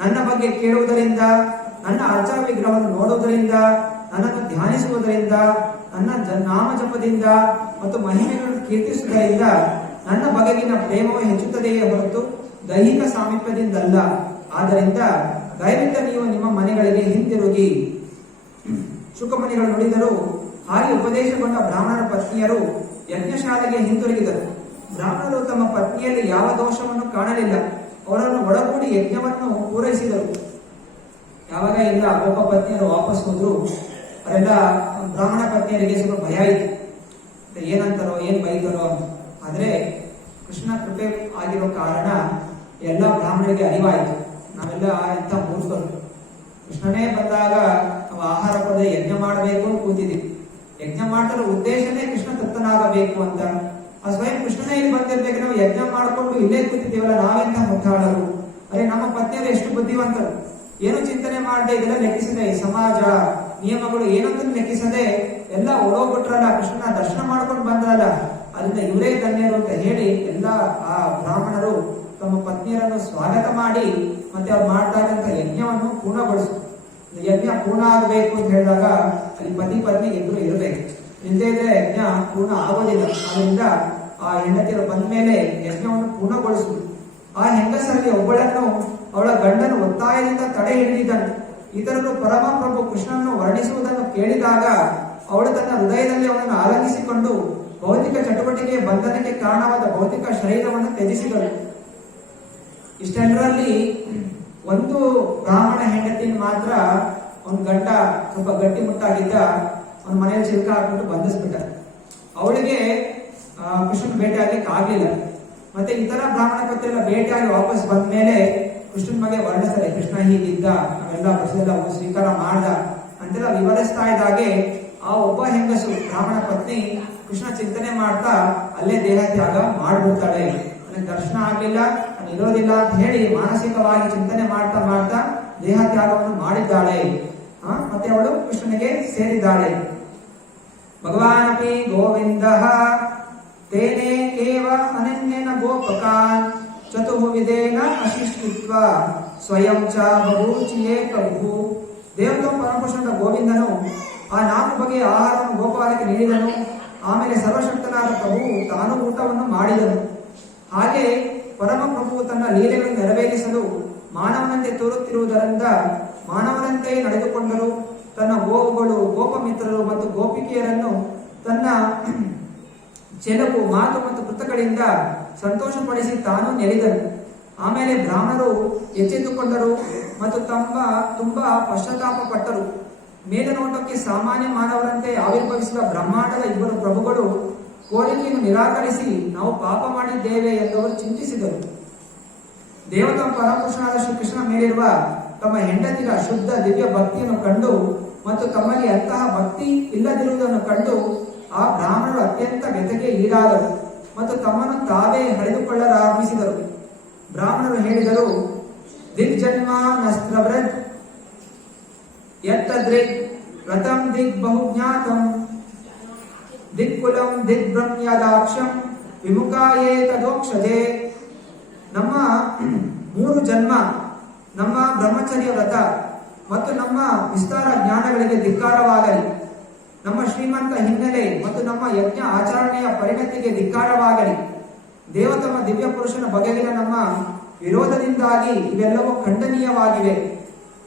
ನನ್ನ ಬಗ್ಗೆ ಕೇಳುವುದರಿಂದ, ನನ್ನ ಅರ್ಚಾ ವಿಗ್ರಹವನ್ನು ನೋಡುವುದರಿಂದ, ನನ್ನನ್ನು ಧ್ಯಾನಿಸುವುದರಿಂದ, ನನ್ನ ನಾಮ ಜಪದಿಂದ ಮತ್ತು ಮಹಿಮೆಗಳನ್ನು ಕೀರ್ತಿಸುವುದರಿಂದ ನನ್ನ ಬಗೆಗಿನ ಪ್ರೇಮವು ಹೆಚ್ಚುತ್ತದೆಯೇ ಹೊರತು ದೈಹಿಕ ಸಾಮೀಪ್ಯದಿಂದಲ್ಲ. ಆದ್ದರಿಂದ ದಯವಿಟ್ಟು ನೀವು ನಿಮ್ಮ ಮನೆಗಳಿಗೆ ಹಿಂದಿರುಗಿ. ಶುಕಮುನಿಗಳು ನುಡಿದರು. ಹಾಗೆ ಉಪದೇಶಗೊಂಡ ಬ್ರಾಹ್ಮಣರ ಪತ್ನಿಯರು ಯಜ್ಞಶಾಲೆಗೆ ಹಿಂದಿರುಗಿದರು. ಬ್ರಾಹ್ಮಣರು ತಮ್ಮ ಪತ್ನಿಯಲ್ಲಿ ಯಾವ ದೋಷವನ್ನು ಕಾಣಲಿಲ್ಲ. ಅವರನ್ನು ಒಳಗೂಡಿ ಯಜ್ಞವನ್ನು ಪೂರೈಸಿದರು. ಯಾವಾಗ ಎಲ್ಲ ಒಬ್ಬ ಪತ್ನಿಯರು ವಾಪಸ್ ಹೋದ್ರು, ಅವರೆಲ್ಲ ಬ್ರಾಹ್ಮಣ ಪತ್ನಿಯರಿಗೆ ಸ್ವಲ್ಪ ಭಯ ಇತ್ತು, ಏನಂತಾರೋ ಏನ್ ಬೈತಾರೋ ಅಂತ. ಆದ್ರೆ ಕೃಷ್ಣ ಕೃಪೆ ಆಗಿರೋ ಕಾರಣ ಎಲ್ಲ ಬ್ರಾಹ್ಮಣರಿಗೆ ಅರಿವಾಯಿತು, ನಾವೆಲ್ಲ ಇಂಥ ಮೂರ್ಖರು. ಕೃಷ್ಣನೇ ಬಂದಾಗ ನಾವು ಆಹಾರ ಕೊಡದೆ ಯಜ್ಞ ಮಾಡಬೇಕು ಅಂತ ಕೂತಿದ್ದೀವಿ. ಯಜ್ಞ ಮಾಡಲು ಉದ್ದೇಶನೇ ಕೃಷ್ಣ ತೃಪ್ತನಾಗಬೇಕು ಅಂತ. ಆ ಸ್ವಯಂ ಕೃಷ್ಣನೇ ಇಲ್ಲಿ ಬಂದಿರ್ಬೇಕು, ನಾವು ಯಜ್ಞ ಮಾಡಿಕೊಂಡು ಇಲ್ಲೇ ಕೂತಿದ್ದೀವಲ್ಲ, ನಾವೆಂತ ಮುಟ್ಟಾಳರು. ಅರೆ ನಮ್ಮ ಪತ್ನಿಯರು ಎಷ್ಟು ಬುದ್ಧಿವಂತರು, ಏನು ಚಿಂತನೆ ಮಾಡದೆ ಇದೆಲ್ಲ ಲೆಕ್ಕಿಸದೆ, ಸಮಾಜ ನಿಯಮಗಳು ಏನಂತ ಲೆಕ್ಕಿಸದೆ ಎಲ್ಲ ಓಡೋಗ್ಬಿಟ್ರಲ್ಲ, ಕೃಷ್ಣನ ದರ್ಶನ ಮಾಡ್ಕೊಂಡು ಬಂದ್ರಲ್ಲ, ಅದರಿಂದ ಇವರೇ ಧನ್ಯರು ಅಂತ ಹೇಳಿ ಎಲ್ಲ ಆ ಬ್ರಾಹ್ಮಣರು ತಮ್ಮ ಪತ್ನಿಯರನ್ನು ಸ್ವಾಗತ ಮಾಡಿ ಮತ್ತೆ ಅವ್ರು ಮಾಡ್ತಾ ಇದ್ದಂತ ಯಜ್ಞವನ್ನು ಪೂರ್ಣಗೊಳಿಸು. ಯಜ್ಞ ಪೂರ್ಣ ಆಗಬೇಕು ಅಂತ ಹೇಳಿದಾಗ ಅಲ್ಲಿ ಪತಿ ಪತ್ನಿ ಇಬ್ರು ಇರಬೇಕು, ಇಲ್ಲದೇ ಇದ್ರೆ ಯಜ್ಞ ಪೂರ್ಣ ಆಗೋದಿಲ್ಲ. ಅದರಿಂದ ಆ ಹೆಂಡತಿಯರು ಬಂದ ಮೇಲೆ ಯಜ್ಞವನ್ನು ಪೂರ್ಣಗೊಳಿಸುವುದು. ಆ ಹೆಂಗಸರಲ್ಲಿ ಒಬ್ಬಳನ್ನು ಅವಳ ಗಂಡನು ಒತ್ತಾಯದಿಂದ ತಡೆ ಹಿಡಿದಿದ್ದನು. ಇತರರು ಪರಮಪ್ರಭು ಕೃಷ್ಣನನ್ನು ವರ್ಣಿಸುವುದನ್ನು ಕೇಳಿದಾಗ ಅವಳು ತನ್ನ ಹೃದಯದಲ್ಲಿ ಅವನನ್ನು ಆಲಂಗಿಸಿಕೊಂಡು ಭೌತಿಕ ಚಟುವಟಿಕೆಯ ಬಂಧನಕ್ಕೆ ಕಾರಣವಾದ ಭೌತಿಕ ಶರೀರವನ್ನು ತ್ಯಜಿಸಿದಳು. ಇಷ್ಟೆಲ್ಲರಲ್ಲಿ ಒಂದು ಬ್ರಾಹ್ಮಣ ಹೆಂಡತಿನ ಮಾತ್ರ ಅವನ ಗಂಡ ಸ್ವಲ್ಪ ಗಟ್ಟಿ ಮುಟ್ಟಾಗಿದ್ದ, ಅವನ ಮನೆಯಲ್ಲಿ ಚಿಲ್ಕ ಹಾಕ್ಬಿಟ್ಟು ಬಂಧಿಸ್ಬಿಟ್ಟ. ಅವಳಿಗೆ ಕೃಷ್ಣನ್ ಭೇಟಿ ಆಗ್ಲಿಕ್ಕೆ ಆಗ್ಲಿಲ್ಲ. ಮತ್ತೆ ಇತರ ಬ್ರಾಹ್ಮಣ ಪತ್ರಿಯೆಲ್ಲ ಭೇಟಿಯಾಗಿ ವಾಪಸ್ ಬಂದ ಮೇಲೆ ಕೃಷ್ಣನ್ ಬಗ್ಗೆ ವರ್ಣಿಸ್ತಾರೆ. ಕೃಷ್ಣ ಹೀಗಿದ್ದ, ನಾವೆಲ್ಲ ಬಸೆಲ್ಲ ಸ್ವೀಕಾರ ಮಾಡ್ದ ಅಂತೆಲ್ಲ ವಿವರಿಸ್ತಾ ಇದ್ದಾಗೆ ಆ ಒಬ್ಬ ಹೆಂಗಸು ಬ್ರಾಹ್ಮಣ ಪತ್ನಿ ಕೃಷ್ಣ ಚಿಂತನೆ ಮಾಡ್ತಾ ಅಲ್ಲೇ ದೇಹ ತ್ಯಾಗ ಮಾಡ್ಬಿಡ್ತಾಳೆ. ನನಗೆ ದರ್ಶನ ಆಗ್ಲಿಲ್ಲ, ನಾನು ಇರೋದಿಲ್ಲ ಅಂತ ಹೇಳಿ ಮಾನಸಿಕವಾಗಿ ಚಿಂತನೆ ಮಾಡ್ತಾ ಮಾಡ್ತಾ ದೇಹ ತ್ಯಾಗವನ್ನು ಮಾಡಿದ್ದಾಳೆ. ಮತ್ತೆ ಅವಳು ಕೃಷ್ಣನಿಗೆ ಸೇರಿದ್ದಾಳೆ. ಭಗವಾನಪಿ ಗೋವಿಂದ ತೇನೇ ಏವ ಅನನ್ಯನ ಗೋಪಕಾನ್ ಚತುರ್ವಿಧೇನ ಅಶಿಷ್ಟಿತ್ವ ಸ್ವಯಂ ಚ ಬಭೂಚಿಯೇ ಪ್ರಭು. ದೇವತೋ ಪರಮಪುರುಷನ ಗೋವಿಂದನು ಆ 4 ಬಗೆಯ ಆಹಾರವನ್ನು ಗೋಪಾಲಕ್ಕೆ ನೀಡಿದನು. ಆಮೇಲೆ ಸರ್ವಶಕ್ತನಾದ ಪ್ರಭು ತಾನು ಊಟವನ್ನು ಮಾಡಿದನು. ಹಾಗೆ ಪರಮ ಪ್ರಭು ತನ್ನ ಲೀಲೆಗಳನ್ನು ನೆರವೇರಿಸಲು ಮಾನವನಂತೆ ತೋರುತ್ತಿರುವುದರಿಂದ ಮಾನವನಂತೆಯೇ ನಡೆದುಕೊಂಡರು. ತನ್ನ ಗೋವುಗಳು, ಗೋಪಮಿತ್ರರು ಮತ್ತು ಗೋಪಿಕೆಯರನ್ನು ತನ್ನ ಚೆಲುವು, ಮಾತು ಮತ್ತು ಕೃತಗಳಿಂದ ಸಂತೋಷಪಡಿಸಿ ತಾನು ನೆಲೆದನು. ಆಮೇಲೆ ಬ್ರಾಹ್ಮಣರು ಎಚ್ಚೆತ್ತುಕೊಂಡರು ಮತ್ತು ತುಂಬಾ ಪಶ್ಚಾತ್ತಾಪ ಪಟ್ಟರು. ಮೇಲನೋಟಕ್ಕೆ ಸಾಮಾನ್ಯ ಮಾನವರಂತೆ ಆವಿರ್ಭವಿಸಿದ ಬ್ರಹ್ಮಾಂಡದ 2 ಪ್ರಭುಗಳು ಕೋರಿಕೆಯನ್ನು ನಿರಾಕರಿಸಿ ನಾವು ಪಾಪ ಮಾಡಿದ್ದೇವೆ ಎಂದು ಅವರು ಚಿಂತಿಸಿದರು. ದೇವತಾ ಪರಮಪುರುಷನಾದ ಶ್ರೀಕೃಷ್ಣನ ಮೇಲಿರುವ ತಮ್ಮ ಹೆಂಡತಿಯ ಶುದ್ಧ ದಿವ್ಯ ಭಕ್ತಿಯನ್ನು ಕಂಡು ಮತ್ತು ತಮ್ಮಲ್ಲಿ ಅಂತಹ ಭಕ್ತಿ ಇಲ್ಲದಿರುವುದನ್ನು ಕಂಡು ಆ ಬ್ರಾಹ್ಮಣರು ಅತ್ಯಂತ ವ್ಯಥೆಗೆ ಈಡಾದರು ಮತ್ತು ತಮ್ಮನ್ನು ತಾವೇ ಹರಿದುಕೊಳ್ಳಲಾರಂಭಿಸಿದರು. ಬ್ರಾಹ್ಮಣರು ಹೇಳಿದರು, ದಿಗ್ಜನ್ಮ ನಸ್ತ್ರವ್ರತ್ ಯತ್ತದ್ರಿಗ್ ರಥಂ ದಿಗ್ ಬಹುಜ್ಞಾತಂ ದಿಕ್ಕುಲಂ ದಿಗ್ಬ್ರಹ್ಮ್ಯದಾಕ್ಷಂ ವಿಮುಖಾಯೇ ತದೋಕ್ಷಜೆ. ನಮ್ಮ 3 ಜನ್ಮ, ನಮ್ಮ ಬ್ರಹ್ಮಚರ್ಯ ವ್ರತ ಮತ್ತು ನಮ್ಮ ವಿಸ್ತಾರ ಜ್ಞಾನಗಳಿಗೆ ಧಿಕ್ಕಾರವಾಗಲಿ. ನಮ್ಮ ಶ್ರೀಮಂತ ಹಿನ್ನೆಲೆ ಮತ್ತು ನಮ್ಮ ಯಜ್ಞ ಆಚರಣೆಯ ಪರಿಣತಿಗೆ ಧಿಕ್ಕಾರವಾಗಲಿ. ದೇವತಮ ದಿವ್ಯ ಪುರುಷನ ಬಗೆಗಿನ ನಮ್ಮ ವಿರೋಧದಿಂದಾಗಿ ಇವೆಲ್ಲವೂ ಖಂಡನೀಯವಾಗಿವೆ.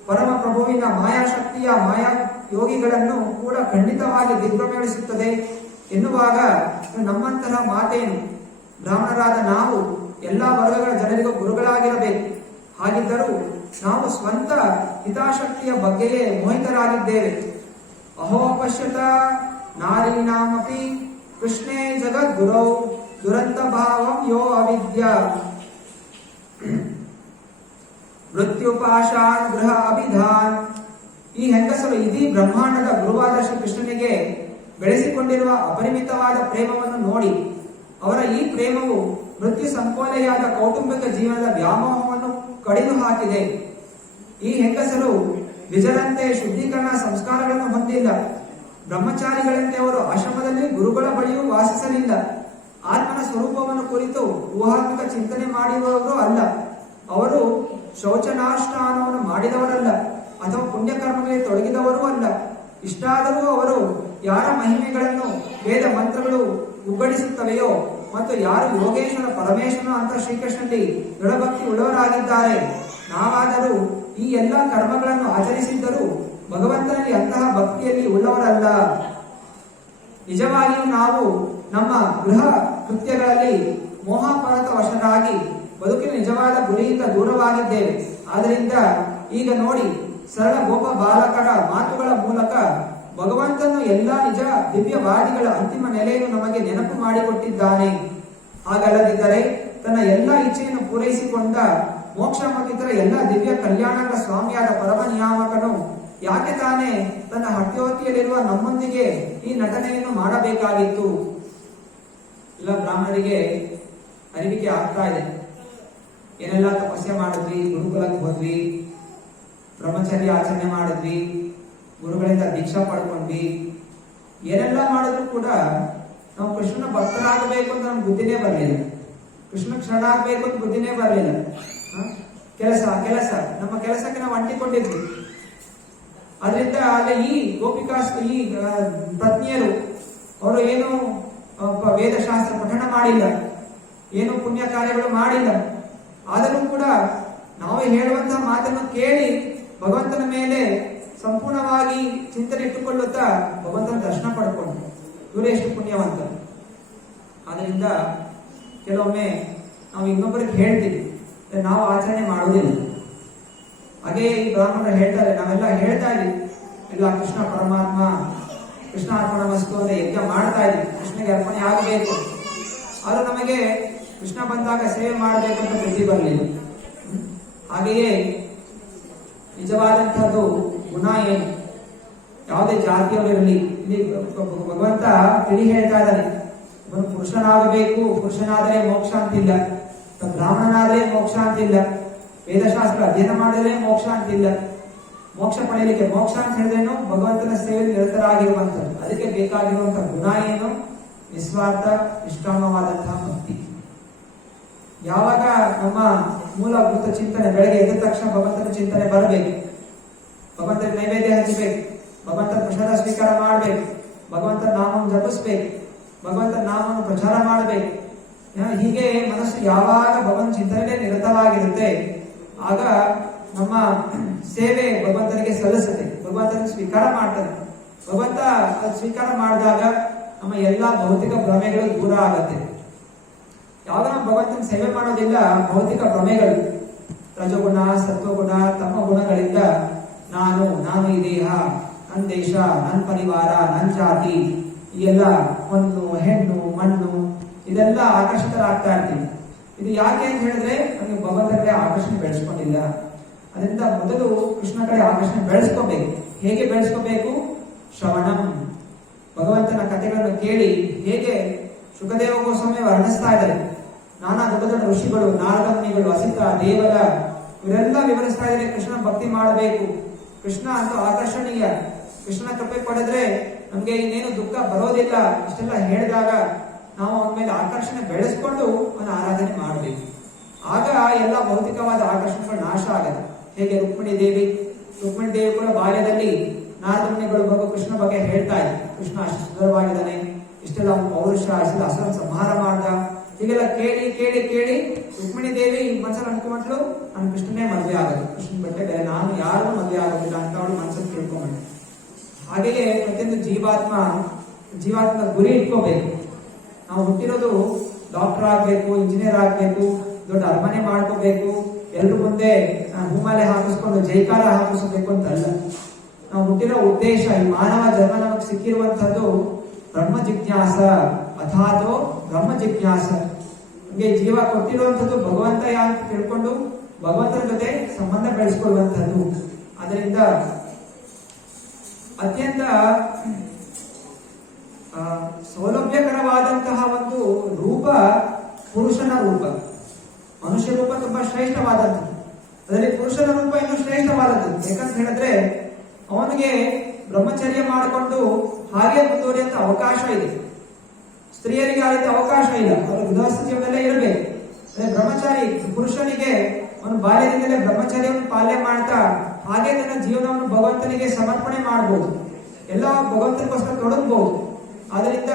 ಪರಮ ಪ್ರಭುವಿನ ಮಾಯಾಶಕ್ತಿಯ ಮಾಯಾ ಯೋಗಿಗಳನ್ನು ಕೂಡ ಖಂಡಿತವಾಗಿ ದಿಗ್ಭ್ರಮೆಗೊಳಿಸುತ್ತದೆ ಎನ್ನುವಾಗ ನಮ್ಮಂತಹ ಮಾತೇನು, ಬ್ರಾಹ್ಮಣರಾದ ನಾವು ಎಲ್ಲಾ ವರ್ಗಗಳ ಜನರಿಗೂ ಗುರುಗಳಾಗಿರಬೇಕು. ಹಾಗಿದ್ದರೂ ನಾವು ಸ್ವಂತ ಹಿತಾಸಕ್ತಿಯ ಬಗ್ಗೆಯೇ ಮೋಹಿತರಾಗಿದ್ದೇವೆ. ಅಹೋ ಪಶ್ಯತ ನಾರೀಣಾಮಪಿ ಕೃಷ್ಣೇ ಜಗದ್ಗುರೌ ದುರಂತ ಭಾವಂ ಯೋ ಅವಿದ್ಯ ಮೃತ್ಯುಪಾಶಾನ್ ಗೃಹ ಅಭಿಧಾನ್. ಈ ಹೆಂಗಸರು ಇಡೀ ಬ್ರಹ್ಮಾಂಡದ ಗುರುವಾದ ಶ್ರೀ ಕೃಷ್ಣನಿಗೆ ಬೆಳೆಸಿಕೊಂಡಿರುವ ಅಪರಿಮಿತವಾದ ಪ್ರೇಮವನ್ನು ನೋಡಿ ಅವರ ಈ ಪ್ರೇಮವು ಮೃತ್ಯು ಸಂಕೋಲೆಯಾದ ಕೌಟುಂಬಿಕ ಜೀವನದ ವ್ಯಾಮೋಹವನ್ನು ಕಡಿದು ಹಾಕಿದೆ. ಈ ಹೆಂಗಸರು ವಿಜರಂತೆ ಶುದ್ಧೀಕರಣ ಸಂಸ್ಕಾರಗಳನ್ನು ಹೊಂದಿಲ್ಲ. ಬ್ರಹ್ಮಚಾರಿಗಳಂತೆ ಅವರು ಆಶ್ರಮದಲ್ಲಿ ಗುರುಗಳ ಬಳಿಯೂ ವಾಸಿಸಲಿಲ್ಲ. ಆತ್ಮನ ಸ್ವರೂಪವನ್ನು ಕುರಿತು ಊಹಾತ್ಮಕ ಚಿಂತನೆ ಮಾಡಿರುವವರು ಅಲ್ಲ. ಅವರು ಶೌಚನಾನುಷ್ಠಾನವನ್ನು ಮಾಡಿದವರಲ್ಲ ಅಥವಾ ಪುಣ್ಯಕರ್ಮಗಳಿಗೆ ತೊಡಗಿದವರೂ ಅಲ್ಲ. ಇಷ್ಟಾದರೂ ಅವರು ಯಾರ ಮಹಿಮೆಗಳನ್ನು ವೇದ ಮಂತ್ರಗಳು ಉಗ್ಗಡಿಸುತ್ತವೆಯೋ ಮತ್ತು ಯಾರು ಯೋಗೇಶ್ವರ ಪರಮೇಶ್ವರ ಅಂತ ಶ್ರೀಕೃಷ್ಣನಲ್ಲಿ ದೃಢಭಕ್ತಿ ಉಳ್ಳವರಾಗಿದ್ದಾರೆ, ನಾವಾದರೂ ಈ ಎಲ್ಲ ಕರ್ಮಗಳನ್ನು ಆಚರಿಸಿದ್ದರೂ ಭಗವಂತನಲ್ಲಿ ಅಂತಹ ಭಕ್ತಿಯಲ್ಲಿ ಉಳ್ಳವರಲ್ಲ. ನಿಜವಾಗಿಯೂ ನಾವು ನಮ್ಮ ಗೃಹ ಕೃತ್ಯಗಳಲ್ಲಿ ಮೋಹಪರತ ವಶರಾಗಿ ಬದುಕಿನ ನಿಜವಾದ ಗುರಿಯಿಂದ ದೂರವಾಗಿದ್ದೇವೆ. ಆದ್ದರಿಂದ ಈಗ ನೋಡಿ, ಸರಳ ಗೋಪ ಬಾಲಕರ ಮಾತುಗಳ ಮೂಲಕ ಭಗವಂತನು ಎಲ್ಲಾ ನಿಜ ದಿವ್ಯವಾದಿಗಳ ಅಂತಿಮ ನೆಲೆಯನ್ನು ನಮಗೆ ನೆನಪು ಮಾಡಿಕೊಟ್ಟಿದ್ದಾನೆ. ಹಾಗಲ್ಲದಿದ್ದರೆ ತನ್ನ ಎಲ್ಲಾ ಇಚ್ಛೆಯನ್ನು ಪೂರೈಸಿಕೊಂಡ ಮೋಕ್ಷ ಮತ್ತು ಇತರ ಎಲ್ಲ ದಿವ್ಯ ಕಲ್ಯಾಣಗಳ ಸ್ವಾಮಿಯಾದ ಪರಮ ನಿಯಾಮಕನು ಯಾಕೆ ತಾನೇ ತನ್ನ ಹಟ್ಯೋತಿಯಲ್ಲಿರುವ ನಮ್ಮೊಂದಿಗೆ ಈ ನಟನೆಯನ್ನು ಮಾಡಬೇಕಾಗಿತ್ತು? ಇಲ್ಲ, ಬ್ರಾಹ್ಮಣರಿಗೆ ಅರಿವಿಕೆ ಆಗ್ತಾ ಇದೆ. ಏನೆಲ್ಲ ತಪಸ್ಸೆ ಮಾಡಿದ್ವಿ, ಗುರುಕುಲಕ್ಕೆ ಹೋದ್ವಿ, ಬ್ರಹ್ಮಚರ್ಯ ಆಚರಣೆ ಮಾಡಿದ್ವಿ, ಗುರುಗಳಿಂದ ದೀಕ್ಷಾ ಪಡ್ಕೊಂಡ್ವಿ, ಏನೆಲ್ಲ ಮಾಡಿದ್ರು ಕೂಡ ನಾವು ಕೃಷ್ಣನ ಭಕ್ತರಾಗಬೇಕು ಅಂತ ನಮ್ಗೆ ಬುದ್ಧಿನೇ ಬರಲಿಲ್ಲ. ಕೃಷ್ಣ ಶರಣಾಗಬೇಕು ಅಂತ ಬುದ್ಧಿನೇ ಬರಲಿಲ್ಲ. ಕೆಲಸ ನಮ್ಮ ಕೆಲಸಕ್ಕೆ ನಾವು ಅಂಟಿಕೊಂಡಿದ್ವಿ. ಅದರಿಂದ ಅಲ್ಲೇ ಈ ಈ ಪತ್ನಿಯರು ಅವರು ಏನು ವೇದಶಾಸ್ತ್ರ ಪಠಣ ಮಾಡಿಲ್ಲ, ಏನು ಪುಣ್ಯ ಕಾರ್ಯಗಳು ಮಾಡಿಲ್ಲ. ಆದರೂ ಕೂಡ ನಾವೇ ಹೇಳುವಂತಹ ಮಾತನ್ನು ಕೇಳಿ ಭಗವಂತನ ಮೇಲೆ ಸಂಪೂರ್ಣವಾಗಿ ಚಿಂತನೆ ಇಟ್ಟುಕೊಳ್ಳುತ್ತಾ ಭಗವಂತನ ದರ್ಶನ ಪಡ್ಕೊಂಡು ಇವರು ಎಷ್ಟು ಪುಣ್ಯವಂತರು. ಆದ್ರಿಂದ ಕೆಲವೊಮ್ಮೆ ನಾವು ಇನ್ನೊಬ್ಬರಿಗೆ ಹೇಳ್ತೀವಿ, ನಾವು ಆಚರಣೆ ಮಾಡುವುದಿಲ್ಲ. ಹಾಗೆ ಈ ಬ್ರಾಹ್ಮಣರು ಹೇಳ್ತಾರೆ, ನಾವೆಲ್ಲ ಹೇಳ್ತಾ ಇದೀವಿ, ಇಲ್ಲ ಕೃಷ್ಣ ಪರಮಾತ್ಮ ಕೃಷ್ಣ ಅರ್ಪಣ ವಸ್ತು ಅಂತ ಯಜ್ಞ ಮಾಡ್ತಾ ಇದೀವಿ, ಕೃಷ್ಣಗೆ ಅರ್ಪಣೆ ಆಗಬೇಕು. ಆದ್ರೂ ನಮಗೆ ಕೃಷ್ಣ ಬಂದಾಗ ಸೇವೆ ಮಾಡಬೇಕು ಅಂತ ಬುದ್ಧಿ ಬರಲಿಲ್ಲ. ಹಾಗೆಯೇ ನಿಜವಾದಂತಹದ್ದು ಗುಣ ಏನು? ಯಾವುದೇ ಜಾತಿಯವರಿರಲಿ, ಇಲ್ಲಿ ಭಗವಂತ ತಿಳಿ ಹೇಳ್ತಾ ಇದ್ದಾನೆ, ಅವನು ಪುರುಷನಾಗಬೇಕು, ಪುರುಷನಾದರೆ ಮೋಕ್ಷ ಅಂತಿಲ್ಲ, ಬ್ರಾಹ್ಮಣನಾದರೆ ಮೋಕ್ಷ ಅಂತಿಲ್ಲ, ವೇದಶಾಸ್ತ್ರ ಅಧ್ಯಯನ ಮಾಡಿದ್ರೆ ಮೋಕ್ಷ ಅಂತಿಲ್ಲ. ಮೋಕ್ಷ ಪಡೆಯಲಿಕ್ಕೆ ಮೋಕ್ಷ ಅಂತ ಹೇಳಿದ್ರೇನು? ಭಗವಂತನ ಸೇವೆಯಲ್ಲಿ ನಿರತರಾಗಿರುವಂಥದ್ದು. ಅದಕ್ಕೆ ಬೇಕಾಗಿರುವಂತಹ ಗುಣ ಏನು? ನಿಸ್ವಾರ್ಥ ನಿಷ್ಕಾಮವಾದಂತಹ ಭಕ್ತಿ. ಯಾವಾಗ ನಮ್ಮ ಮೂಲಭೂತ ಚಿಂತನೆ ಬೆಳಗ್ಗೆ ಎದ್ದ ತಕ್ಷಣ ಭಗವಂತನ ಚಿಂತನೆ ಬರಬೇಕು, ಭಗವಂತನ ನೈವೇದ್ಯ ಹಚ್ಚಬೇಕು, ಭಗವಂತನ ಪ್ರಸಾದ ಸ್ವೀಕಾರ ಮಾಡಬೇಕು, ಭಗವಂತನ ನಾಮವನ್ನು ಜಪಿಸ್ಬೇಕು, ಭಗವಂತನ ನಾಮವನ್ನು ಪ್ರಚಾರ ಮಾಡಬೇಕು. ಹೀಗೆ ಮನಸ್ಸು ಯಾವಾಗ ಭಗವಂತ ಚಿಂತನೆ ನಿರತವಾಗಿರುತ್ತೆ, ಆಗ ನಮ್ಮ ಸೇವೆ ಭಗವಂತನಿಗೆ ಸಲ್ಲಿಸುತ್ತೆ, ಭಗವಂತನ ಸ್ವೀಕಾರ ಮಾಡ್ತಾನೆ. ಭಗವಂತ ಸ್ವೀಕಾರ ಮಾಡಿದಾಗ ನಮ್ಮ ಎಲ್ಲಾ ಭೌತಿಕ ಭ್ರಮೆಗಳು ದೂರ ಆಗತ್ತೆ. ಯಾವಾಗ ನಾವು ಭಗವಂತನ ಸೇವೆ ಮಾಡೋದಿಲ್ಲ, ಭೌತಿಕ ಭ್ರಮೆಗಳು, ರಜಗುಣ ಸತ್ವಗುಣ ತಮ್ಮ ಗುಣಗಳಿಂದ ನಾನು ಈ ದೇಹ, ನನ್ನ ದೇಶ, ನನ್ನ ಪರಿವಾರ, ನನ್ನ ಜಾತಿ, ಈ ಎಲ್ಲ ಹೊನ್ನು ಹೆಣ್ಣು ಮಣ್ಣು ಇದೆಲ್ಲ ಆಕರ್ಷಿತರಾಗ್ತಾ ಇರ್ತೀವಿ. ಇದು ಯಾಕೆ ಅಂತ ಹೇಳಿದ್ರೆ ನಮಗೆ ಭಗವಂತನ ಕಡೆ ಆಕರ್ಷಣೆ ಬೆಳೆಸ್ಕೊಂಡಿಲ್ಲ. ಅದರಿಂದ ಮೊದಲು ಕೃಷ್ಣ ಕಡೆ ಆಕರ್ಷಣೆ ಬೆಳೆಸ್ಕೋಬೇಕು. ಹೇಗೆ ಬೆಳೆಸ್ಕೋಬೇಕು? ಶ್ರವಣಂ, ಭಗವಂತನ ಕಥೆಗಳನ್ನು ಕೇಳಿ. ಹೇಗೆ ಸುಖದೇವ ಗೋಸ್ವಾಮಿ ವರ್ಣಿಸ್ತಾ ಇದ್ದಾರೆ, ನಾನಾ ದೊಡ್ಡ ದೊಡ್ಡ ಋಷಿಗಳು, ನಾರದ ಮುನಿಗಳು, ಅಸಿತ ದೇವರ ಇವರೆಲ್ಲ ವಿವರಿಸ್ತಾ ಇದ್ದಾರೆ ಕೃಷ್ಣ ಭಕ್ತಿ ಮಾಡಬೇಕು. ಕೃಷ್ಣ ಅಂತೂ ಆಕರ್ಷಣೀಯ, ಕೃಷ್ಣನ ಕೃಪೆ ಪಡೆದ್ರೆ ನಮ್ಗೆ ಇನ್ನೇನು ದುಃಖ ಬರೋದಿಲ್ಲ. ಇಷ್ಟೆಲ್ಲ ಹೇಳಿದಾಗ ನಾವು ಅವನ ಮೇಲೆ ಆಕರ್ಷಣೆ ಬೆಳೆಸ್ಕೊಂಡು ಅವನ ಆರಾಧನೆ ಮಾಡಬೇಕು. ಆಗ ಎಲ್ಲ ಭೌತಿಕವಾದ ಆಕರ್ಷಣೆಗಳು ನಾಶ ಆಗತ್ತೆ. ಹೇಗೆ ರುಕ್ಮಿಣಿ ದೇವಿ ಕೂಡ ಬಾಲ್ಯದಲ್ಲಿ ನಾರದ ಮುನಿಗಳು ಕೃಷ್ಣ ಬಗ್ಗೆ ಹೇಳ್ತಾ ಇದ್ರು, ಕೃಷ್ಣ ಅಷ್ಟು ಸುಂದರವಾಗಿದ್ದಾನೆ, ಇಷ್ಟೆಲ್ಲ ಪೌರುಷ, ಇಷ್ಟೆಲ್ಲ ಅಸುರ ಸಂಹಾರ ಮಾಡ್ದ. ಹೀಗೆಲ್ಲ ಕೇಳಿ ಕೇಳಿ ಕೇಳಿ ರುಕ್ಮಿಣಿ ದೇವಿ ಮನಸ್ಸಲ್ಲಿ ಅನ್ಕೊಂಡ್ಲು, ನಾನು ಕೃಷ್ಣನೇ ಮದುವೆ ಆಗೋದು, ಕೃಷ್ಣನ್ ಬಿಟ್ಟೆ ಬೇರೆ ನಾನು ಯಾರು ಮದುವೆ ಆಗೋದಿಲ್ಲ ಅಂತ ಅವಳು ಮನಸ್ಸಲ್ಲಿ ತಿಳ್ಕೊಂಡ್ಬಿಟ್ಟು. ಹಾಗೆಯೇ ಪ್ರತಿಯೊಂದು ಜೀವಾತ್ಮ ಗುರಿ ಇಟ್ಕೋಬೇಕು. ನಾವು ಹುಟ್ಟಿರೋದು ಡಾಕ್ಟರ್ ಆಗ್ಬೇಕು, ಇಂಜಿನಿಯರ್ ಆಗ್ಬೇಕು, ದೊಡ್ಡ ಅರಮನೆ ಮಾಡ್ಕೋಬೇಕು, ಎಲ್ರು ಮುಂದೆ ಹೂಮಾಲೆ ಹಾಕಿಸ್ಕೊಂಡು ಜೈಕಾರ ಹಾಕಿಸ್ಬೇಕು ಅಂತಲ್ಲ. ನಾವು ಹುಟ್ಟಿರೋ ಉದ್ದೇಶ, ಈ ಮಾನವ ಜನ್ಮ ನಮಗೆ ಸಿಕ್ಕಿರುವಂತದ್ದು ಬ್ರಹ್ಮ ಜಿಜ್ಞಾಸ, ಅಥಾತೋ ಬ್ರಹ್ಮ ಜಿಜ್ಞಾಸ. ನಮಗೆ ಜೀವ ಕೊಟ್ಟಿರುವಂತದ್ದು ಭಗವಂತ ಅಂತ ತಿಳ್ಕೊಂಡು ಭಗವಂತನ ಜೊತೆ ಸಂಬಂಧ ಬೆಳೆಸ್ಕೊಳ್ಳುವಂಥದ್ದು. ಅದರಿಂದ ಅತ್ಯಂತ ಸೌಲಭ್ಯಕರವಾದಂತಹ ಒಂದು ರೂಪ ಪುರುಷನ ರೂಪ. ಮನುಷ್ಯ ರೂಪ ತುಂಬಾ ಶ್ರೇಷ್ಠವಾದದ್ದು, ಅದರಲ್ಲಿ ಪುರುಷನ ರೂಪ ಇನ್ನೂ ಶ್ರೇಷ್ಠವಾದದ್ದು. ಯಾಕಂತ ಹೇಳಿದ್ರೆ ಅವನಿಗೆ ಬ್ರಹ್ಮಚರ್ಯ ಮಾಡಿಕೊಂಡು ಹಾಗೆ ಮುಂದುವರಿಯುವಂತ ಅವಕಾಶ ಇದೆ. ಸ್ತ್ರೀಯರಿಗೆ ಆ ರೀತಿ ಅವಕಾಶ ಇಲ್ಲ, ಅವರು ಗೃಹಸ್ಥ ಜೀವನದಲ್ಲೇ ಇರಬೇಕು. ಬ್ರಹ್ಮಚಾರಿ ಪುರುಷನಿಗೆ ಅವನು ಬಾಲ್ಯದಿಂದಲೇ ಬ್ರಹ್ಮಚರ್ಯವನ್ನು ಪಾಲನೆ ಮಾಡ್ತಾ ಹಾಗೆ ತನ್ನ ಜೀವನವನ್ನು ಭಗವಂತನಿಗೆ ಸಮರ್ಪಣೆ ಮಾಡಬಹುದು, ಎಲ್ಲ ಭಗವಂತನಿಗೋಸ್ಕರ ತೊಡಗಬಹುದು. ಆದ್ರಿಂದ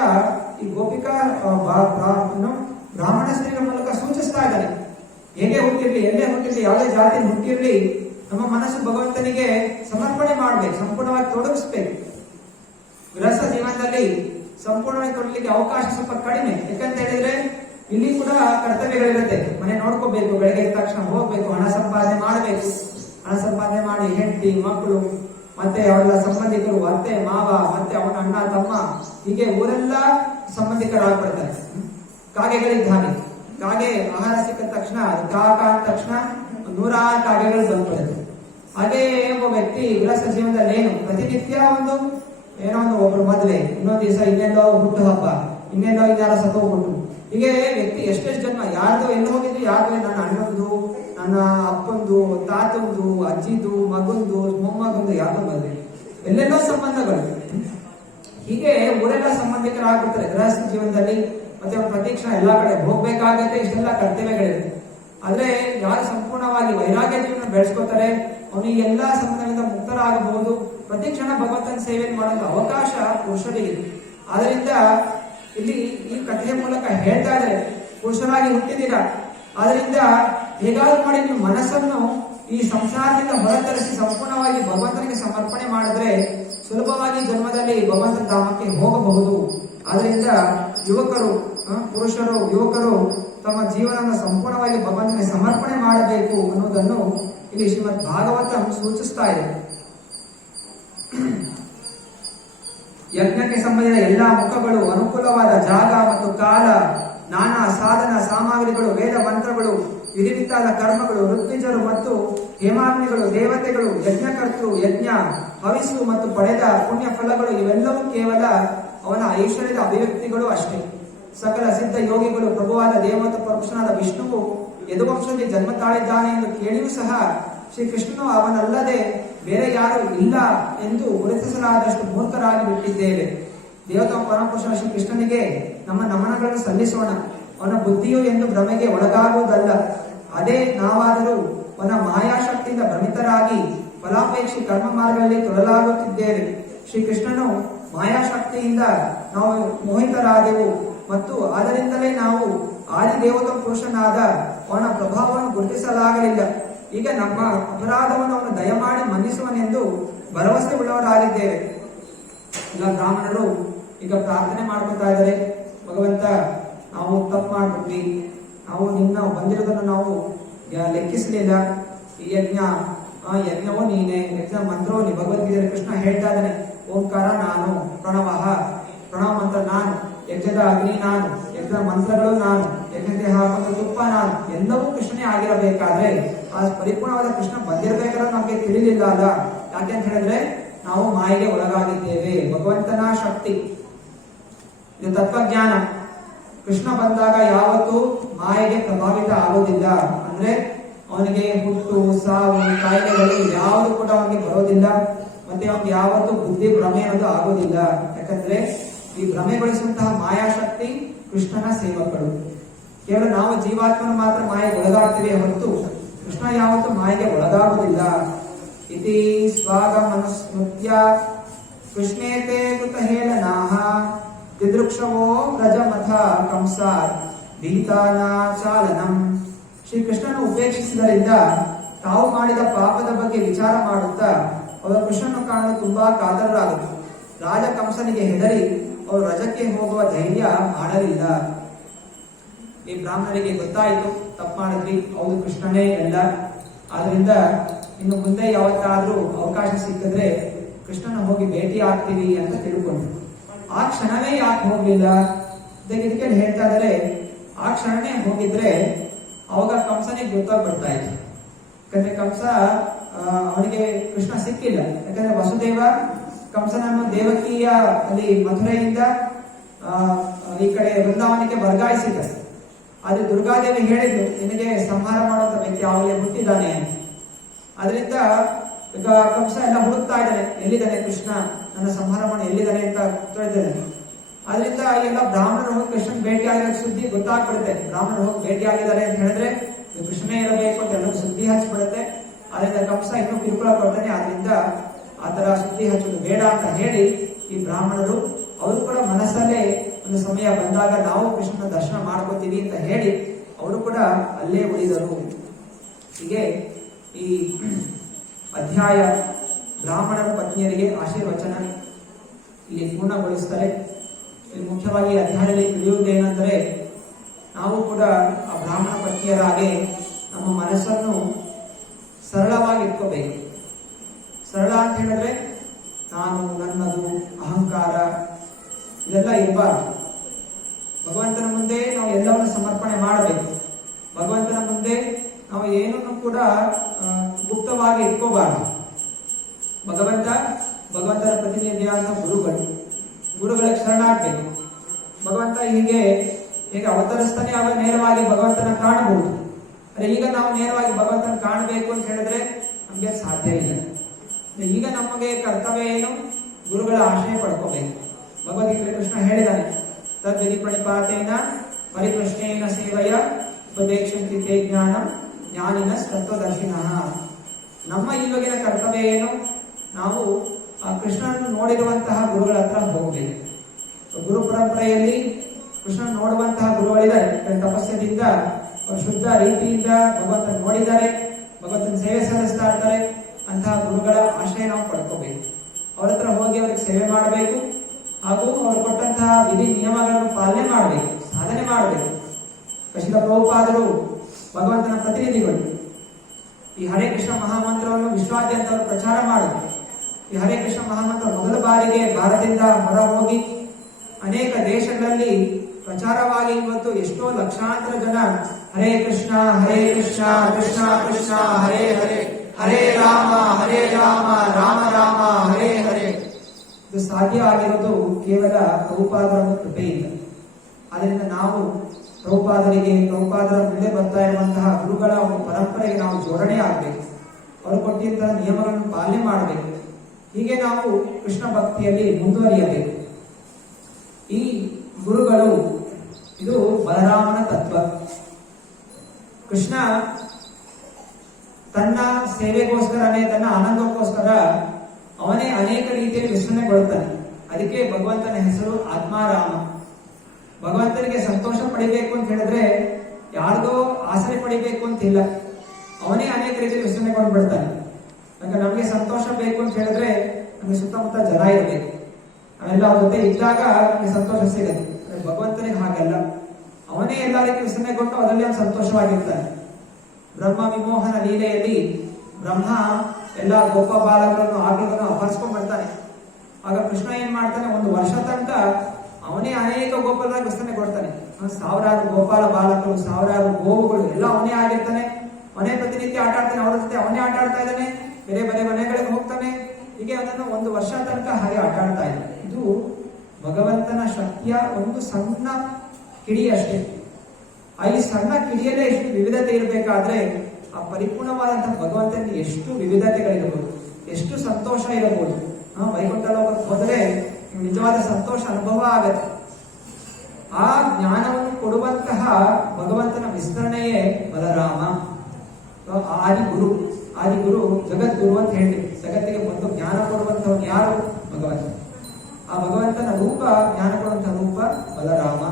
ಈ ಗೋಪಿಕಾ ಬ್ರಾಹ್ಮಣ ಸ್ತ್ರೀಗಳ ಮೂಲಕ ಸೂಚಿಸ್ತಾ ಇದ್ದಾರೆ, ಹೇಗೆ ಹುಟ್ಟಿರ್ಲಿ, ಎಲ್ಲೇ ಹುಟ್ಟಿರ್ಲಿ, ಯಾವುದೇ ಜಾತಿ ಹುಟ್ಟಿರ್ಲಿ, ನಮ್ಮ ಮನಸ್ಸು ಭಗವಂತನಿಗೆ ಸಮರ್ಪಣೆ ಮಾಡ್ಬೇಕು, ಸಂಪೂರ್ಣವಾಗಿ ತೊಡಗಿಸ್ಬೇಕು. ಗೃಹಸ್ಥ ಜೀವನದಲ್ಲಿ ಸಂಪೂರ್ಣವಾಗಿ ತೊಡಲಿಕ್ಕೆ ಅವಕಾಶ ಸ್ವಲ್ಪ ಕಡಿಮೆ. ಯಾಕಂತ ಹೇಳಿದ್ರೆ ಇಲ್ಲಿ ಕೂಡ ಕರ್ತವ್ಯಗಳಿರುತ್ತೆ. ಮನೆ ನೋಡ್ಕೋಬೇಕು, ಬೆಳಗ್ಗೆ ಎದ್ದ ತಕ್ಷಣ ಹೋಗ್ಬೇಕು, ಹಣ ಸಂಪಾದನೆ ಮಾಡಬೇಕು. ಹಣ ಸಂಪಾದನೆ ಮಾಡಿ ಹೆಂಡತಿ ಮಕ್ಕಳು ಮತ್ತೆ ಅವರ ಸಂಬಂಧಿಕರು, ಅತ್ತೆ ಮಾವ, ಮತ್ತೆ ಅವನ ಅಣ್ಣ ತಮ್ಮ, ಹೀಗೆ ಊರೆಲ್ಲ ಸಂಬಂಧಿಕರಾಗ್ಬಿಡ್ತಾರೆ. ಕಾಗೆಗಳಿದ್ದ ಹಾಗೆ, ಕಾಗೆ ಆಹಾರ ಸಿಕ್ಕ ತಕ್ಷಣ ಕಾಕ ಅಂದ ತಕ್ಷಣ 100 ಕಾಗೆಗಳು ಬಂದ್ಬಿಡುತ್ತೆ. ಹಾಗೆ ಒಬ್ಬ ವ್ಯಕ್ತಿ ಗೃಹಸ್ಥ ಜೀವನದಲ್ಲಿ ಏನು ಪ್ರತಿನಿತ್ಯ ಏನೋ ಒಂದು ಒಬ್ರು ಮದುವೆ, ಇನ್ನೊಂದು ದಿವಸ ಇನ್ನೆಲ್ಲೋ ಹುಟ್ಟು ಹಬ್ಬ, ಇನ್ನೆಲ್ಲೋ ಇನ್ಯಾರ ಸತ್ತೋಗ್ಬಿಟ್ಟು, ಹೀಗೆ ವ್ಯಕ್ತಿ ಎಷ್ಟೆಷ್ಟು ಜನ್ಮ, ಯಾರ್ದು ಎಲ್ಲಿ ಹೋಗಿದ್ರು, ಯಾರು ನನ್ನ ಅಣ್ಣಂದು, ನನ್ನ ಅಪ್ಪಂದು, ತಾತಂದು, ಅಜ್ಜಿದು, ಮಗಂದು, ಮೊಮ್ಮಗಂದು, ಯಾರ್ದು ಮದುವೆ, ಎಲ್ಲೆಲ್ಲೋ ಸಂಬಂಧಗಳು. ಹೀಗೆ ಊರೆಲ್ಲ ಸಂಬಂಧಿಕರಾಗ್ಬಿಡ್ತಾರೆ ಗೃಹಸ್ಥ ಜೀವನದಲ್ಲಿ. ಮತ್ತೆ ಅವ್ರ ಪ್ರತೀಕ್ಷಣ ಎಲ್ಲಾ ಕಡೆ ಹೋಗ್ಬೇಕಾಗತ್ತೆ, ಇಷ್ಟೆಲ್ಲ ಕರ್ತವ್ಯಗಳಿರುತ್ತೆ. ಆದ್ರೆ ಯಾರು ಸಂಪೂರ್ಣವಾಗಿ ವೈರಾಗ್ಯ ಜೀವನ ಬೆಳೆಸ್ಕೋತಾರೆ, ಅವನಿಗೆ ಎಲ್ಲಾ ಸಂಬಂಧದಿಂದ ಮುಕ್ತರಾಗಬಹುದು. ಪ್ರತಿಕ್ಷಣ ಭಗವಂತನ ಸೇವೆ ಮಾಡಲು ಅವಕಾಶ ಪುರುಷರಿಗೆ. ಆದ್ರಿಂದ ಇಲ್ಲಿ ಈ ಕಥೆಯ ಮೂಲಕ ಹೇಳ್ತಾ ಇದ್ದಾರೆ, ಪುರುಷರಾಗಿ ಹುಟ್ಟಿದ್ದೀರಾ, ಆದ್ರಿಂದ ಹೇಗಾದ್ರೂ ಮಾಡಿ ನಿಮ್ಮ ಮನಸ್ಸನ್ನು ಈ ಸಂಸಾರದಿಂದ ಹೊರತರಿಸಿ ಸಂಪೂರ್ಣವಾಗಿ ಭಗವಂತನಿಗೆ ಸಮರ್ಪಣೆ ಮಾಡಿದ್ರೆ ಸುಲಭವಾಗಿ ಜನ್ಮದಲ್ಲಿ ಭಗವಂತನ ಧಾಮಕ್ಕೆ ಹೋಗಬಹುದು. ಆದ್ರಿಂದ ಯುವಕರು, ಯುವಕರು ತಮ್ಮ ಜೀವನವನ್ನು ಸಂಪೂರ್ಣವಾಗಿ ಭಗವಂತನಿಗೆ ಸಮರ್ಪಣೆ ಮಾಡಬೇಕು ಅನ್ನೋದನ್ನು ಇಲ್ಲಿ ಶ್ರೀಮದ್ ಭಾಗವತಂ ಸೂಚಿಸ್ತಾ ಇದೆ. ಯಜ್ಞಕ್ಕೆ ಸಂಬಂಧಿಸಿದ ಎಲ್ಲಾ ಮುಖಗಳು, ಅನುಕೂಲವಾದ ಜಾಗ ಮತ್ತು ಕಾಲ, ನಾನಾ ಸಾಧನ ಸಾಮಗ್ರಿಗಳು, ವೇದ ಮಂತ್ರಗಳು, ವಿಧಿವಿತ್ತಾದ ಕರ್ಮಗಳು, ಋತ್ವಿಜರು ಮತ್ತು ಹೇಮಾಗ್ನಿಗಳು, ದೇವತೆಗಳು, ಯಜ್ಞಕರ್ತೃ, ಯಜ್ಞ, ಹವಿಸ್ಸು ಮತ್ತು ಪಡೆದ ಪುಣ್ಯ ಫಲಗಳು, ಇವೆಲ್ಲವೂ ಕೇವಲ ಅವನ ಐಶ್ವರ್ಯದ ಅಭಿವ್ಯಕ್ತಿಗಳು ಅಷ್ಟೇ. ಸಕಲ ಸಿದ್ಧ ಯೋಗಿಗಳು, ಪ್ರಭುವಾದ ದೇವತ ಪುರುಷನಾದ ವಿಷ್ಣುವು ಯದುವಂಶದಲ್ಲಿ ಜನ್ಮ ತಾಳಿದ್ದಾನೆ ಎಂದು ಕೇಳಿಯೂ ಸಹ ಶ್ರೀಕೃಷ್ಣನು ಅವನಲ್ಲದೆ ಬೇರೆ ಯಾರು ಇಲ್ಲ ಎಂದು ಗುರುತಿಸಲಾದಷ್ಟು ಮೂರ್ಖರಾಗಿ ಬಿಟ್ಟಿದ್ದೇವೆ. ದೇವತಾ ಪರಮಪುರುಷನ ಶ್ರೀಕೃಷ್ಣನಿಗೆ ನಮ್ಮ ನಮನಗಳನ್ನು ಸಲ್ಲಿಸೋಣ. ಅವನ ಬುದ್ಧಿಯು ಎಂದು ಭ್ರಮೆಗೆ ಒಳಗಾಗುವುದಲ್ಲ. ಅದೇ ನಾವಾದರೂ ಅವನ ಮಾಯಾಶಕ್ತಿಯಿಂದ ಭ್ರಮಿತರಾಗಿ ಫಲಾಪೇಕ್ಷಿ ಕರ್ಮ ಮಾರ್ಗಗಳಲ್ಲಿ ತೊಡಲಾಗುತ್ತಿದ್ದೇವೆ. ಶ್ರೀಕೃಷ್ಣನು ಮಾಯಾಶಕ್ತಿಯಿಂದ ನಾವು ಮೋಹಿತರಾದೆವು ಮತ್ತು ಆದ್ದರಿಂದಲೇ ನಾವು ಆದಿದೇವತ ಪುರುಷನಾದ ಅವನ ಪ್ರಭಾವವನ್ನು ಗುರುತಿಸಲಾಗಲಿಲ್ಲ. ಈಗ ನಮ್ಮ ಅಪರಾಧವನ್ನು ಅವನು ದಯಮಾಡಿ ಮನ್ನಿಸುವನೆಂದು ಭರವಸೆ ಉಳ್ಳವರಾಗಿದ್ದೇವೆ. ಎಲ್ಲ ಬ್ರಾಹ್ಮಣರು ಈಗ ಪ್ರಾರ್ಥನೆ ಮಾಡ್ಕೊತಾ ಇದ್ದಾರೆ, ಭಗವಂತ ನಾವು ತಪ್ಪು ಮಾಡ್ಬಿಟ್ವಿ, ನಾವು ನಿನ್ನ ಬಂದಿರೋದನ್ನು ನಾವು ಲೆಕ್ಕಿಸಲಿಲ್ಲ. ಈ ಯಜ್ಞವೋ ನೀನೆ, ಯಜ್ಞ ಮಂತ್ರವೋ ನೀ. ಭಗವದ್ಗೀತೆ ಕೃಷ್ಣ ಹೇಳ್ತಾ ಇದ್ದಾನೆ, ಓಂಕಾರ ನಾನು, ಪ್ರಣವ ಮಂತ್ರ ನಾನು, ಯಜ್ಞದ ಅಗ್ನಿ ನಾನು, ಯಜ್ಞದ ಮಂತ್ರಗಳು ನಾನು, ಯಜ್ಞಕ್ಕೆ ಹಾಕುವ ತುಪ್ಪ ನಾನು, ಎಲ್ಲವೂ ಕೃಷ್ಣನೇ ಆಗಿರಬೇಕಾದ್ರೆ ಆ ಪರಿಪೂರ್ಣವಾದ ಕೃಷ್ಣ ಬಂದಿರಬೇಕಾದ್ರೆ ನಮಗೆ ತಿಳಿಲಿಲ್ಲ ಅಲ್ಲ. ಯಾಕೆ ಅಂತ ಹೇಳಿದ್ರೆ ನಾವು ಮಾಯೆಗೆ ಒಳಗಾಗಿದ್ದೇವೆ. ಭಗವಂತನ ಶಕ್ತಿ ಇದು ತತ್ವಜ್ಞಾನ. ಕೃಷ್ಣ ಬಂದಾಗ ಯಾವತ್ತೂ ಮಾಯೆಗೆ ಪ್ರಭಾವಿತ ಆಗೋದಿಲ್ಲ. ಅಂದ್ರೆ ಅವನಿಗೆ ಹುಟ್ಟು ಸಾವು ಕಾಯಿಲೆಗಳು ಯಾವುದು ಕೂಡ ಅವನಿಗೆ ಬರೋದಿಲ್ಲ. ಮತ್ತೆ ಅವನಿಗೆ ಯಾವತ್ತೂ ಬುದ್ಧಿ ಭ್ರಮೆ ಅನ್ನೋದು ಆಗೋದಿಲ್ಲ. ಯಾಕಂದ್ರೆ ಈ ಭ್ರಮೆಗೊಳಿಸುವಂತಹ ಮಾಯಾಶಕ್ತಿ ಕೃಷ್ಣನ ಸೇವಕರು. ಕೇವಲ ನಾವು ಜೀವಾತ್ಮನ ಮಾತ್ರ ಮಾಯೆಗೆ ಒಳಗಾಗ್ತೀವಿ ಹೊರತು ಕೃಷ್ಣ ಯಾವತ್ತೂ ಮಾಯೆಗೆ ಒಳಗಾಗುವುದಿಲ್ಲ. ಇತಿ ಸ್ವಾಗಮನುಸ್ಮೃತ್ಯ ಕೃಷ್ಣೇತೆ ಕೃತ ಹೇಳನಾಹ ದಿದೃಕ್ಷವೋ ವ್ರಜಮಥ ಕಂಸಾತ್ ಭೀತಾನ ಚಾಲನಂ. ಶ್ರೀಕೃಷ್ಣನು ಉಪೇಕ್ಷಿಸಿದರಿಂದ ತಾವು ಮಾಡಿದ ಪಾಪದ ಬಗ್ಗೆ ವಿಚಾರ ಮಾಡುತ್ತಾ ಅವರು ಕೃಷ್ಣನು ಕಾಣಲು ತುಂಬಾ ಕಾತರರಾದರು. ರಾಜ ಕಂಸನಿಗೆ ಹೆದರಿ ಅವರು ರಜಕ್ಕೆ ಹೋಗುವ ಧೈರ್ಯ ಮಾಡಲಿಲ್ಲ. ಈ ಬ್ರಾಹ್ಮಣರಿಗೆ ಗೊತ್ತಾಯಿತು, ತಪ್ಪು ಮಾಡಿದ್ವಿ, ಹೌದು ಕೃಷ್ಣನೇ ಎಲ್ಲ. ಆದ್ರಿಂದ ಇನ್ನು ಮುಂದೆ ಯಾವತ್ತಾದ್ರೂ ಅವಕಾಶ ಸಿಕ್ಕಿದ್ರೆ ಕೃಷ್ಣನ ಹೋಗಿ ಭೇಟಿ ಆಗ್ತೀವಿ ಅಂತ ತಿಳ್ಕೊಂಡ್ರು. ಆ ಕ್ಷಣವೇ ಯಾಕೆ ಹೋಗ್ಲಿಲ್ಲ ಇದಕ್ಕೆ ಹೇಳ್ತಾ ಇದ್ದಾರೆ. ಆ ಕ್ಷಣನೇ ಹೋಗಿದ್ರೆ ಅವಾಗ ಕಂಸನಿಗೆ ಗೊತ್ತಾಗ್ಬಿಡ್ತಾ ಇತ್ತು. ಯಾಕಂದ್ರೆ ಕಂಸ ಅವನಿಗೆ ಕೃಷ್ಣ ಸಿಕ್ಕಿಲ್ಲ. ಯಾಕಂದ್ರೆ ವಸುದೇವ ಕಂಸನನ್ನು ದೇವಕಿಯ ಅಲ್ಲಿ ಮಥುರೆಯಿಂದ ಈ ಕಡೆ ವೃಂದಾವನಕ್ಕೆ ವರ್ಗಾಯಿಸಿದ. ಆದ್ರೆ ದುರ್ಗಾದೇವಿ ಹೇಳಿದ್ದು, ನಿನಗೆ ಸಂಹಾರ ಮಾಡುವಂತ ವ್ಯಕ್ತಿ ಆಗಲೇ ಹುಟ್ಟಿದ್ದಾನೆ ಅಂತ. ಅದರಿಂದ ಈಗ ಕಂಸ ಎಲ್ಲ ಹುಡುಕ್ತಾ ಇದ್ದಾನೆ, ಎಲ್ಲಿದ್ದಾನೆ ಕೃಷ್ಣ, ನನ್ನ ಸಂಹಾರ ಮಾಡಿ ಎಲ್ಲಿದ್ದಾನೆ ಅಂತ ತಿಳಿದಿದ್ದಾನೆ. ಅದರಿಂದ ಎಲ್ಲ ಬ್ರಾಹ್ಮಣರು ಹೋಗಿ ಕೃಷ್ಣನ್ ಭೇಟಿ ಆಗಿರೋ ಸುದ್ದಿ ಗೊತ್ತಾಗ್ಬಿಡುತ್ತೆ. ಬ್ರಾಹ್ಮಣರು ಹೋಗಿ ಭೇಟಿ ಆಗಿದ್ದಾರೆ ಅಂತ ಹೇಳಿದ್ರೆ ಕೃಷ್ಣನೇ ಇರಬೇಕು ಅಂತ ಎಲ್ಲರೂ ಸುದ್ದಿ ಹಚ್ಚಿಬಿಡುತ್ತೆ. ಅದರಿಂದ ಕಂಸ ಇನ್ನೂ ಕಿರುಕುಳ ಕೊಡ್ತಾನೆ. ಆದ್ರಿಂದ ಆತರ ಸುದ್ದಿ ಹಚ್ಚೋದು ಬೇಡ ಅಂತ ಹೇಳಿ ಈ ಬ್ರಾಹ್ಮಣರು ಅವರು ಕೂಡ ಮನಸ್ಸಲ್ಲೇ ಒಂದು ಸಮಯ ಬಂದಾಗ ನಾವು ಕೃಷ್ಣನ ದರ್ಶನ ಮಾಡ್ಕೋತೀವಿ ಅಂತ ಹೇಳಿ ಅವರು ಕೂಡ ಅಲ್ಲೇ ಉಳಿದರು. ಹೀಗೆ ಈ ಅಧ್ಯಾಯ ಬ್ರಾಹ್ಮಣರ ಪತ್ನಿಯರಿಗೆ ಆಶೀರ್ವಚನ ಇಲ್ಲಿ ಪೂರ್ಣಗೊಳಿಸ್ತಾರೆ. ಇಲ್ಲಿ ಮುಖ್ಯವಾಗಿ ಅಧ್ಯಾಯದಲ್ಲಿ ತಿಳಿಯುವುದೇನೆಂದರೆ, ನಾವು ಕೂಡ ಆ ಬ್ರಾಹ್ಮಣ ಪತ್ನಿಯರಾಗಿ ನಮ್ಮ ಮನಸ್ಸನ್ನು ಸರಳವಾಗಿ ಇಟ್ಕೋಬೇಕು. ಸರಳ ಅಂತ ಹೇಳಿದ್ರೆ ನಾನು, ನನ್ನದು, ಅಹಂಕಾರ ಇದೆಲ್ಲ ಇರಬಾರ್ದು. ಭಗವಂತನ ಮುಂದೆ ನಾವು ಎಲ್ಲವನ್ನು ಸಮರ್ಪಣೆ ಮಾಡಬೇಕು. ಭಗವಂತನ ಮುಂದೆ ನಾವು ಏನನ್ನು ಕೂಡ ಗುಪ್ತವಾಗಿ ಇಟ್ಕೋಬಾರ್ದು. ಭಗವಂತನ ಪ್ರತಿನಿಧಿಯಾದ ಗುರುಗಳಿಗೆ ಶರಣಾಗಬೇಕು. ಭಗವಂತ ಹೀಗೆ ಅವತರಿಸ್ತಾನೆ, ಅವಾಗ ನೇರವಾಗಿ ಭಗವಂತನ ಕಾಣಬಹುದು. ಅದೇ ಈಗ ನಾವು ನೇರವಾಗಿ ಭಗವಂತನ ಕಾಣಬೇಕು ಅಂತ ಹೇಳಿದ್ರೆ ನಮ್ಗೆ ಸಾಧ್ಯ ಇಲ್ಲ. ಈಗ ನಮಗೆ ಕರ್ತವ್ಯ ಏನು? ಗುರುಗಳ ಆಶ್ರಯ ಪಡ್ಕೋಬೇಕು. ಭಗವದ್ಗೀತೆ ಕೃಷ್ಣ ಹೇಳಿದಾನೆ, ತದ್ವಿಧಿ ಪ್ರಣಿಪಾತೇನ ಪರಿಕೃಷ್ಣೇನ ಸೇವಯ ಉಪದೇಕ್ಷಂತಿ ತೇ ಜ್ಞಾನ ಜ್ಞಾನಿನ ತತ್ವದರ್ಶಿನಃ. ನಮ್ಮ ಇವಾಗಿನ ಕರ್ತವ್ಯ ಏನು? ನಾವು ಆ ಕೃಷ್ಣನನ್ನು ನೋಡಿರುವಂತಹ ಗುರುಗಳ ಹತ್ರ ಹೋಗಬೇಕು. ಗುರು ಪರಂಪರೆಯಲ್ಲಿ ಕೃಷ್ಣನ್ ನೋಡುವಂತಹ ಗುರುಗಳಿದ್ದಾರೆ. ತಪಸ್ಯದಿಂದ ಶುದ್ಧ ರೀತಿಯಿಂದ ಭಗವಂತನ ನೋಡಿದ್ದಾರೆ, ಭಗವಂತನ ಸೇವೆ ಸಲ್ಲಿಸ್ತಾ ಇರ್ತಾರೆ. ಅಂತಹ ಗುರುಗಳ ಆಶ್ರಯ ನಾವು ಪಡ್ಕೋಬೇಕು. ಅವ್ರ ಹತ್ರ ಹೋಗಿ ಅವ್ರಿಗೆ ಸೇವೆ ಮಾಡಬೇಕು. ಹಾಗೂ ಅವರು ಕೊಟ್ಟಂತಹ ವಿಧಿ ನಿಯಮಗಳನ್ನು ಪಾಲನೆ ಮಾಡಬೇಕು, ಸಾಧನೆ ಮಾಡಬೇಕು. ಶ್ರೀಲ ಪ್ರಭುಪಾದರು ಭಗವಂತನ ಪ್ರತಿನಿಧಿಗಳು. ಈ ಹರೇ ಕೃಷ್ಣ ಮಹಾಮಂತ್ರವನ್ನು ವಿಶ್ವಾದ್ಯಂತ ಅವರು ಪ್ರಚಾರ ಮಾಡಿದ್ರು. ಈ ಹರೇ ಕೃಷ್ಣ ಮಹಾಮಂತ್ರ ಮೊದಲ ಬಾರಿಗೆ ಭಾರತದಿಂದ ಹೊರ ಹೋಗಿ ಅನೇಕ ದೇಶಗಳಲ್ಲಿ ಪ್ರಚಾರವಾಗಿ ಇವತ್ತು ಎಷ್ಟೋ ಲಕ್ಷಾಂತರ ಜನ ಹರೇ ಕೃಷ್ಣ ಕೃಷ್ಣ ಕೃಷ್ಣ ಹರೇ ಹರೇ ಹರೇ ರಾಮ ರಾಮ ರಾಮ ಹರೇ ಹರೇ. ಇದು ಸಾಧ್ಯ ಆಗಿರೋದು ಕೇವಲ ಪ್ರಭುಪಾದರ ಕೃಪೆಯಿಂದ. ಅದರಿಂದ ನಾವು ಪ್ರಭುಪಾದರ ಮುಂದೆ ಬರ್ತಾ ಇರುವಂತಹ ಗುರುಗಳ ಒಂದು ಪರಂಪರೆಗೆ ನಾವು ಜೋಡಣೆ ಆಗಬೇಕು. ಅವರು ಕೊಟ್ಟಿದ್ದ ನಿಯಮಗಳನ್ನು ಪಾಲನೆ ಮಾಡಬೇಕು. ಹೀಗೆ ನಾವು ಕೃಷ್ಣ ಭಕ್ತಿಯಲ್ಲಿ ಮುಂದುವರಿಯಬೇಕು. ಈ ಗುರುಗಳು, ಇದು ಬಲರಾಮನ ತತ್ವ. ಕೃಷ್ಣ ತನ್ನ ಸೇವೆಗೋಸ್ಕರನೇ, ತನ್ನ ಆನಂದಕ್ಕೋಸ್ಕರ ಅವನೇ ಅನೇಕ ರೀತಿಯಲ್ಲಿ ವಿಸ್ಮರಣೆಗೊಳ್ತಾನೆ. ಅದಕ್ಕೆ ಭಗವಂತನ ಹೆಸರು ಆತ್ಮಾರಾಮ. ಭಗವಂತನಿಗೆ ಸಂತೋಷ ಪಡಿಬೇಕು ಅಂತ ಹೇಳಿದ್ರೆ ಯಾರ್ದೋ ಆಸರೆ ಪಡಿಬೇಕು ಅಂತಿಲ್ಲ. ಅವನೇ ಅನೇಕ ರೀತಿಯಲ್ಲಿ ವಿಸ್ಮರಣೆಗೊಂಡು ಬಿಡ್ತಾನೆ. ಯಾಕಂದ್ರೆ ನಮಗೆ ಸಂತೋಷ ಬೇಕು ಅಂತ ಹೇಳಿದ್ರೆ ನಮಗೆ ಸುತ್ತಮುತ್ತ ಜನ ಇರಬೇಕು, ಅವೆಲ್ಲ ಅವ್ರ ಜೊತೆ ಇದ್ದಾಗ ನಮಗೆ ಸಂತೋಷ ಸಿಗುತ್ತೆ. ಭಗವಂತನಿಗೆ ಹಾಗಲ್ಲ, ಅವನೇ ಎಲ್ಲರಿಗೂ ವಿಸ್ಮರಣೆಗೊಂಡು ಅದರಲ್ಲಿ ಅವನು ಸಂತೋಷವಾಗಿರ್ತಾನೆ. ಬ್ರಹ್ಮ ವಿಮೋಹನ ಲೀಲೆಯಲ್ಲಿ ಬ್ರಹ್ಮ ಎಲ್ಲ ಗೋಪ ಬಾಲಕರನ್ನು ಆಕಳನ್ನು ಅಪಹರಿಸ್ಕೊಂಡ್ ಬರ್ತಾನೆ. ಆಗ ಕೃಷ್ಣ ಏನ್ ಮಾಡ್ತಾನೆ, ಒಂದು ವರ್ಷ ತನಕ ಅವನೇ ಅನೇಕ ಗೋಪಾಲರ ವಿಸ್ತರಣೆ ಕೊಡ್ತಾನೆ. ಸಾವಿರಾರು ಗೋಪಾಲ ಬಾಲಕರು, ಸಾವಿರಾರು ಗೋವುಗಳು ಎಲ್ಲ ಅವನೇ ಆಗಿರ್ತಾನೆ. ಅವನೇ ಪ್ರತಿನಿತ್ಯ ಆಟ ಆಡ್ತಾನೆ, ಅವರ ಜೊತೆ ಅವನೇ ಆಟ ಆಡ್ತಾ ಇದ್ದಾನೆ, ಬೇರೆ ಬೇರೆ ಮನೆಗಳಿಗೆ ಹೋಗ್ತಾನೆ. ಹೀಗೆ ಅವನನ್ನು ಒಂದು ವರ್ಷ ತನಕ ಹಾಗೆ ಆಟ ಆಡ್ತಾ ಇದ್ದಾನೆ. ಇದು ಭಗವಂತನ ಶಕ್ತಿಯ ಒಂದು ಸಣ್ಣ ಕಿಡಿ ಅಷ್ಟೇ. ಈ ಸಣ್ಣ ಕಿಡಿಯಲ್ಲೇ ಎಷ್ಟು ವಿವಿಧತೆ ಇರಬೇಕಾದ್ರೆ ಆ ಪರಿಪೂರ್ಣವಾದಂತಹ ಭಗವಂತನಿಗೆ ಎಷ್ಟು ವಿವಿಧತೆಗಳಿರಬಹುದು, ಎಷ್ಟು ಸಂತೋಷ ಇರಬಹುದು. ವೈಕುಂಠ ಲೋಕಕ್ಕೆ ಹೋದರೆ ನಿಜವಾದ ಸಂತೋಷ ಅನುಭವ ಆಗತ್ತೆ. ಆ ಜ್ಞಾನವನ್ನು ಕೊಡುವಂತಹ ಭಗವಂತನ ವಿಸ್ತರಣೆಯೇ ಬಲರಾಮ. ಆದಿಗುರು ಜಗದ್ಗುರು ಅಂತ ಹೇಳಿ ಜಗತ್ತಿಗೆ ಒಂದು ಜ್ಞಾನ ಕೊಡುವಂತವನು ಯಾರು? ಭಗವಂತ. ಆ ಭಗವಂತನ ರೂಪ, ಜ್ಞಾನ ಕೊಡುವಂತಹ ರೂಪ ಬಲರಾಮ.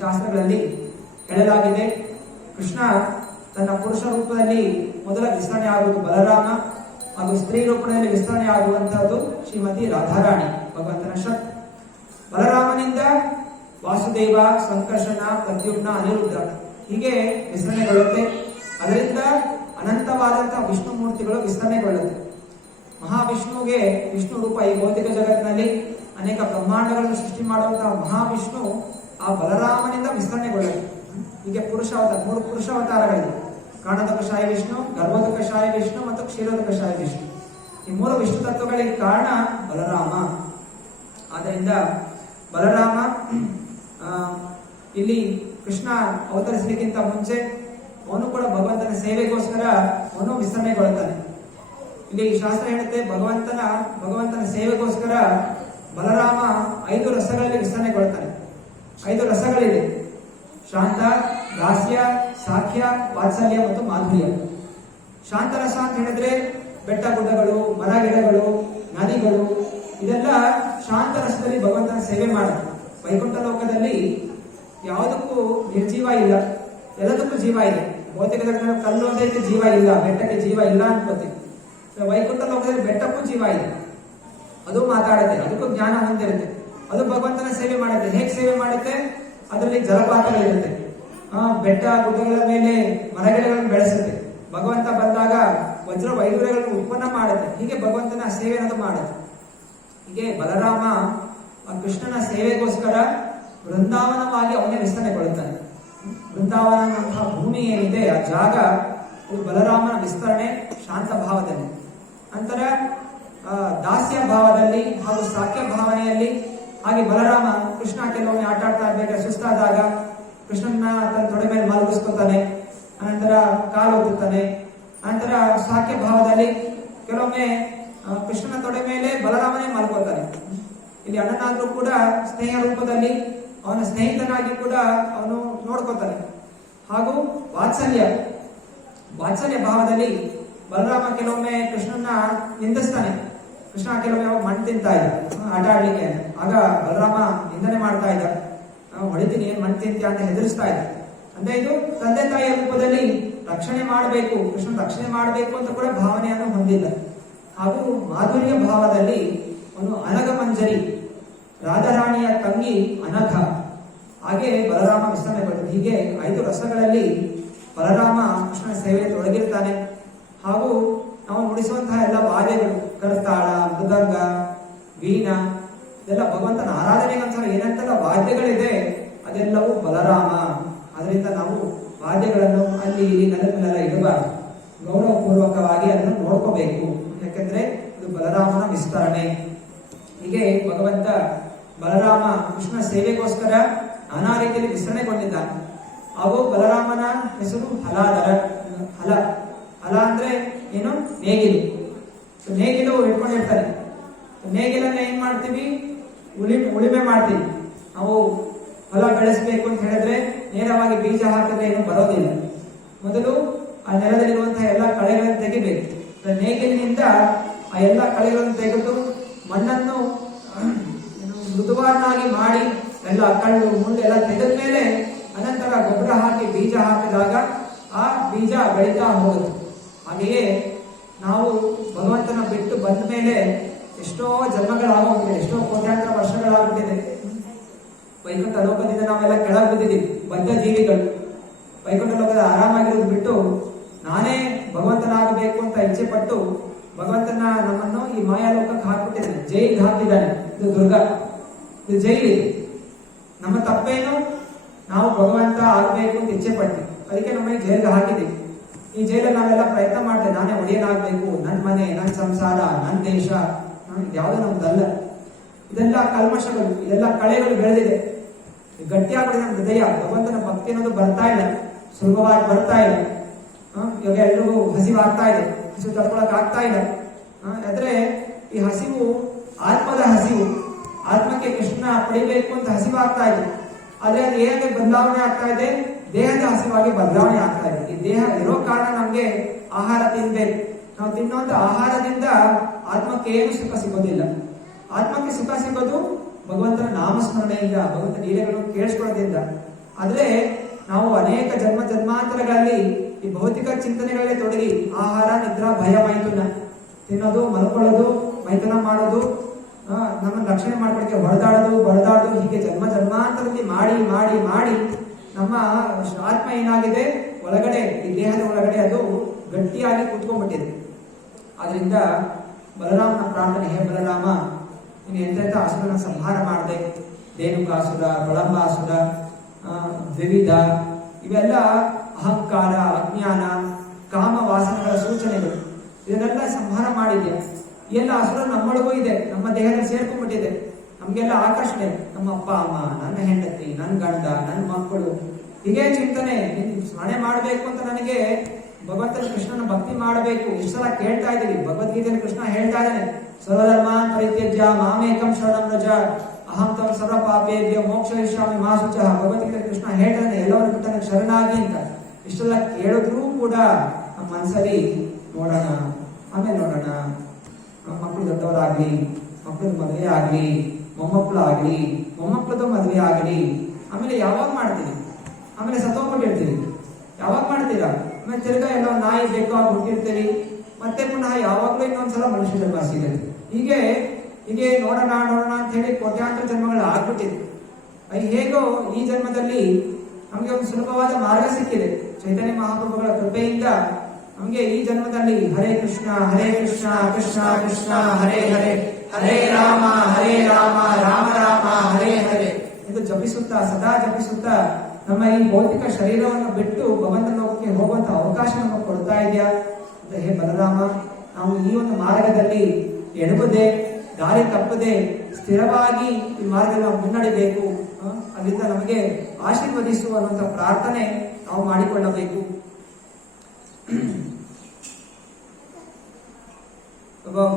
ಶಾಸ್ತ್ರಗಳಲ್ಲಿ ಹೇಳಲಾಗಿದೆ, ಕೃಷ್ಣ ತನ್ನ ಪುರುಷ ರೂಪದಲ್ಲಿ ಮೊದಲ ವಿಸ್ತರಣೆ ಆಗುವುದು ಬಲರಾಮ, ಹಾಗೂ ಸ್ತ್ರೀ ರೂಪದಲ್ಲಿ ವಿಸ್ತರಣೆ ಆಗುವಂತಹದ್ದು ಶ್ರೀಮತಿ ರಾಧಾರಾಣಿ, ಭಗವಂತನ ಶಕ್ತಿ. ಬಲರಾಮನಿಂದ ವಾಸುದೇವ ವಾಸುದೇವ, ಸಂಕರ್ಷಣ, ಪ್ರದ್ಯುಮ್ನ, ಅನಿರುದ್ಧ ಹೀಗೆ ವಿಸ್ತರಣೆಗೊಳ್ಳುತ್ತೆ. ಅದರಿಂದ ಅನಂತವಾದಂತಹ ವಿಷ್ಣು ಮೂರ್ತಿಗಳು ವಿಸ್ತರಣೆಗೊಳ್ಳುತ್ತೆ. ಮಹಾವಿಷ್ಣುವಿಗೆ ವಿಷ್ಣು ರೂಪ ಈ ಭೌತಿಕ ಜಗತ್ತಿನಲ್ಲಿ ಅನೇಕ ಬ್ರಹ್ಮಾಂಡಗಳನ್ನು ಸೃಷ್ಟಿ ಮಾಡುವಂತಹ ಮಹಾವಿಷ್ಣು ಆ ಬಲರಾಮನಿಂದ ವಿಸ್ತರಣೆಗೊಳ್ಳುತ್ತೆ. ಹೀಗೆ ಪುರುಷ ಅವತಾರ, 3 ಪುರುಷ ಅವತಾರಗಳಿವೆ. ಕಾರಣೋದಕಶಾಹಿ ವಿಷ್ಣು, ಗರ್ಭೋದಕಶಾಹಿ ವಿಷ್ಣು ಮತ್ತು ಕ್ಷೀರೋದಕಶಾಹಿ ವಿಷ್ಣು. ಈ 3 ವಿಷ್ಣು ತತ್ವಗಳಿಗೆ ಕಾರಣ ಬಲರಾಮ. ಆದ್ದರಿಂದ ಬಲರಾಮ ಇಲ್ಲಿ ಕೃಷ್ಣ ಅವತರಿಸಲಿಕ್ಕಿಂತ ಮುಂಚೆ ಅವನು ಕೂಡ ಭಗವಂತನ ಸೇವೆಗೋಸ್ಕರ ಅವನು ವಿಸ್ತರಣೆಗೊಳ್ಳುತ್ತಾನೆ. ಇಲ್ಲಿ ಶಾಸ್ತ್ರ ಹೇಳುತ್ತೆ ಭಗವಂತನ ಸೇವೆಗೋಸ್ಕರ ಬಲರಾಮ 5 ರಸಗಳಲ್ಲಿ ವಿಸ್ತರಣೆಗೊಳ್ತಾನೆ. 5 ರಸಗಳಿದೆ: ಶಾಂತ, ದಾಸ್ಯ, ಸಾಖ್ಯ, ವಾತ್ಸಲ್ಯ ಮತ್ತು ಮಾಧುರ್ಯ. ಶಾಂತರಸ ಅಂತ ಹೇಳಿದ್ರೆ ಬೆಟ್ಟ ಗುಡ್ಡಗಳು, ಮರ ಗಿಡಗಳು, ನದಿಗಳು, ಇದೆಲ್ಲ ಶಾಂತರಸದಲ್ಲಿ ಭಗವಂತನ ಸೇವೆ ಮಾಡುತ್ತೆ. ವೈಕುಂಠ ಲೋಕದಲ್ಲಿ ಯಾವುದಕ್ಕೂ ನಿರ್ಜೀವ ಇಲ್ಲ, ಎಲ್ಲದಕ್ಕೂ ಜೀವ ಇದೆ. ಭೌತಿಕ ಜಗತ್ತಿನಲ್ಲಿ ಕಲ್ಲು ಅದಕ್ಕೆ ಜೀವ ಇಲ್ಲ, ಬೆಟ್ಟಕ್ಕೆ ಜೀವ ಇಲ್ಲ ಅನ್ಕೋತೀವಿ. ವೈಕುಂಠ ಲೋಕದಲ್ಲಿ ಬೆಟ್ಟಕ್ಕೂ ಜೀವ ಇದೆ, ಅದು ಮಾತಾಡುತ್ತೆ, ಅದಕ್ಕೂ ಜ್ಞಾನ ಹೊಂದಿರುತ್ತೆ, ಅದು ಭಗವಂತನ ಸೇವೆ ಮಾಡುತ್ತೆ. ಹೇಗೆ ಸೇವೆ ಮಾಡುತ್ತೆ? ಅದರಲ್ಲಿ ಜಲಪಾತಗಳಿರುತ್ತೆ, ಬೆಟ್ಟ ಗುಡ್ಡಗಳ ಮೇಲೆ ಮರಗಿಡಗಳನ್ನು ಬೆಳೆಸುತ್ತೆ. ಭಗವಂತ ಬಂದಾಗ ವಜ್ರ ವೈಡೂರ್ಯಗಳನ್ನು ಉತ್ಪನ್ನ ಮಾಡುತ್ತೆ. ಹೀಗೆ ಭಗವಂತನ ಸೇವೆ ಅನ್ನೋದು ಮಾಡುತ್ತೆ. ಹೀಗೆ ಬಲರಾಮ ಕೃಷ್ಣನ ಸೇವೆಗೋಸ್ಕರ ವೃಂದಾವನವಾಗಿ ಅವನೇ ವಿಸ್ತರಣೆಗೊಳ್ಳುತ್ತಾನೆ. ವೃಂದಾವನ ಅನ್ನುವಂತಹ ಭೂಮಿ ಏನಿದೆ, ಆ ಜಾಗ, ಇದು ಬಲರಾಮನ ವಿಸ್ತರಣೆ ಶಾಂತ ಭಾವದಲ್ಲಿ. ನಂತರ ದಾಸ್ಯ ಭಾವದಲ್ಲಿ ಹಾಗೂ ಸಾಕ್ಯ ಭಾವನೆಯಲ್ಲಿ ಹಾಗೆ ಬಲರಾಮ ಕೃಷ್ಣ ಕೆಲವೊಮ್ಮೆ ಆಟ ಆಡ್ತಾ ಇರ್ಬೇಕಾದ್ರೆ ಸುಸ್ತಾದಾಗ ಕೃಷ್ಣನ ತನ್ನ ತೊಡೆ ಮೇಲೆ ಮಲಗಿಸ್ಕೊತಾನೆ, ಅನಂತರ ಕಾಲು ಒತ್ತುತ್ತಾನೆ. ನಂತರ ಸಾಕ್ಯ ಭಾವದಲ್ಲಿ ಕೆಲವೊಮ್ಮೆ ಕೃಷ್ಣನ ತೊಡೆ ಮೇಲೆ ಬಲರಾಮನೇ ಮಲ್ಕೋತಾನೆ. ಇಲ್ಲಿ ಅಣ್ಣನಾದ್ರೂ ಕೂಡ ಸ್ನೇಹ ರೂಪದಲ್ಲಿ ಅವನ ಸ್ನೇಹಿತನಾಗಿ ಕೂಡ ಅವನು ನೋಡ್ಕೋತಾನೆ. ಹಾಗೂ ವಾತ್ಸಲ್ಯ ಭಾವದಲ್ಲಿ ಬಲರಾಮ ಕೆಲವೊಮ್ಮೆ ಕೃಷ್ಣನ ನಿಂದಿಸ್ತಾನೆ. ಕೃಷ್ಣ ಕೆಲವೊಮ್ಮೆ ಅವಾಗ ಮಣ್ಣು ತಿಂತಾ ಇದ್ದ ಆಟ ಆಡ್ಲಿಕ್ಕೆ, ಆಗ ಬಲರಾಮ ನಿಂದನೆ ಮಾಡ್ತಾ ಇದ್ದ, ಹೊಡಿತೀನಿ, ಏನ್ ಮಣ್ಣು ತಿಂತೀಯ ಅಂತ ಹೆದರಿಸ್ತಾ ಇದ್ದ. ಅಂದ್ರೆ ಇದು ತಂದೆ ತಾಯಿಯ ರೂಪದಲ್ಲಿ ರಕ್ಷಣೆ ಮಾಡಬೇಕು, ಕೃಷ್ಣ ರಕ್ಷಣೆ ಮಾಡಬೇಕು ಅಂತ ಕೂಡ ಭಾವನೆಯನ್ನು ಹೊಂದಿಲ್ಲ. ಹಾಗೂ ಮಾಧುರ್ಯ ಭಾವದಲ್ಲಿ ಒಂದು ಅನಗಮಂಜರಿ, ರಾಧಾರಾಣಿಯ ತಂಗಿ ಅನಘ, ಹಾಗೆ ಬಲರಾಮ ವಿಸ್ತರಣೆಗೊಳ್ಳುತ್ತದೆ. ಹೀಗೆ 5 ರಸಗಳಲ್ಲಿ ಬಲರಾಮ ಕೃಷ್ಣನ ಸೇವೆಗೆ ತೊಡಗಿರ್ತಾನೆ. ಹಾಗೂ ನಾವು ನುಡಿಸುವಂತಹ ಎಲ್ಲ ವಾದ್ಯಗಳು, ಕರ್ತಾಳ, ಮೃದಂಗ, ವೀಣಾ, ಇದೆಲ್ಲ ಭಗವಂತನ ಆರಾಧನೆಗಂತ ಏನಂತೆಲ್ಲ ವಾದ್ಯಗಳಿದೆ, ಅದೆಲ್ಲವೂ ಬಲರಾಮ. ಅದರಿಂದ ನಾವು ವಾದ್ಯಗಳನ್ನು ಅಲ್ಲಿ ಇಲ್ಲಿ ನೆಲದ ಇಡಬಾರದು, ಗೌರವಪೂರ್ವಕವಾಗಿ ಅದನ್ನು ನೋಡ್ಕೋಬೇಕು. ಯಾಕೆಂದ್ರೆ ಇದು ಬಲರಾಮನ ವಿಸ್ತರಣೆ. ಹೀಗೆ ಭಗವಂತ ಬಲರಾಮ ಕೃಷ್ಣ ಸೇವೆಗೋಸ್ಕರ ನಾನಾ ರೀತಿಯಲ್ಲಿ ವಿಸ್ತರಣೆಗೊಂಡಿದ್ದಾನೆ. ಹಾಗೂ ಬಲರಾಮನ ಹೆಸರು ಹಲಾಧರ. ಹಲ ಅಂದ್ರೆ ಏನು? ನೇಗಿಲು. ನೇಗಿಲು ಇಟ್ಕೊಂಡಿರ್ತಾನೆ. ನೇಗಿಲನ್ನ ಏನ್ ಮಾಡ್ತೀವಿ? ಉಳಿಮೆ ಮಾಡ್ತೀವಿ. ನಾವು ಹೊಲ ಬೆಳೆಸಬೇಕು ಅಂತ ಹೇಳಿದ್ರೆ ನೇರವಾಗಿ ಬೀಜ ಹಾಕಿದ್ರೆ ಏನು ಬರೋದಿಲ್ಲ. ಮೊದಲು ಆ ನೆಲದಲ್ಲಿರುವಂತಹ ಎಲ್ಲ ಕಳೆಗಳನ್ನು ತೆಗಿಬೇಕು. ನೇಗಿಲಿನಿಂದ ಆ ಎಲ್ಲ ಕಳೆಗಳನ್ನು ತೆಗೆದು ಮಣ್ಣನ್ನು ಮೃದುವನ್ನಾಗಿ ಮಾಡಿ ಎಲ್ಲ ಕಳ್ಳು ಮುಳ್ಳು ಎಲ್ಲ ತೆಗೆದ ಮೇಲೆ ಅನಂತರ ಗೊಬ್ಬರ ಹಾಕಿ ಬೀಜ ಹಾಕಿದಾಗ ಆ ಬೀಜ ಬೆಳೀತಾ ಹೋಗುತ್ತೆ. ಹಾಗೆಯೇ ನಾವು ಭಗವಂತನ ಬಿಟ್ಟು ಬಂದ ಮೇಲೆ ಎಷ್ಟೋ ಜನ್ಮಗಳಾಗೋಗಿದೆ, ಎಷ್ಟೋ ಕೋಟ್ಯಾಂತರ ವರ್ಷಗಳಾಗ್ಬಿಟ್ಟಿದೆ. ವೈಕುಂಠ ಲೋಕದಿಂದ ನಾವೆಲ್ಲ ಕೆಳಗೆ ಬಿದ್ದಿದ್ದೀವಿ, ಬದ್ಧ ಜೀವಿಗಳು. ವೈಕುಂಠ ಲೋಕದ ಆರಾಮಾಗಿರೋದು ಬಿಟ್ಟು ನಾನೇ ಭಗವಂತನಾಗಬೇಕು ಅಂತ ಇಚ್ಛೆ ಪಟ್ಟು ಭಗವಂತನ ನಮ್ಮನ್ನು ಈ ಮಾಯಾ ಲೋಕಕ್ಕೆ ಹಾಕ್ಬಿಟ್ಟಿದ್ದಾನೆ, ಜೈಲಿಗೆ ಹಾಕಿದ್ದಾನೆ. ಇದು ದುರ್ಗ, ಇದು ಜೈಲಿದೆ. ನಮ್ಮ ತಪ್ಪೇನು? ನಾವು ಭಗವಂತ ಆಗಬೇಕು ಅಂತ ಇಚ್ಛೆ ಪಡ್ತೀವಿ, ಅದಕ್ಕೆ ನಮ್ಮನ್ನು ಜೈಲಿಗೆ ಹಾಕಿದ್ದೀವಿ. ಈ ಜೈಲಲ್ಲಿ ನಾವೆಲ್ಲ ಪ್ರಯತ್ನ ಮಾಡ್ತೇವೆ, ನಾನೇ ಒಡೆಯನಾಗಬೇಕು, ನನ್ನ ಮನೆ, ನನ್ನ ಸಂಸಾರ, ನನ್ನ ದೇಶ, ಯಾವುದು ನಮ್ದಲ್ಲ. ಇದೆಲ್ಲ ಕಲ್ಮಶಗಳು, ಇದೆಲ್ಲ ಕಳೆಗಳು ಬೆಳೆದಿದೆ. ಗಟ್ಟಿಯಾಗ್ಬಿಡಿದೆ ನಮ್ಮ ಹೃದಯ. ಭಗವಂತನ ಭಕ್ತಿ ಅನ್ನೋದು ಬರ್ತಾ ಇಲ್ಲ, ಸುಲಭವಾಗಿ ಬರ್ತಾ ಇಲ್ಲ. ಇವಾಗ ಎಲ್ರಿಗೂ ಹಸಿವಾಗ್ತಾ ಇದೆ, ಹಸಿವು ತಡ್ಕೊಳಕ್ ಆಗ್ತಾ ಇಲ್ಲ. ಆದ್ರೆ ಈ ಹಸಿವು ಆತ್ಮದ ಹಸಿವು, ಆತ್ಮಕ್ಕೆ ಕೃಷ್ಣ ಪಡಿಬೇಕು ಅಂತ ಹಸಿವಾಗ್ತಾ ಇದೆ. ಆದ್ರೆ ಅದು ಹೇಗೆ ಬದಲಾವಣೆ ಆಗ್ತಾ ಇದೆ? ದೇಹದ ಹಸಿವಾಗಿ ಬದಲಾವಣೆ ಆಗ್ತಾ ಇದೆ. ಈ ದೇಹ ಇರೋ ಕಾರಣ ನಮ್ಗೆ ಆಹಾರ ತಿನ್ಬೇಕು. ನಾವು ತಿನ್ನುವಂತ ಆಹಾರದಿಂದ ಆತ್ಮಕ್ಕೆ ಏನು ಸುಖ ಸಿಗೋದಿಲ್ಲ. ಆತ್ಮಕ್ಕೆ ಸುಖ ಸಿಗೋದು ಭಗವಂತನ ನಾಮಸ್ಮರಣೆಯಿಂದ, ಭಗವಂತ ಲೀಲೆಗಳನ್ನು ಕೇಳಿಸ್ಕೊಳ್ಳೋದ್ರಿಂದ. ಆದ್ರೆ ನಾವು ಅನೇಕ ಜನ್ಮಾಂತರಗಳಲ್ಲಿ ಈ ಭೌತಿಕ ಚಿಂತನೆಗಳಲ್ಲೇ ತೊಡಗಿ ಆಹಾರ, ನಿದ್ರಾ, ಭಯ, ಮೈಥುನ, ತಿನ್ನೋದು, ಮಲ್ಕೊಳ್ಳೋದು, ಮೈಥುನ ಮಾಡೋದು, ನಮ್ಮನ್ನು ರಕ್ಷಣೆ ಮಾಡ್ಕೊಳಕ್ಕೆ ಹೊಡೆದಾಡೋದು ಹೀಗೆ ಜನ್ಮ ಜನ್ಮಾಂತರದಲ್ಲಿ ಮಾಡಿ ಮಾಡಿ ಮಾಡಿ ನಮ್ಮ ಆತ್ಮ ಏನಾಗಿದೆ ಒಳಗಡೆ, ಈ ದೇಹದ ಒಳಗಡೆ ಅದು ಗಟ್ಟಿಯಾಗಿ ಕೂತ್ಕೊಂಡ್ಬಿಟ್ಟಿದೆ. ಆದ್ರಿಂದ ಬಲರಾಮನ ಪ್ರಾರ್ಥನೆ, ಹೇ ಬಲರಾಮ, ನೀನು ಎಂತೆಂಥ ಅಸುರನ ಸಂಹಾರ ಮಾಡಿದೆ. ಧೇನುಕಾಸುರ, ಬಳಂಬಾಸುರ, ದ್ವಿವಿಧ, ಇವೆಲ್ಲ ಅಹಂಕಾರ, ಅಜ್ಞಾನ, ಕಾಮ ವಾಸನೆಗಳ ಸೂಚನೆಗಳು. ಇದನ್ನೆಲ್ಲ ಸಂಹಾರ ಮಾಡಿದ್ಯಾ. ಎಲ್ಲ ಅಸುರ ನಮ್ಮೊಳಗೂ ಇದೆ, ನಮ್ಮ ದೇಹದಲ್ಲಿ ಸೇರ್ಕೊಂಡ್ಬಿಟ್ಟಿದೆ. ನಮ್ಗೆಲ್ಲ ಆಕರ್ಷಣೆ, ನಮ್ಮ ಅಪ್ಪ ಅಮ್ಮ, ನನ್ನ ಹೆಂಡತಿ, ನನ್ನ ಗಂಡ, ನನ್ನ ಮಕ್ಕಳು, ಹೀಗೆ ಚಿಂತನೆ. ಸ್ಮರಣೆ ಮಾಡಬೇಕು ಅಂತ ನನಗೆ ಭಗವಂತನ ಕೃಷ್ಣನ ಭಕ್ತಿ ಮಾಡಬೇಕು. ಇಷ್ಟು ಸಲ ಕೇಳ್ತಾ ಇದ್ದೀವಿ. ಭಗವದ್ಗೀತೆಯಲ್ಲಿ ಕೃಷ್ಣ ಹೇಳ್ತಾ ಇದ್ದಾನೆ, ಸರ್ವಧರ್ಮಾನ್ ಪರಿತ್ಯಜ್ಯ ಮಾಮೇಕಂ ಶರಣಂ ವ್ರಜ ಅಹಂ ತಂ ಸರ್ವ ಪಾಪೇಭ್ಯೋ ಮೋಕ್ಷಯಿಷ್ಯಾಮಿ ಮಾ ಶುಚಃ. ಭಗವದ್ಗೀತೆಯಲ್ಲಿ ಕೃಷ್ಣ ಹೇಳ್ತಾನೆ, ಎಲ್ಲವನ್ನು ಬಿಟ್ಟು ನನಗೆ ಶರಣಾಗಿ ಅಂತ. ಇಷ್ಟೆಲ್ಲ ಕೇಳಿದ್ರೂ ಕೂಡ ನಮ್ಮ ಮನಸ್ಸಲ್ಲಿ ನೋಡೋಣ, ಆಮೇಲೆ ನೋಡೋಣ, ಮಕ್ಕಳು ದೊಡ್ಡವರಾಗ್ಲಿ, ಮಕ್ಕಳು ಮದುವೆ ಆಗ್ಲಿ, ಮೊಮ್ಮಕ್ಕಳು ಆಗ್ಲಿ, ಮೊಮ್ಮಕ್ಕಳದು ಮದುವೆ ಆಗ್ಲಿ, ಆಮೇಲೆ ಯಾವಾಗ ಮಾಡ್ತೀವಿ, ಆಮೇಲೆ ಸತ್ತೋಗ್ಬಿಟ್ಟಿರ್ತೀವಿ. ಯಾವಾಗ ಮಾಡ್ತೀರಾ? ಆಮೇಲೆ ತಿರ್ಗಾ ಎಲ್ಲ ನಾಯಿ ಬೇಕು ಆಗಿ ಹುಟ್ಟಿರ್ತೀವಿ. ಮತ್ತೆ ಪುನಃ ಯಾವಾಗ್ಲೂ ಇನ್ನೊಂದ್ಸಲ ಮನುಷ್ಯ ಜನ್ಮ ಸಿಗುತ್ತೆ. ಹೀಗೆ ನೋಡೋಣ ಅಂತ ಹೇಳಿ ಕೋಟ್ಯಾಂತರ ಜನ್ಮಗಳು ಆಗ್ಬಿಟ್ಟಿದೆ. ಹೇಗೋ ಈ ಜನ್ಮದಲ್ಲಿ ನಮಗೆ ಒಂದು ಸುಲಭವಾದ ಮಾರ್ಗ ಸಿಕ್ಕಿದೆ. ಚೈತನ್ಯ ಮಹಾಪ್ರಭುಗಳ ಕೃಪೆಯಿಂದ ನಮಗೆ ಈ ಜನ್ಮದಲ್ಲಿ ಹರೇ ಕೃಷ್ಣ ಕೃಷ್ಣ ಕೃಷ್ಣ ಹರೇ ಹರೇ, ಹರೇ ರಾಮ ರಾಮ ರಾಮ ಹರೇ ಹರೇ ಇದು ಜಪಿಸುತ್ತಾ, ಸದಾ ಜಪಿಸುತ್ತಾ ನಮ್ಮ ಈ ಭೌತಿಕ ಶರೀರವನ್ನು ಬಿಟ್ಟು ಭಗವಂತನ ಲೋಕಕ್ಕೆ ಹೋಗುವಂತ ಅವಕಾಶ ನಮಗೆ ಕೊಡ್ತಾ ಇದೆಯಾ ಅಂತ. ಹೇ ಬಲರಾಮ, ನಾವು ಈ ಒಂದು ಮಾರ್ಗದಲ್ಲಿ ಎಡಬದೆ, ದಾರಿ ತಪ್ಪದೆ ಸ್ಥಿರವಾಗಿ ಈ ಮಾರ್ಗದಲ್ಲಿ ನಾವು ಮುನ್ನಡಿಬೇಕು. ಅದರಿಂದ ನಮಗೆ ಆಶೀರ್ವದಿಸು ಅನ್ನುವಂಥ ಪ್ರಾರ್ಥನೆ ನಾವು ಮಾಡಿಕೊಳ್ಳಬೇಕು.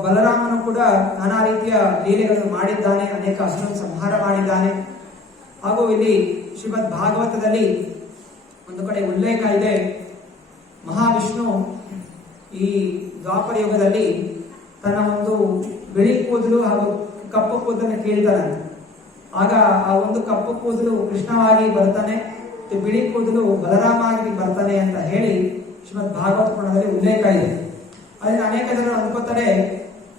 ಬಲರಾಮನು ಕೂಡ ನಾನಾ ರೀತಿಯ ಲೀಲೆಗಳನ್ನು ಮಾಡಿದ್ದಾನೆ, ಅನೇಕ ಅಸುರನ ಸಂಹಾರ ಮಾಡಿದ್ದಾನೆ. ಹಾಗೂ ಇಲ್ಲಿ ಶ್ರೀಮದ್ ಭಾಗವತದಲ್ಲಿ ಒಂದು ಕಡೆ ಉಲ್ಲೇಖ ಇದೆ, ಮಹಾವಿಷ್ಣು ಈ ದ್ವಾಪರ ಯುಗದಲ್ಲಿ ತನ್ನ ಒಂದು ಬಿಳಿ ಕೂದಲು ಹಾಗೂ ಕಪ್ಪು ಕೂದಲನ್ನು ಕೇಳ್ತಾನೆ. ಆಗ ಆ ಒಂದು ಕಪ್ಪು ಕೂದಲು ಕೃಷ್ಣವಾಗಿ ಬರ್ತಾನೆ, ಬಿಳಿ ಕೂದಲು ಬಲರಾಮ ಆಗಿ ಬರ್ತಾನೆ ಅಂತ ಹೇಳಿ ಶ್ರೀಮದ್ ಭಾಗವತ ಪುರಾಣದಲ್ಲಿ ಉಲ್ಲೇಖ ಇದೆ. ಅದನ್ನು ಅನೇಕ ಜನರು ಅಂದ್ಕೋತಾರೆ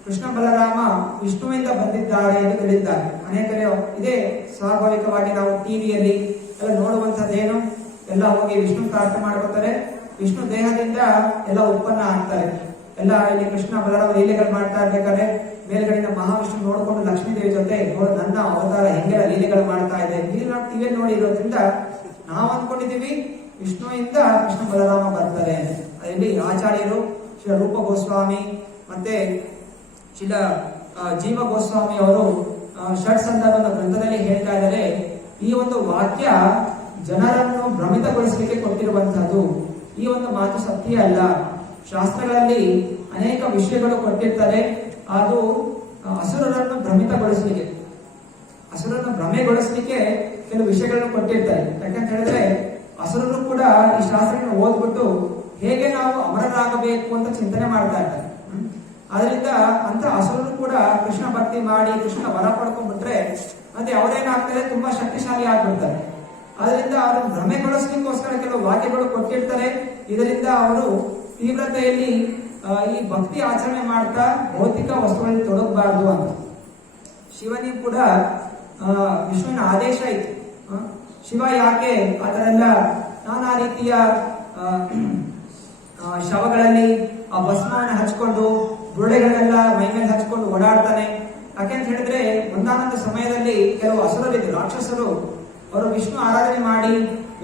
ಕೃಷ್ಣ ಬಲರಾಮ ವಿಷ್ಣುವಿಂದ ಬಂದಿದ್ದಾರೆ ಎಂದು ತಿಳಿದ್ದಾರೆ. ಅನೇಕರು ಇದೇ ಸ್ವಾಭಾವಿಕವಾಗಿ ನಾವು ಟಿವಿಯಲ್ಲಿ ಎಲ್ಲ ನೋಡುವಂತದ್ದೇನು, ಎಲ್ಲ ಹೋಗಿ ವಿಷ್ಣು ಪ್ರಾರ್ಥನೆ ಮಾಡ್ಕೋತಾರೆ, ವಿಷ್ಣು ದೇಹದಿಂದ ಎಲ್ಲ ಉತ್ಪನ್ನ ಆಗ್ತಾರೆ. ಎಲ್ಲ ಇಲ್ಲಿ ಕೃಷ್ಣ ಬಲರಾಮ ಲೀಲೆಗಳು ಮಾಡ್ತಾ ಇರ್ಬೇಕಾದ್ರೆ ಮೇಲ್ಗಡೆಯಿಂದ ಮಹಾವಿಷ್ಣು ನೋಡ್ಕೊಂಡು ಲಕ್ಷ್ಮೀ ದೇವಿ ಜೊತೆ ನೋಡು ನನ್ನ ಅವತಾರ ಹೆಂಗೆಲ್ಲ ಲೀಲೆಗಳು ಮಾಡ್ತಾ ಇದೆ, ಟಿವಿಯಲ್ಲಿ ನೋಡಿ ಇರೋದ್ರಿಂದ ನಾವು ಅಂದ್ಕೊಂಡಿದೀವಿ ವಿಷ್ಣುವಿಂದ ಕೃಷ್ಣ ಬಲರಾಮ ಬರ್ತಾರೆ. ಅಲ್ಲಿ ಆಚಾರ್ಯರು ಶ್ರೀ ರೂಪ ಗೋಸ್ವಾಮಿ ಮತ್ತೆ ಶ್ರೀಲ ಜೀವ ಗೋಸ್ವಾಮಿ ಅವರು ಷಟ್ ಸಂದರ್ಭದ ಗ್ರಂಥದಲ್ಲಿ ಹೇಳ್ತಾ ಇದ್ದಾರೆ, ಈ ಒಂದು ವಾಕ್ಯ ಜನರನ್ನು ಭ್ರಮಿತಗೊಳಿಸಲಿಕ್ಕೆ ಕೊಟ್ಟಿರುವಂತಹದ್ದು. ಈ ಒಂದು ಮಾತು ಸತ್ಯ ಅಲ್ಲ. ಶಾಸ್ತ್ರಗಳಲ್ಲಿ ಅನೇಕ ವಿಷಯಗಳು ಕೊಟ್ಟಿರ್ತಾರೆ, ಅದು ಅಸುರರನ್ನು ಭ್ರಮಿತಗೊಳಿಸಲಿಕ್ಕೆ, ಅಸುರನ್ನು ಭ್ರಮೆಗೊಳಿಸಲಿಕ್ಕೆ ಕೆಲವು ವಿಷಯಗಳನ್ನು ಕೊಟ್ಟಿರ್ತಾರೆ. ಯಾಕಂತ ಹೇಳಿದ್ರೆ ಅಸುರರು ಕೂಡ ಈ ಶಾಸ್ತ್ರಗಳನ್ನು ಓದ್ಬಿಟ್ಟು ಹೇಗೆ ನಾವು ಅಮರರಾಗಬೇಕು ಅಂತ ಚಿಂತನೆ ಮಾಡ್ತಾ ಇರ್ತಾರೆ. ಆದ್ರಿಂದ ಅಂತ ಅಸುರರು ಕೂಡ ಕೃಷ್ಣ ಭಕ್ತಿ ಮಾಡಿ ಕೃಷ್ಣ ವರ ಪಡ್ಕೊಂಡ್ಬಿಟ್ರೆ ಮತ್ತೆ ಅವರೇನಾಗ್ತಾರೆ, ತುಂಬಾ ಶಕ್ತಿಶಾಲಿ ಆಗ್ಬಿಡ್ತಾರೆ. ಆದ್ರಿಂದ ಅವರು ಭ್ರಮೆಗೊಳಿಸ್ಲಿಕ್ಕೋಸ್ಕರ ಕೆಲವು ವಾಕ್ಯಗಳು ಕೊಟ್ಟಿರ್ತಾರೆ. ಇದರಿಂದ ಅವರು ತೀವ್ರತೆಯಲ್ಲಿ ಈ ಭಕ್ತಿ ಆಚರಣೆ ಮಾಡ್ತಾ ಭೌತಿಕ ವಸ್ತುಗಳಲ್ಲಿ ತೊಡಗಬಾರ್ದು ಅಂತ. ಶಿವನಿಗೆ ಕೂಡ ವಿಷ್ಣುವಿನ ಆದೇಶ ಇತ್ತು. ಶಿವ ಯಾಕೆ ಅದರೆಲ್ಲ ನಾನಾ ರೀತಿಯ ಶವಗಳಲ್ಲಿ ಆ ಭಸ್ಮವನ್ನು ಹಚ್ಕೊಂಡು ಬುರುಡೆಗಳನ್ನೆಲ್ಲ ಮೈ ಮೇಲೆ ಹಚ್ಕೊಂಡು ಓಡಾಡ್ತಾನೆ? ಯಾಕೆಂತ ಹೇಳಿದ್ರೆ ಒಂದಾನೊಂದು ಸಮಯದಲ್ಲಿ ಕೆಲವು ಅಸುರರಿದ್ರು, ರಾಕ್ಷಸರು, ಅವರು ವಿಷ್ಣು ಆರಾಧನೆ ಮಾಡಿ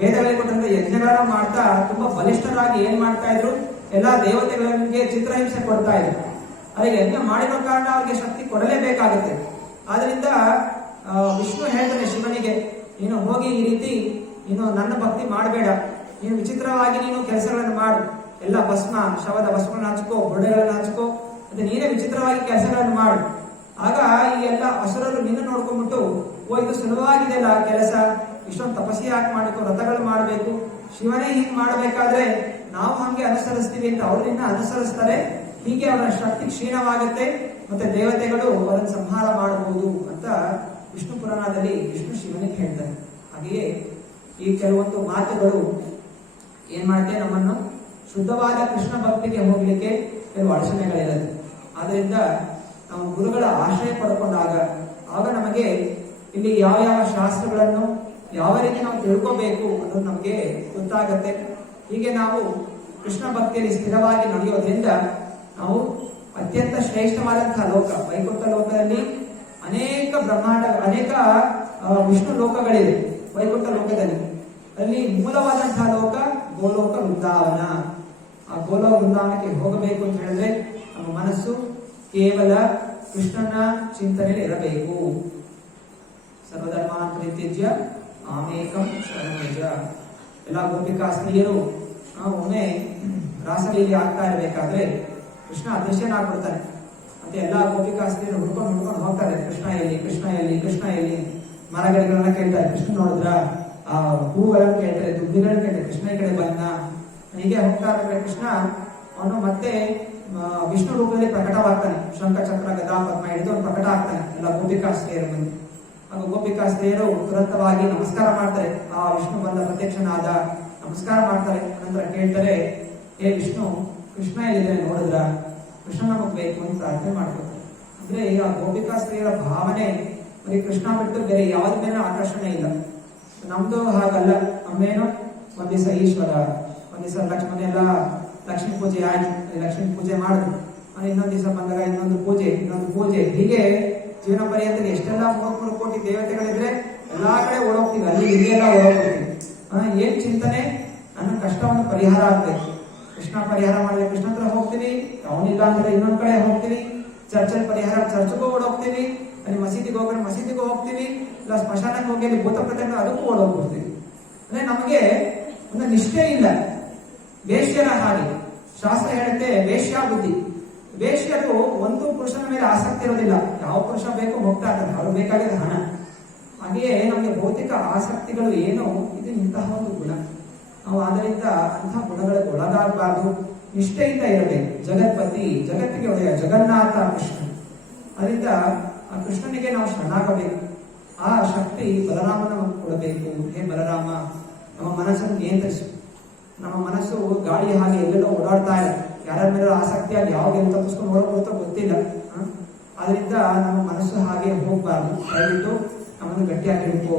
ವೇದಗಳಿಗೆ ಕೊಟ್ಟಂತ ಯಜ್ಞಗಳನ್ನ ಮಾಡ್ತಾ ತುಂಬಾ ಬಲಿಷ್ಠರಾಗಿ ಏನ್ ಮಾಡ್ತಾ ಇದ್ರು, ಎಲ್ಲಾ ದೇವತೆಗಳಿಗೆ ಚಿತ್ರಹಿಂಸೆ ಕೊಡ್ತಾ ಇದ್ರು. ಅದಕ್ಕೆ ಯಜ್ಞ ಮಾಡಿರೋ ಕಾರಣ ಅವ್ರಿಗೆ ಶಕ್ತಿ ಕೊಡಲೇಬೇಕಾಗುತ್ತೆ. ಆದ್ರಿಂದ ವಿಷ್ಣು ಹೇಳ್ತಾನೆ ಶಿವನಿಗೆ, ನೀನು ಹೋಗಿ ಈ ರೀತಿ ನೀನು ನನ್ನ ಭಕ್ತಿ ಮಾಡಬೇಡ, ನೀನು ವಿಚಿತ್ರವಾಗಿ ನೀನು ಕೆಲಸಗಳನ್ನು ಮಾಡು, ಎಲ್ಲ ಭಸ್ಮ ಶವದ ಭಸ್ಮಗಳನ್ನ ಹಚ್ಕೋ, ಬುರುಡೆಗಳನ್ನ ಹಚ್ಕೋ, ಮತ್ತೆ ನೀನೇ ವಿಚಿತ್ರವಾಗಿ ಕೆಲಸಗಳನ್ನು ಮಾಡು. ಆಗ ಈ ಎಲ್ಲ ಅಸುರರು ನಿನ್ನ ನೋಡ್ಕೊಂಡ್ಬಿಟ್ಟು, ಓ ಇದು ಸುಲಭವಾಗಿದೆಯಲ್ಲ ಕೆಲಸ, ಇಷ್ಟೊಂದು ತಪಸ್ಸಿ ಯಾಕೆ ಮಾಡಬೇಕು, ವ್ರತಗಳು ಮಾಡಬೇಕು, ಶಿವನೇ ಹಿಂಗ್ ಮಾಡಬೇಕಾದ್ರೆ ನಾವು ಹಂಗೆ ಅನುಸರಿಸ್ತೀವಿ ಅಂತ ಅವ್ರು ನಿನ್ನ ಅನುಸರಿಸ್ತಾರೆ. ಹೀಗೆ ಅವರ ಶಕ್ತಿ ಕ್ಷೀಣವಾಗುತ್ತೆ, ಮತ್ತೆ ದೇವತೆಗಳು ಅವರನ್ನು ಸಂಹಾರ ಮಾಡಬಹುದು ಅಂತ ವಿಷ್ಣು ಪುರಾಣದಲ್ಲಿ ವಿಷ್ಣು ಶಿವನಿಗೆ ಹೇಳ್ತಾರೆ. ಹಾಗೆಯೇ ಈ ಕೆಲವೊಂದು ಮಾತುಗಳು ಏನ್ ಮಾಡುತ್ತೆ, ನಮ್ಮನ್ನು ಶುದ್ಧವಾದ ಕೃಷ್ಣ ಭಕ್ತಿಗೆ ಹೋಗ್ಲಿಕ್ಕೆ ಕೆಲವು ಅಡಚಣೆಗಳಿರುತ್ತೆ. ಆದ್ರಿಂದ ನಾವು ಗುರುಗಳ ಆಶ್ರಯ ಪಡ್ಕೊಂಡಾಗ ಆಗ ನಮಗೆ ಇಲ್ಲಿ ಯಾವ ಯಾವ ಶಾಸ್ತ್ರಗಳನ್ನು ಯಾವ ರೀತಿ ನಾವು ತಿಳ್ಕೋಬೇಕು ಅನ್ನೋದು ನಮಗೆ ಗೊತ್ತಾಗತ್ತೆ. ಹೀಗೆ ನಾವು ಕೃಷ್ಣ ಭಕ್ತಿಯಲ್ಲಿ ಸ್ಥಿರವಾಗಿ ನಡೆಯೋದ್ರಿಂದ ನಾವು ಅತ್ಯಂತ ಶ್ರೇಷ್ಠವಾದಂತಹ ಲೋಕ ವೈಕುಂಠ ಲೋಕದಲ್ಲಿ ಅನೇಕ ಅನೇಕ ವಿಷ್ಣು ಲೋಕಗಳಿವೆ. ವೈಕುಂಠ ಲೋಕದಲ್ಲಿ ಅಲ್ಲಿ ಮೂಲವಾದಂತಹ ಲೋಕ ಗೋಲೋಕ ವೃಂದಾವನ. ಆ ಗೋಲೋಕ ವೃಂದಾವನಕ್ಕೆ ಹೋಗಬೇಕು ಅಂತ ಹೇಳಿದ್ರೆ ನಮ್ಮ ಮನಸ್ಸು ಕೇವಲ ಕೃಷ್ಣನ ಚಿಂತನೆಯಲ್ಲಿ ಇರಬೇಕು. ಸರ್ವಧರ್ಮಾನ್ ಪರಿತ್ಯಜ್ಯ ಮಾಮೇಕಂ ಶರಣಂ ವ್ರಜ. ಎಲ್ಲ ಗೋಪಿಕಾ ಸ್ತ್ರೀಯರು ಒಮ್ಮೆ ರಾಸಲೀಲೆ ಆಗ್ತಾ ಇರಬೇಕಾದ್ರೆ ಕೃಷ್ಣ ಅದೃಶ್ಯನಾಗ್ಬಿಡ್ತಾನೆ. ಮತ್ತೆ ಎಲ್ಲಾ ಗೋಪಿಕಾ ಸ್ತ್ರೀಯರು ಹುಡ್ಕೊಂಡು ಹೋಗ್ತಾರೆ, ಕೃಷ್ಣ ಎಲ್ಲಿ ಕೃಷ್ಣ ಎಲ್ಲಿ ಕೃಷ್ಣ ಎಲ್ಲಿ. ಮರಗಳಿಗೆಲ್ಲ ಕೇಳ್ತಾರೆ, ಕೃಷ್ಣ ನೋಡಿದ್ರ? ಆ ಹೂಗಳನ್ನು ಕೇಳ್ತಾರೆ, ದುಡ್ಡುಗಳನ್ನ ಕೇಳ್ತಾರೆ, ಕೃಷ್ಣ ಈ ಕಡೆ ಬಂದ. ಹೀಗೆ ಹೋಗ್ತಾ ಇರ್ತಾರೆ. ಕೃಷ್ಣ ಅವನು ಮತ್ತೆ ವಿಷ್ಣು ರೂಪದಲ್ಲಿ ಪ್ರಕಟವಾಗ್ತಾನೆ. ಶಂಖ ಚಕ್ರ ಗದಾ ಪದ್ಮ ಹಿಡಿದು ಅವನು ಪ್ರಕಟ ಆಗ್ತಾನೆ ಎಲ್ಲ ಗೋಪಿಕಾ ಸ್ತ್ರೀಯರ ಮುಂದೆ. ಆಗ ಗೋಪಿಕಾ ಸ್ತ್ರೀಯರು ತುರಂತವಾಗಿ ನಮಸ್ಕಾರ ಮಾಡ್ತಾರೆ. ಆ ವಿಷ್ಣು ಬಂದ ಪ್ರತ್ಯಕ್ಷನಾದ ನಮಸ್ಕಾರ ಮಾಡ್ತಾರೆ. ನಂತರ ಕೇಳ್ತಾರೆ, ಏ ವಿಷ್ಣು, ಕೃಷ್ಣ ಎಲ್ಲಿದ್ರೆ ನೋಡಿದ್ರ? ಕೃಷ್ಣ ನಮಗ್ ಬೇಕು ಅಂತ ಪ್ರಾರ್ಥನೆ ಮಾಡ್ಕೊತಾರೆ. ಅಂದ್ರೆ ಈಗ ಗೋಪಿಕಾ ಸ್ತ್ರೀಯರ ಭಾವನೆ ಬರೀ ಕೃಷ್ಣ ಬಿಟ್ಟು ಬೇರೆ ಯಾವ್ದ ಮೇಲೆ ಆಕರ್ಷಣೆ ಇಲ್ಲ. ನಮ್ದು ಹಾಗಲ್ಲ. ನಮ್ಮೇನು ಒಂದ್ ದಿವಸ ಈಶ್ವರ, ಒಂದ್ ದಿವಸ ಮನೆಯೆಲ್ಲ ಲಕ್ಷ್ಮೀ ಪೂಜೆ ಆಯ್ತು, ಲಕ್ಷ್ಮೀ ಪೂಜೆ ಮಾಡಿದ್ರು. ಇನ್ನೊಂದ್ ದಿವಸ ಬಂದಾಗ ಇನ್ನೊಂದು ಪೂಜೆ, ಹೀಗೆ ಜೀವನ ಪರ್ಯಂತ ಎಷ್ಟೆಲ್ಲ 33 ಕೋಟಿ ದೇವತೆಗಳಿದ್ರೆ ಎಲ್ಲಾ ಕಡೆ ಓಡೋಗ್ತೀವಿ, ಅಲ್ಲಿ ಇಲ್ಲೆಲ್ಲ ಓಡೋಗ್ತೀವಿ. ಏನ್ ಚಿಂತನೆ? ನನ್ನ ಕಷ್ಟವನ್ನು ಪರಿಹಾರ ಆಗ್ಬೇಕು, ಕೃಷ್ಣ ಪರಿಹಾರ ಮಾಡಿದ್ರೆ ಕೃಷ್ಣ ಹತ್ರ ಹೋಗ್ತೀವಿ, ಅವನಿಲ್ಲ ಅಂದ್ರೆ ಇನ್ನೊಂದ್ ಕಡೆ ಹೋಗ್ತೀವಿ, ಚರ್ಚಲ್ಲಿ ಪರಿಹಾರ ಚರ್ಚ್ಗೂ ಓಡೋಗ್ತೀವಿ, ಅಲ್ಲಿ ಮಸೀದಿಗೆ ಹೋಗ್ರೆ ಮಸೀದಿಗೂ ಹೋಗ್ತೀವಿ, ಇಲ್ಲ ಸ್ಮಶಾನಕ್ಕೆ ಹೋಗಿ ಅಲ್ಲಿ ಭೂತ ಪ್ರತ್ಯಂಗ ಅದಕ್ಕೂ ಓಡೋಗ್ಬಿಡ್ತೀವಿ. ಅಂದ್ರೆ ನಮಗೆ ಒಂದು ನಿಷ್ಠೆ ಇಲ್ಲ. ವೇಶ್ಯರ ಹಾಗೆ ಶಾಸ್ತ್ರ ಹೇಳುತ್ತೆ, ವೇಶ್ಯ ಬುದ್ಧಿ. ವೇಶ್ಯರು ಒಂದು ಪುರುಷನ ಮೇಲೆ ಆಸಕ್ತಿ ಇರೋದಿಲ್ಲ. ಯಾವ ಪುರುಷ ಬೇಕು ಹೋಗ್ತಾ ಇರ್ತಾರೆ, ಅವ್ರು ಬೇಕಾಗಿರೋ ಹಣ. ಹಾಗೆಯೇ ನಮಗೆ ಭೌತಿಕ ಆಸಕ್ತಿಗಳು ಏನು, ಇದು ಇಂತಹ ಒಂದು ಗುಣ. ನಾವು ಆದ್ದರಿಂದ ಅಂತಹ ಗುಣಗಳಿಗೆ ಒಳಗಾಗಬಾರ್ದು, ನಿಷ್ಠೆಯಿಂದ ಇರಬೇಕು. ಜಗತ್ಪತಿ, ಜಗತ್ತಿಗೆ ಒಡೆಯ ಜಗನ್ನಾಥ ಕೃಷ್ಣ. ಅದರಿಂದ ಆ ಕೃಷ್ಣನಿಗೆ ನಾವು ಶರಣಾಗಬೇಕು. ಆ ಶಕ್ತಿ ಬಲರಾಮನ ನಮಗೆ ಕೊಡಬೇಕು. ಹೇ ಬಲರಾಮ, ನಮ್ಮ ಮನಸ್ಸನ್ನು ನಿಯಂತ್ರಿಸು. ನಮ್ಮ ಮನಸ್ಸು ಗಾಳಿ ಹಾಗೆ ಎಲ್ಲೆಲ್ಲೋ ಓಡಾಡ್ತಾ ಇದೆ. ಯಾರ ಮೇಲೆ ಆಸಕ್ತಿಯಾಗಿ ಯಾವಾಗ ಎಲ್ಲಿ ತಪ್ಪಿಸ್ಕೊಂಡು ಓಡೋಗುತ್ತೋ ಗೊತ್ತಿಲ್ಲ. ಆದ್ರಿಂದ ನಮ್ಮ ಮನಸ್ಸು ಹಾಗೆ ಹೋಗ್ಬಾರ್ದು. ದಯವಿಟ್ಟು ನಮ್ಮನ್ನು ಗಟ್ಟಿಯಾಗಿ ಹಿಡ್ಕೋ.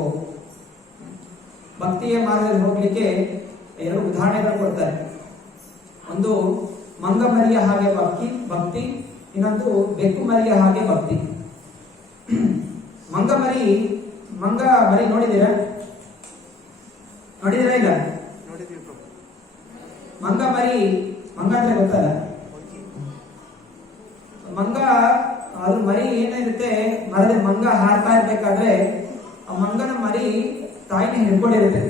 ಭಕ್ತಿಯ ಮಾರ್ಗದಲ್ಲಿ ಹೋಗ್ಲಿಕ್ಕೆ 2 ಉದಾಹರಣೆಗಳು ಕೊಡ್ತಾರೆ. ಒಂದು ಮಂಗ ಮರಿಯ ಹಾಗೆ ಭಕ್ತಿ, ಇನ್ನೊಂದು ಬೆಕ್ಕು ಮರಿಯ ಹಾಗೆ ಭಕ್ತಿ. ಮಂಗ ಮರಿ ನೋಡಿದ್ದೀರಾ ಇಲ್ಲ? ಮಂಗ ಅಂದ್ರೆ ಗೊತ್ತಲ್ಲ? ಮಂಗ ಅದು ಮರಿ ಏನಿರುತ್ತೆ, ಮರದ ಮಂಗ ಹಾರ್ತಾ ಇರ್ಬೇಕಾದ್ರೆ ಆ ಮಂಗನ ಮರಿ ತಾಯಿನ ಹಿಡ್ಕೊಂಡಿರುತ್ತೆ.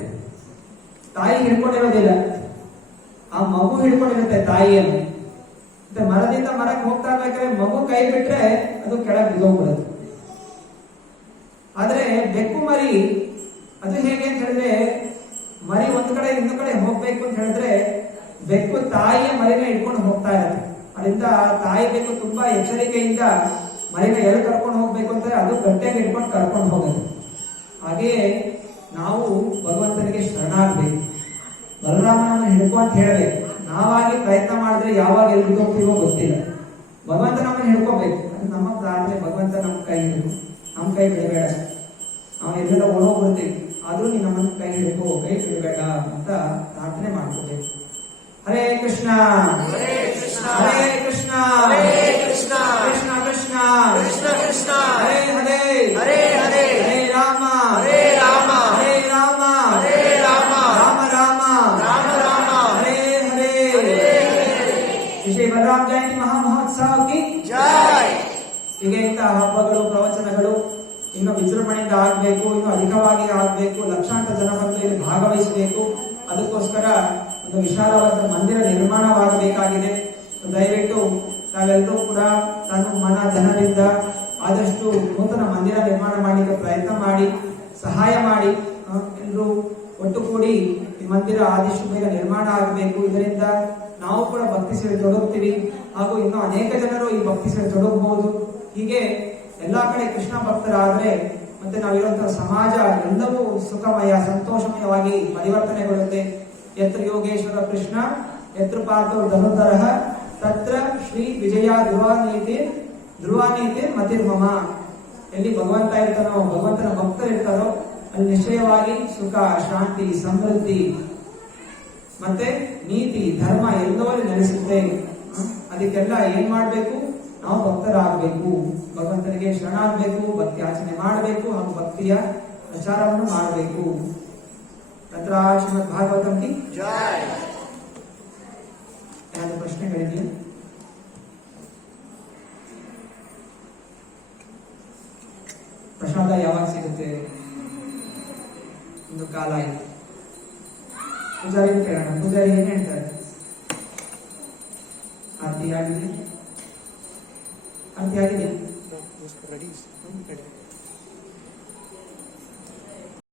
ತಾಯಿ ಹಿಡ್ಕೊಂಡಿರೋದಿಲ್ಲ, ಆ ಮಗು ಹಿಡ್ಕೊಂಡಿರುತ್ತೆ ತಾಯಿಯನ್ನು. ಮರದಿಂದ ಮರಕ್ಕೆ ಹೋಗ್ತಾ ಇರ್ಬೇಕಾದ್ರೆ ಮಗು ಕೈ ಬಿಟ್ರೆ ಅದು ಕೆಳಗೆ ಬಿದ್ದೋಗ್ಬಿಡುತ್ತೆ. ಆದ್ರೆ ಬೆಕ್ಕು ಮರಿ ಅದು ಹೇಗೆ ಅಂತ ಹೇಳಿದ್ರೆ, ಮರಿ ಒಂದ್ ಕಡೆ ಇನ್ನೊಂದ್ ಕಡೆ ಹೋಗ್ಬೇಕು ಅಂತ ಹೇಳಿದ್ರೆ ಬೆಕ್ಕು ತಾಯಿಯ ಮರಿನ ಇಟ್ಕೊಂಡು ಹೋಗ್ತಾ ಇರುತ್ತೆ. ಅದರಿಂದ ತಾಯಿ ಬೆಕ್ಕು ತುಂಬಾ ಎಚ್ಚರಿಕೆಯಿಂದ ಮರಿನ ಎಲ್ಲಿ ಕರ್ಕೊಂಡು ಹೋಗ್ಬೇಕು ಅಂತ ಅದು ಗಟ್ಟಿಯಾಗಿ ಇಟ್ಕೊಂಡು ಕರ್ಕೊಂಡು ಹೋಗುತ್ತೆ. ಹಾಗೆಯೇ ನಾವು ಭಗವಂತನಿಗೆ ಶರಣಾಗಬೇಕು. ಬಲರಾಮನನ್ನು ಹಿಡ್ಕೊ ಅಂತ ಹೇಳಬೇಕು. ನಾವಾಗಿ ಪ್ರಯತ್ನ ಮಾಡಿದ್ರೆ ಯಾವಾಗ ಎಲ್ಲಿ ಹೋಗ್ತೀವೋ ಗೊತ್ತಿಲ್ಲ. ಭಗವಂತ ನಮ್ಮನ್ನು ಹಿಡ್ಕೋಬೇಕು. ಅದು ನಮ್ಮ ಪ್ರಾರ್ಥನೆ. ಭಗವಂತ ನಮ್ಮ ಕೈ ಹಿಡಿದು, ನಮ್ಮ ಕೈ ಬಿಡಬೇಡ. ನಾವು ಎಲ್ಲೆಲ್ಲ ಓಡೋಗ್ಬಿಡ್ತೀವಿ, ಆದ್ರೂ ನೀ ನಮ್ಮನ್ನು ಕೈ ಬಿಡಬೇಡ ಅಂತ ಪ್ರಾರ್ಥನೆ ಮಾಡ್ಕೋಬೇಕು. ಹರೇ ಕೃಷ್ಣ ಹರೇ ಕೃಷ್ಣ ಕೃಷ್ಣ ಕೃಷ್ಣ ಕೃಷ್ಣ ಕೃಷ್ಣ ಹರೇ ಹರೇ ಹರೇ ಹರೇ ರಾಮ ಹರೇ ರಾಮ ಹರೇ ರಾಮ ರಾಮ ಹರೇ ಹರೇ. ಶ್ರೀ ಬಲರಾಮ ಜಯಂತಿ ಮಹಾಮಹೋತ್ಸವ ಕಿ ಜೈ. ಹೀಗೆ ಇಂತಹ ಹಬ್ಬಗಳು, ಪ್ರವಚನಗಳು ಇನ್ನು ವಿಜೃಂಭಣೆಯಿಂದ ಆಗಬೇಕು, ಇನ್ನು ಅಧಿಕವಾಗಿ ಆಗಬೇಕು. ಲಕ್ಷಾಂತರ ಜನ ಬಂದು ಇಲ್ಲಿ ಭಾಗವಹಿಸಬೇಕು. ಅದಕ್ಕೋಸ್ಕರ ಒಂದು ವಿಶಾಲವಾದ ಮಂದಿರ ನಿರ್ಮಾಣವಾಗಬೇಕಾಗಿದೆ. ದಯವಿಟ್ಟು ನಾವೆಲ್ಲರೂ ಕೂಡ ತನ್ನ ಜನರಿಂದ ಆದಷ್ಟು ನೂತನ ಮಂದಿರ ನಿರ್ಮಾಣ ಮಾಡಲಿಕ್ಕೆ ಪ್ರಯತ್ನ ಮಾಡಿ, ಸಹಾಯ ಮಾಡಿ. ಎಲ್ಲರೂ ಒಟ್ಟುಗೂಡಿ ಈ ಮಂದಿರ ಆದಷ್ಟು ಬೇಗ ನಿರ್ಮಾಣ ಆಗಬೇಕು. ಇದರಿಂದ ನಾವು ಕೂಡ ಭಕ್ತಿ ಸೇರಿ ತೊಡಗ್ತೀವಿ, ಹಾಗೂ ಇನ್ನು ಅನೇಕ ಜನರು ಈ ಭಕ್ತಿ ಸೇರಿ ತೊಡಗಬಹುದು. ಹೀಗೆ ಎಲ್ಲಾ ಕಡೆ ಕೃಷ್ಣ ಭಕ್ತರಾದ್ರೆ ಮತ್ತೆ ನಾವಿರುವಂತಹ ಸಮಾಜ ಎಲ್ಲವೂ ಸುಖಮಯ, ಸಂತೋಷಮಯವಾಗಿ ಪರಿವರ್ತನೆಗೊಳ್ಳುತ್ತೆ. ಯತ್ರ ಯೋಗೇಶ್ವರ ಕೃಷ್ಣ ಯತ್ರ ಪಾರ್ಥೋ ಧನುಧರಃ ತತ್ರ ಶ್ರೀ ವಿಜಯ ಧ್ರುವ ನೀತಿ ಧ್ರುವಾನೀತೆ ಮತಿರ್ಮಮ. ಎಲ್ಲಿ ಭಗವಂತ ಇರ್ತಾನೋ, ಭಗವಂತನ ಭಕ್ತರು ಇರ್ತಾರೋ ಅಲ್ಲಿ ನಿಶ್ಚಯವಾಗಿ ಸುಖ, ಶಾಂತಿ, ಸಮೃದ್ಧಿ ಮತ್ತೆ ನೀತಿ, ಧರ್ಮ ಎಲ್ಲವೂ ನೆಲೆಸುತ್ತೆ. ಅದಕ್ಕೆಲ್ಲ ಏನ್ ಮಾಡ್ಬೇಕು? ನಾವು ಭಕ್ತರಾಗಬೇಕು, ಭಗವಂತನಿಗೆ ಶರಣಾಗಬೇಕು, ಭಕ್ತಿ ಆಚರಣೆ ಮಾಡಬೇಕು ಹಾಗೂ ಭಕ್ತಿಯ ಪ್ರಚಾರವನ್ನು ಮಾಡಬೇಕು. ನಂತರ ಶ್ರೀಮದ್ ಭಾಗವತಂ ಕಿ ಜೈ. ಯಾರು ಪ್ರಶ್ನೆಗಳಿದೆಯಾ? ಪ್ರಸಾದ ಯಾವಾಗ ಸಿಗುತ್ತೆ? ಒಂದು ಕಾಲ ಆಯ್ತು. ಪೂಜಾರಿ ಕೇಳೋಣ, ಪೂಜಾರಿ ಏನ್ ಹೇಳ್ತಾರೆ? ಆರತಿ ಆಗಿದೆ, ಆರತಿ ಆಗಿದೆ.